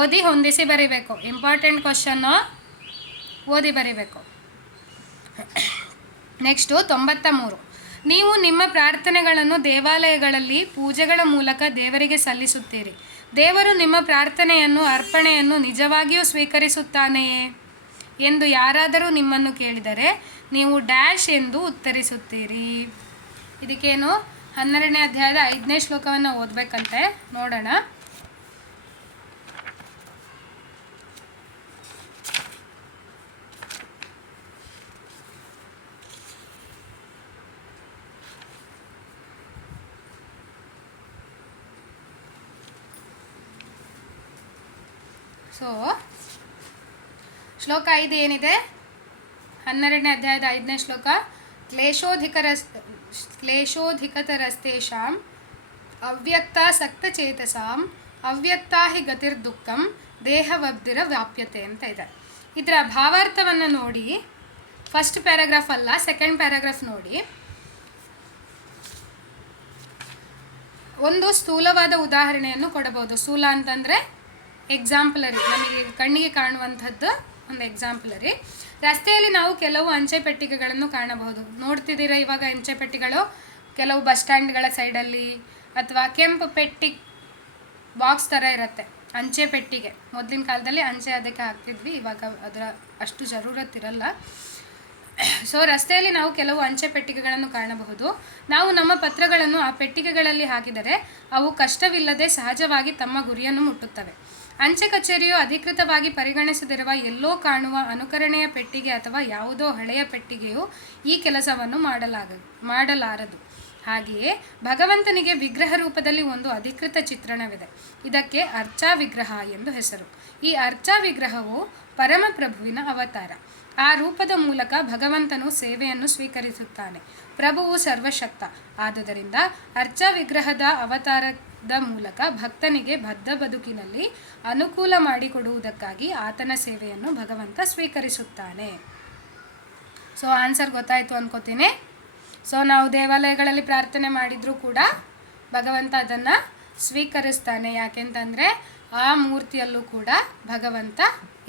ಓದಿ ಹೊಂದಿಸಿ ಬರೀಬೇಕು. ಇಂಪಾರ್ಟೆಂಟ್ ಕ್ವಶನ್ನು, ಓದಿ ಬರೀಬೇಕು. ನೆಕ್ಸ್ಟು 93. ನೀವು ನಿಮ್ಮ ಪ್ರಾರ್ಥನೆಗಳನ್ನು ದೇವಾಲಯಗಳಲ್ಲಿ ಪೂಜೆಗಳ ಮೂಲಕ ದೇವರಿಗೆ ಸಲ್ಲಿಸುತ್ತೀರಿ. ದೇವರು ನಿಮ್ಮ ಪ್ರಾರ್ಥನೆಯನ್ನು, ಅರ್ಪಣೆಯನ್ನು ನಿಜವಾಗಿಯೂ ಸ್ವೀಕರಿಸುತ್ತಾನೆಯೇ ಎಂದು ಯಾರಾದರೂ ನಿಮ್ಮನ್ನು ಕೇಳಿದರೆ ನೀವು ಡ್ಯಾಶ್ ಎಂದು ಉತ್ತರಿಸುತ್ತೀರಿ. ಇದಕ್ಕೇನು 12ನೇ ಅಧ್ಯಾಯದ 5ನೇ ಶ್ಲೋಕವನ್ನು ಓದಬೇಕಂತೆ, ನೋಡೋಣ. ಸೊ ಶ್ಲೋಕ 5 ಏನಿದೆ, 12ನೇ ಅಧ್ಯಾಯದ 5ನೇ ಶ್ಲೋಕ. ಕ್ಲೇಶೋಧಿಕತರಸ್ತೇಷಾಂ ಅವ್ಯಕ್ತಾಸಕ್ತಚೇತಸಾಂ ಅವ್ಯಕ್ತಾ ಹಿ ಗತಿರ್ದುಃಖಂ ದೇಹವಬ್ಧಿರ ವ್ಯಾಪ್ಯತೆ ಅಂತ ಇದೆ. ಇದರ ಭಾವಾರ್ಥವನ್ನು ನೋಡಿ. ಫಸ್ಟ್ ಪ್ಯಾರಾಗ್ರಾಫ್ ಅಲ್ಲ, ಸೆಕೆಂಡ್ ಪ್ಯಾರಾಗ್ರಾಫ್ ನೋಡಿ. ಒಂದು ಸ್ಥೂಲವಾದ ಉದಾಹರಣೆಯನ್ನು ಕೊಡಬಹುದು. ಸ್ಥೂಲ ಅಂತಂದರೆ ಎಕ್ಸಾಂಪಲರಿ, ನಮಗೆ ಕಣ್ಣಿಗೆ ಕಾಣುವಂಥದ್ದು ಒಂದು ಎಕ್ಸಾಂಪಲರಿ. ರಸ್ತೆಯಲ್ಲಿ ನಾವು ಕೆಲವು ಅಂಚೆ ಪೆಟ್ಟಿಗೆಗಳನ್ನು ಕಾಣಬಹುದು. ನೋಡ್ತಿದ್ದೀರಾ ಇವಾಗ ಅಂಚೆ ಪೆಟ್ಟಿಗಳು ಕೆಲವು ಬಸ್ ಸ್ಟ್ಯಾಂಡ್ಗಳ ಸೈಡಲ್ಲಿ, ಅಥವಾ ಕೆಂಪು ಪೆಟ್ಟಿ ಬಾಕ್ಸ್ ಥರ ಇರುತ್ತೆ ಅಂಚೆ ಪೆಟ್ಟಿಗೆ. ಮೊದಲಿನ ಕಾಲದಲ್ಲಿ ಅಂಚೆ ಅದಕ್ಕೆ ಹಾಕ್ತಿದ್ವಿ, ಇವಾಗ ಅದರ ಅಷ್ಟು ಜರೂರತ್ತಿರಲ್ಲ. ಸೊ ರಸ್ತೆಯಲ್ಲಿ ನಾವು ಕೆಲವು ಅಂಚೆ ಪೆಟ್ಟಿಗೆಗಳನ್ನು ಕಾಣಬಹುದು. ನಾವು ನಮ್ಮ ಪತ್ರಗಳನ್ನು ಆ ಪೆಟ್ಟಿಗೆಗಳಲ್ಲಿ ಹಾಕಿದರೆ ಅವು ಕಷ್ಟವಿಲ್ಲದೆ ಸಹಜವಾಗಿ ತಮ್ಮ ಗುರಿಯನ್ನು ಮುಟ್ಟುತ್ತವೆ. ಅಂಚೆ ಕಚೇರಿಯು ಅಧಿಕೃತವಾಗಿ ಪರಿಗಣಿಸದಿರುವ ಎಲ್ಲೋ ಕಾಣುವ ಅನುಕರಣೆಯ ಪೆಟ್ಟಿಗೆ ಅಥವಾ ಯಾವುದೋ ಹಳೆಯ ಪೆಟ್ಟಿಗೆಯು ಈ ಕೆಲಸವನ್ನು ಮಾಡಲಾರದು. ಹಾಗೆಯೇ ಭಗವಂತನಿಗೆ ವಿಗ್ರಹ ರೂಪದಲ್ಲಿ ಒಂದು ಅಧಿಕೃತ ಚಿತ್ರಣವಿದೆ. ಇದಕ್ಕೆ ಅರ್ಚಾ ವಿಗ್ರಹ ಎಂದು ಹೆಸರು. ಈ ಅರ್ಚಾ ವಿಗ್ರಹವು ಪರಮಪ್ರಭುವಿನ ಅವತಾರ. ಆ ರೂಪದ ಮೂಲಕ ಭಗವಂತನು ಸೇವೆಯನ್ನು ಸ್ವೀಕರಿಸುತ್ತಾನೆ. ಪ್ರಭುವು ಸರ್ವಶಕ್ತ. ಆದುದರಿಂದ ಅರ್ಚಾ ವಿಗ್ರಹದ ಅವತಾರದ ಮೂಲಕ ಭಕ್ತನಿಗೆ ಬದ್ಧ ಬದುಕಿನಲ್ಲಿ ಅನುಕೂಲ ಮಾಡಿಕೊಡುವುದಕ್ಕಾಗಿ ಆತನ ಸೇವೆಯನ್ನು ಭಗವಂತ ಸ್ವೀಕರಿಸುತ್ತಾನೆ. ಸೊ ಆನ್ಸರ್ ಗೊತ್ತಾಯಿತು ಅನ್ಕೋತೀನಿ. ಸೊ ನಾವು ದೇವಾಲಯಗಳಲ್ಲಿ ಪ್ರಾರ್ಥನೆ ಮಾಡಿದರೂ ಕೂಡ ಭಗವಂತ ಅದನ್ನು ಸ್ವೀಕರಿಸ್ತಾನೆ. ಯಾಕೆಂತಂದರೆ ಆ ಮೂರ್ತಿಯಲ್ಲೂ ಕೂಡ ಭಗವಂತ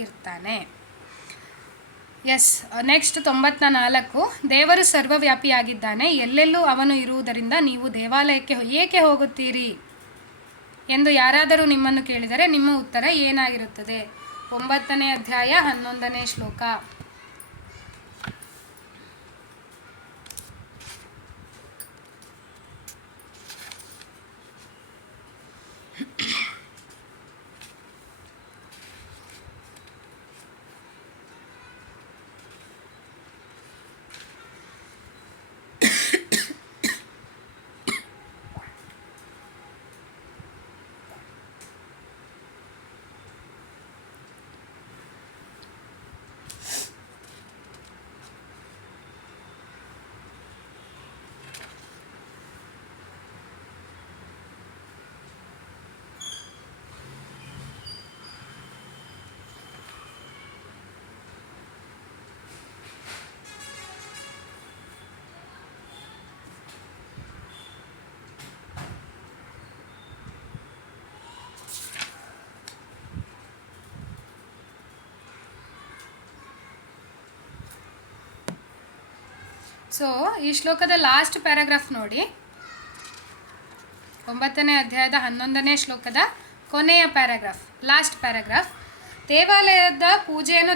ಇರ್ತಾನೆ. Yes, next 94. ದೇವರು ಸರ್ವವ್ಯಾಪಿಯಾಗಿದ್ದಾನೆ. ಎಲ್ಲೆಲ್ಲೂ ಅವನು ಇರುವುದರಿಂದ ನೀವು ದೇವಾಲಯಕ್ಕೆ ಏಕೆ ಹೋಗುತ್ತೀರಿ ಎಂದು ಯಾರಾದರೂ ನಿಮ್ಮನ್ನು ಕೇಳಿದರೆ ನಿಮ್ಮ ಉತ್ತರ ಏನಾಗಿರುತ್ತದೆ? 9ನೇ ಅಧ್ಯಾಯ 11ನೇ ಶ್ಲೋಕ. ಸೊ ಈ ಶ್ಲೋಕದ ಲಾಸ್ಟ್ ಪ್ಯಾರಾಗ್ರಾಫ್ ನೋಡಿ. 9ನೇ ಅಧ್ಯಾಯದ 11ನೇ ಶ್ಲೋಕದ ಕೊನೆಯ ಪ್ಯಾರಾಗ್ರಾಫ್, ಲಾಸ್ಟ್ ಪ್ಯಾರಾಗ್ರಾಫ್. ದೇವಾಲಯದ ಪೂಜೆಯನ್ನು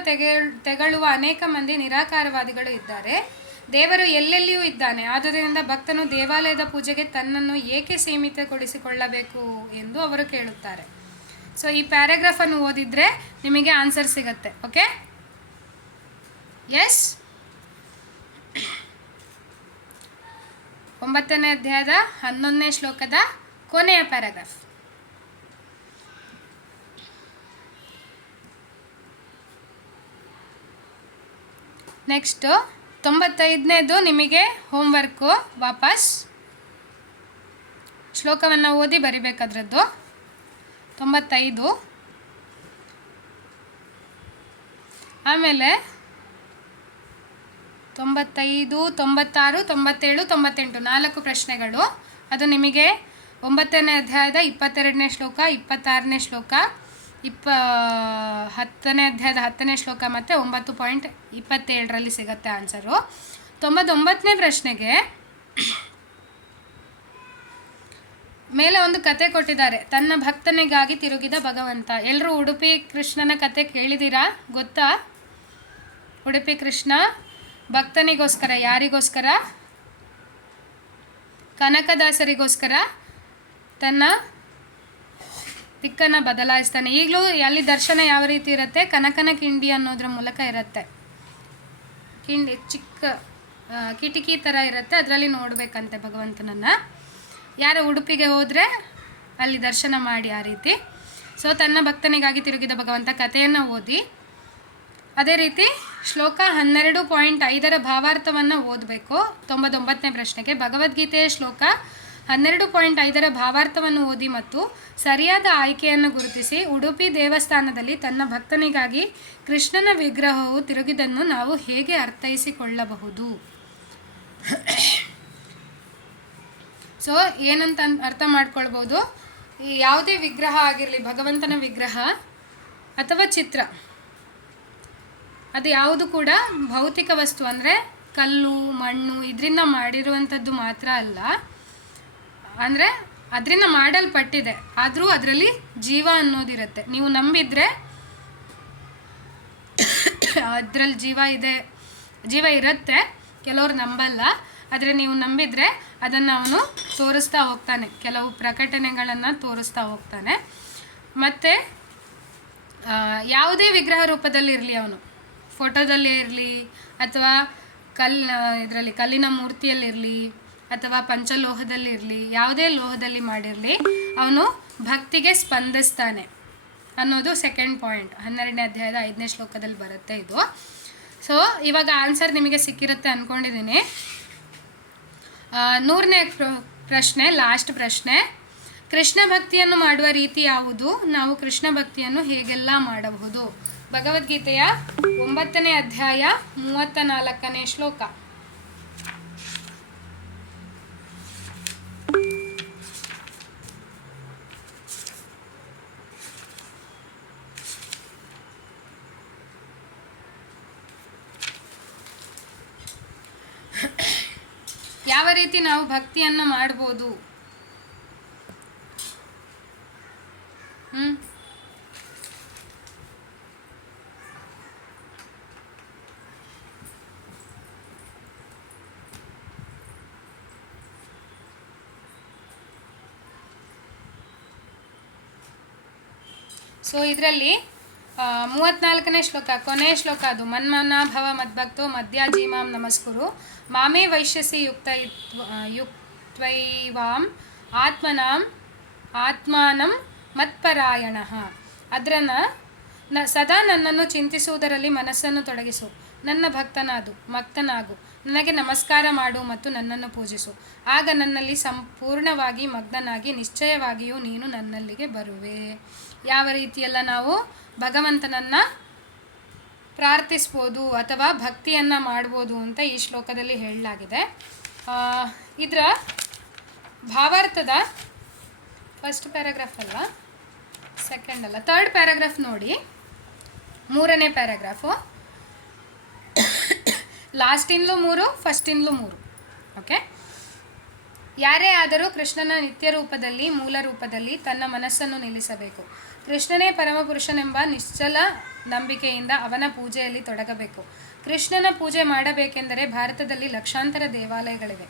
ತೆಗಳುವ ಅನೇಕ ಮಂದಿ ನಿರಾಕಾರವಾದಿಗಳು ಇದ್ದಾರೆ. ದೇವರು ಎಲ್ಲೆಲ್ಲಿಯೂ ಇದ್ದಾನೆ. ಆದುದರಿಂದ ಭಕ್ತನು ದೇವಾಲಯದ ಪೂಜೆಗೆ ತನ್ನನ್ನು ಏಕೆ ಸೀಮಿತಗೊಳಿಸಿಕೊಳ್ಳಬೇಕು ಎಂದು ಅವರು ಕೇಳುತ್ತಾರೆ. ಸೊ ಈ ಪ್ಯಾರಾಗ್ರಾಫನ್ನು ಓದಿದರೆ ನಿಮಗೆ ಆನ್ಸರ್ ಸಿಗುತ್ತೆ. Okay, S. 9ನೇ ಅಧ್ಯಾಯದ 11ನೇ ಶ್ಲೋಕದ ಕೊನೆಯ ಪ್ಯಾರಾಗ್ರಾಫ್. ನೆಕ್ಸ್ಟು 95ನೇದು ನಿಮಗೆ ಹೋಮ್ವರ್ಕು. ವಾಪಸ್ ಶ್ಲೋಕವನ್ನು ಓದಿ ಬರಿಬೇಕಾದ್ರದ್ದು. 95, ಆಮೇಲೆ 95, 96, 97, 98 4 ಪ್ರಶ್ನೆಗಳು. ಅದು ನಿಮಗೆ 9ನೇ ಅಧ್ಯಾಯದ 22ನೇ ಶ್ಲೋಕ, 26ನೇ ಶ್ಲೋಕ, 10ನೇ ಅಧ್ಯಾಯದ 10ನೇ ಶ್ಲೋಕ ಮತ್ತು 9.27ರಲ್ಲಿ ಸಿಗುತ್ತೆ ಆನ್ಸರು. 99ನೇ ಪ್ರಶ್ನೆಗೆ ಮೇಲೆ ಒಂದು ಕತೆ ಕೊಟ್ಟಿದ್ದಾರೆ, ತನ್ನ ಭಕ್ತನಿಗಾಗಿ ತಿರುಗಿದ ಭಗವಂತ. ಎಲ್ಲರೂ ಉಡುಪಿ ಕೃಷ್ಣನ ಕತೆ ಕೇಳಿದ್ದೀರಾ? ಗೊತ್ತಾ? ಉಡುಪಿ ಕೃಷ್ಣ ಭಕ್ತನಿಗೋಸ್ಕರ, ಯಾರಿಗೋಸ್ಕರ? ಕನಕದಾಸರಿಗೋಸ್ಕರ ತನ್ನ ದಿಕ್ಕನ್ನು ಬದಲಾಯಿಸ್ತಾನೆ. ಈಗಲೂ ಅಲ್ಲಿ ದರ್ಶನ ಯಾವ ರೀತಿ ಇರುತ್ತೆ? ಕನಕನ ಕಿಂಡಿ ಅನ್ನೋದ್ರ ಮೂಲಕ ಇರುತ್ತೆ. ಕಿಂಡಿ ಚಿಕ್ಕ ಕಿಟಕಿ ಥರ ಇರುತ್ತೆ, ಅದರಲ್ಲಿ ನೋಡಬೇಕಂತೆ ಭಗವಂತನನ್ನು. ಯಾರು ಉಡುಪಿಗೆ ಹೋದರೆ ಅಲ್ಲಿ ದರ್ಶನ ಮಾಡಿ ಆ ರೀತಿ. ಸೊ ತನ್ನ ಭಕ್ತನಿಗಾಗಿ ತಿರುಗಿದ ಭಗವಂತ ಕಥೆಯನ್ನು ಓದಿ. ಅದೇ ರೀತಿ ಶ್ಲೋಕ 12.5ರ ಭಾವಾರ್ಥವನ್ನು ಓದಬೇಕು 99ನೇ ಪ್ರಶ್ನೆಗೆ. ಭಗವದ್ಗೀತೆಯ ಶ್ಲೋಕ 12.5ರ ಭಾವಾರ್ಥವನ್ನು ಓದಿ ಮತ್ತು ಸರಿಯಾದ ಆಯ್ಕೆಯನ್ನು ಗುರುತಿಸಿ. ಉಡುಪಿ ದೇವಸ್ಥಾನದಲ್ಲಿ ತನ್ನ ಭಕ್ತನಿಗಾಗಿ ಕೃಷ್ಣನ ವಿಗ್ರಹವು ತಿರುಗಿದನ್ನು ನಾವು ಹೇಗೆ ಅರ್ಥೈಸಿಕೊಳ್ಳಬಹುದು? ಸೊ ಏನಂತ ಅರ್ಥ ಮಾಡ್ಕೊಳ್ಬೋದು, ಈ ಯಾವುದೇ ವಿಗ್ರಹ ಆಗಿರಲಿ, ಭಗವಂತನ ವಿಗ್ರಹ ಅಥವಾ ಚಿತ್ರ, ಅದು ಯಾವುದು ಕೂಡ ಭೌತಿಕ ವಸ್ತು, ಅಂದರೆ ಕಲ್ಲು ಮಣ್ಣು ಇದರಿಂದ ಮಾಡಿರುವಂಥದ್ದು ಮಾತ್ರ ಅಲ್ಲ, ಅಂದರೆ ಅದರಿಂದ ಮಾಡಲ್ಪಟ್ಟಿದೆ, ಆದರೂ ಅದರಲ್ಲಿ ಜೀವ ಅನ್ನೋದಿರುತ್ತೆ. ನೀವು ನಂಬಿದರೆ ಅದರಲ್ಲಿ ಜೀವ ಇರುತ್ತೆ, ಕೆಲವರು ನಂಬಲ್ಲ. ಆದರೆ ನೀವು ನಂಬಿದರೆ ಅದನ್ನು ಅವನು ತೋರಿಸ್ತಾ ಹೋಗ್ತಾನೆ, ಕೆಲವು ಪ್ರಕಟಣೆಗಳನ್ನು ತೋರಿಸ್ತಾ ಹೋಗ್ತಾನೆ. ಮತ್ತು ಯಾವುದೇ ವಿಗ್ರಹ ರೂಪದಲ್ಲಿ ಇರಲಿ, ಅವನು ಫೋಟೋದಲ್ಲಿ ಇರಲಿ ಅಥವಾ ಇದರಲ್ಲಿ ಕಲ್ಲಿನ ಮೂರ್ತಿಯಲ್ಲಿರಲಿ ಅಥವಾ ಪಂಚಲೋಹದಲ್ಲಿರಲಿ, ಯಾವುದೇ ಲೋಹದಲ್ಲಿ ಮಾಡಿರಲಿ, ಅವನು ಭಕ್ತಿಗೆ ಸ್ಪಂದಿಸ್ತಾನೆ ಅನ್ನೋದು ಸೆಕೆಂಡ್ ಪಾಯಿಂಟ್. 12ನೇ ಅಧ್ಯಾಯದ 5ನೇ ಶ್ಲೋಕದಲ್ಲಿ ಬರುತ್ತೆ ಇದು. ಸೊ ಇವಾಗ ಆನ್ಸರ್ ನಿಮಗೆ ಸಿಕ್ಕಿರುತ್ತೆ ಅಂದ್ಕೊಂಡಿದ್ದೀನಿ. 100ನೇ ಪ್ರಶ್ನೆ, ಲಾಸ್ಟ್ ಪ್ರಶ್ನೆ. ಕೃಷ್ಣ ಭಕ್ತಿಯನ್ನು ಮಾಡುವ ರೀತಿ ಯಾವುದು? ನಾವು ಕೃಷ್ಣ ಭಕ್ತಿಯನ್ನು ಹೇಗೆಲ್ಲ ಮಾಡಬಹುದು? ಭಗವದ್ಗೀತೆಯ 9ನೇ ಅಧ್ಯಾಯ 34ನೇ ಶ್ಲೋಕ. ಯಾವ ರೀತಿ ನಾವು ಭಕ್ತಿಯನ್ನು ಮಾಡ್ಬೋದು? ಸೊ ಇದರಲ್ಲಿ 34ನೇ ಶ್ಲೋಕ, ಕೊನೆಯ ಶ್ಲೋಕ ಅದು. ಮನ್ಮನ ಭವ ಮದ್ಭಕ್ತೋ ಮಧ್ಯಾಜೀಮಾಂ ನಮಸ್ಕುರು ಮಾಮೇ ವೈಶ್ಯಸಿ ಯುಕ್ತೈವಾಂ ಆತ್ಮಾನಂ ಮತ್ಪರಾಯಣಃ. ಅದನ್ನು ಸದಾ ನನ್ನನ್ನು ಚಿಂತಿಸುವುದರಲ್ಲಿ ಮನಸ್ಸನ್ನು ತೊಡಗಿಸು, ನನ್ನ ಭಕ್ತನಾಗು, ನನಗೆ ನಮಸ್ಕಾರ ಮಾಡು ಮತ್ತು ನನ್ನನ್ನು ಪೂಜಿಸು. ಆಗ ನನ್ನಲ್ಲಿ ಸಂಪೂರ್ಣವಾಗಿ ಮಗ್ನನಾಗಿ ನಿಶ್ಚಯವಾಗಿಯೂ ನೀನು ನನ್ನಲ್ಲಿಗೆ ಬರುವೆ. ಯಾವ ರೀತಿಯೆಲ್ಲ ನಾವು ಭಗವಂತನನ್ನು ಪ್ರಾರ್ಥಿಸ್ಬೋದು ಅಥವಾ ಭಕ್ತಿಯನ್ನು ಮಾಡ್ಬೋದು ಅಂತ ಈ ಶ್ಲೋಕದಲ್ಲಿ ಹೇಳಲಾಗಿದೆ. ಇದರ ಭಾವಾರ್ಥದ ಫಸ್ಟ್ ಪ್ಯಾರಾಗ್ರಾಫ್ ಅಲ್ಲ, ಸೆಕೆಂಡ್ ಅಲ್ಲ, ಥರ್ಡ್ ಪ್ಯಾರಾಗ್ರಾಫ್ ನೋಡಿ. 3ನೇ ಪ್ಯಾರಾಗ್ರಾಫು. ಲಾಸ್ಟಿಂದಲೂ 3, ಫಸ್ಟಿಂದಲೂ 3. ಓಕೆ. ಯಾರೇ ಆದರೂ ಕೃಷ್ಣನ ನಿತ್ಯ ರೂಪದಲ್ಲಿ, ಮೂಲ ರೂಪದಲ್ಲಿ ತನ್ನ ಮನಸ್ಸನ್ನು ನಿಲ್ಲಿಸಬೇಕು. ಕೃಷ್ಣನೇ ಪರಮಪುರುಷನೆಂಬ ನಿಶ್ಚಲ ನಂಬಿಕೆಯಿಂದ ಅವನ ಪೂಜೆಯಲ್ಲಿ ತೊಡಗಬೇಕು. ಕೃಷ್ಣನ ಪೂಜೆ ಮಾಡಬೇಕೆಂದರೆ ಭಾರತದಲ್ಲಿ ಲಕ್ಷಾಂತರ ದೇವಾಲಯಗಳಿವೆ.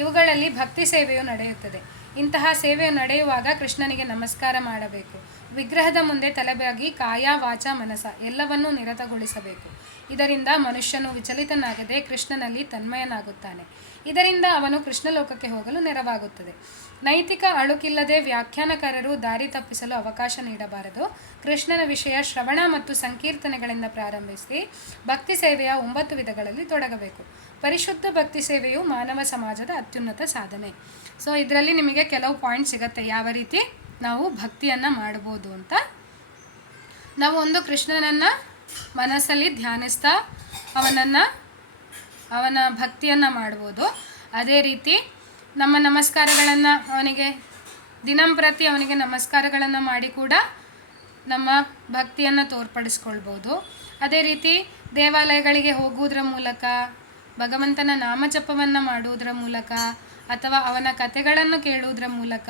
ಇವುಗಳಲ್ಲಿ ಭಕ್ತಿ ಸೇವೆಯು ನಡೆಯುತ್ತದೆ. ಇಂತಹ ಸೇವೆಯು ನಡೆಯುವಾಗ ಕೃಷ್ಣನಿಗೆ ನಮಸ್ಕಾರ ಮಾಡಬೇಕು. ವಿಗ್ರಹದ ಮುಂದೆ ತಲೆಬಾಗಿ ಕಾಯ ವಾಚ ಮನಸ ಎಲ್ಲವನ್ನೂ ನಿರತಗೊಳಿಸಬೇಕು. ಇದರಿಂದ ಮನುಷ್ಯನು ವಿಚಲಿತನಾಗದೆ ಕೃಷ್ಣನಲ್ಲಿ ತನ್ಮಯನಾಗುತ್ತಾನೆ. ಇದರಿಂದ ಅವನು ಕೃಷ್ಣಲೋಕಕ್ಕೆ ಹೋಗಲು ನೆರವಾಗುತ್ತದೆ. ನೈತಿಕ ಅಳುಕಿಲ್ಲದೆ ವ್ಯಾಖ್ಯಾನಕಾರರು ದಾರಿ ತಪ್ಪಿಸಲು ಅವಕಾಶ ನೀಡಬಾರದು. ಕೃಷ್ಣನ ವಿಷಯ ಶ್ರವಣ ಮತ್ತು ಸಂಕೀರ್ತನೆಗಳಿಂದ ಪ್ರಾರಂಭಿಸಿ ಭಕ್ತಿ ಸೇವೆಯ 9 ವಿಧಗಳಲ್ಲಿ ತೊಡಗಬೇಕು. ಪರಿಶುದ್ಧ ಭಕ್ತಿ ಸೇವೆಯು ಮಾನವ ಸಮಾಜದ ಅತ್ಯುನ್ನತ ಸಾಧನೆ. ಸೊ ಇದರಲ್ಲಿ ನಿಮಗೆ ಕೆಲವು ಪಾಯಿಂಟ್ ಸಿಗುತ್ತೆ, ಯಾವ ರೀತಿ ನಾವು ಭಕ್ತಿಯನ್ನು ಮಾಡ್ಬೋದು ಅಂತ. ನಾವು ಒಂದು ಕೃಷ್ಣನನ್ನು ಮನಸ್ಸಲ್ಲಿ ಧ್ಯಾನಿಸ್ತಾ ಅವನ ಭಕ್ತಿಯನ್ನು ಮಾಡ್ಬೋದು. ಅದೇ ರೀತಿ ನಮ್ಮ ನಮಸ್ಕಾರಗಳನ್ನು ದಿನಂಪ್ರತಿ ಅವನಿಗೆ ನಮಸ್ಕಾರಗಳನ್ನು ಮಾಡಿ ಕೂಡ ನಮ್ಮ ಭಕ್ತಿಯನ್ನು ತೋರ್ಪಡಿಸ್ಕೊಳ್ಬೋದು. ಅದೇ ರೀತಿ ದೇವಾಲಯಗಳಿಗೆ ಹೋಗುವುದರ ಮೂಲಕ, ಭಗವಂತನ ನಾಮಜಪವನ್ನು ಮಾಡುವುದರ ಮೂಲಕ, ಅಥವಾ ಅವನ ಕಥೆಗಳನ್ನು ಕೇಳುವುದರ ಮೂಲಕ,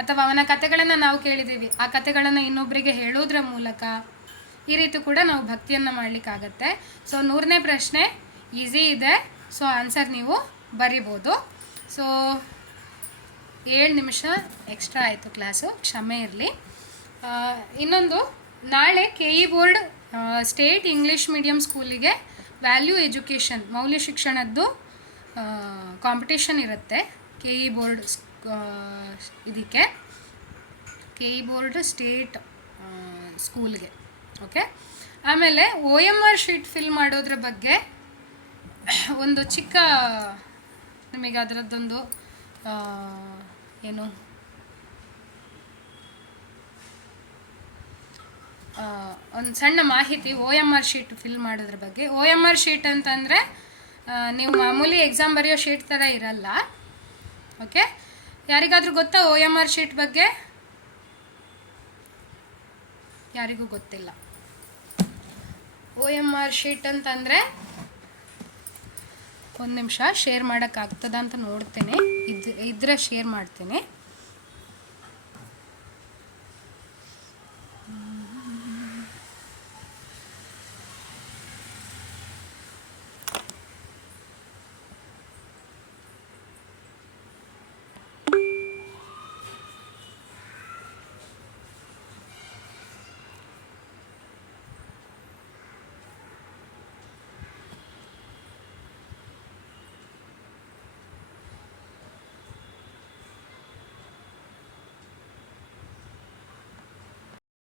ಅಥವಾ ಅವನ ಕಥೆಗಳನ್ನು ನಾವು ಕೇಳಿದ್ದೀವಿ ಆ ಕಥೆಗಳನ್ನು ಇನ್ನೊಬ್ಬರಿಗೆ ಹೇಳೋದ್ರ ಮೂಲಕ, ಈ ರೀತಿ ಕೂಡ ನಾವು ಭಕ್ತಿಯನ್ನು ಮಾಡಲಿಕ್ಕಾಗತ್ತೆ. ಸೊ 100ನೇ ಪ್ರಶ್ನೆ ಈಸಿ ಇದೆ. ಸೊ ಆನ್ಸರ್ ನೀವು ಬರಿಬೋದು. ಸೊ 7 ನಿಮಿಷ ಎಕ್ಸ್ಟ್ರಾ ಆಯಿತು ಕ್ಲಾಸು, ಕ್ಷಮೆ ಇರಲಿ. ಇನ್ನೊಂದು, ನಾಳೆ KE board state English medium ಸ್ಕೂಲಿಗೆ ವ್ಯಾಲ್ಯೂ ಎಜುಕೇಷನ್ ಮೌಲ್ಯ ಶಿಕ್ಷಣದ್ದು ಕಾಂಪಿಟೇಷನ್ ಇರುತ್ತೆ. KE ಬೋರ್ಡ್ ಇದಕ್ಕೆ KE ಬೋರ್ಡ್ ಸ್ಟೇಟ್ ಸ್ಕೂಲ್ಗೆ. ಓಕೆ. ಆಮೇಲೆ OMR ಶೀಟ್ ಫಿಲ್ ಮಾಡೋದ್ರ ಬಗ್ಗೆ ಒಂದು ಚಿಕ್ಕ ನಿಮಗೆ ಅದರದ್ದೊಂದು ಒಂದು ಸಣ್ಣ ಮಾಹಿತಿ OMR ಶೀಟ್ ಫಿಲ್ ಮಾಡೋದ್ರ ಬಗ್ಗೆ. OMR ಶೀಟ್ ಅಂತಂದರೆ ನೀವು ಮಾಮೂಲಿ ಎಕ್ಸಾಮ್ ಬರೆಯೋ ಶೀಟ್ ಥರ ಇರಲ್ಲ. ಓಕೆ. ಯಾರಿಗಾದರೂ ಗೊತ್ತಾ OMR ಶೀಟ್ ಬಗ್ಗೆ? ಯಾರಿಗೂ ಗೊತ್ತಿಲ್ಲ. OMR ಶೀಟ್ ಅಂತಂದರೆ ಒಂದು ನಿಮಿಷ ಶೇರ್ ಮಾಡೋಕ್ಕಾಗ್ತದ ಅಂತ ನೋಡ್ತೇನೆ, ಇದ್ರೆ ಶೇರ್ ಮಾಡ್ತೇನೆ.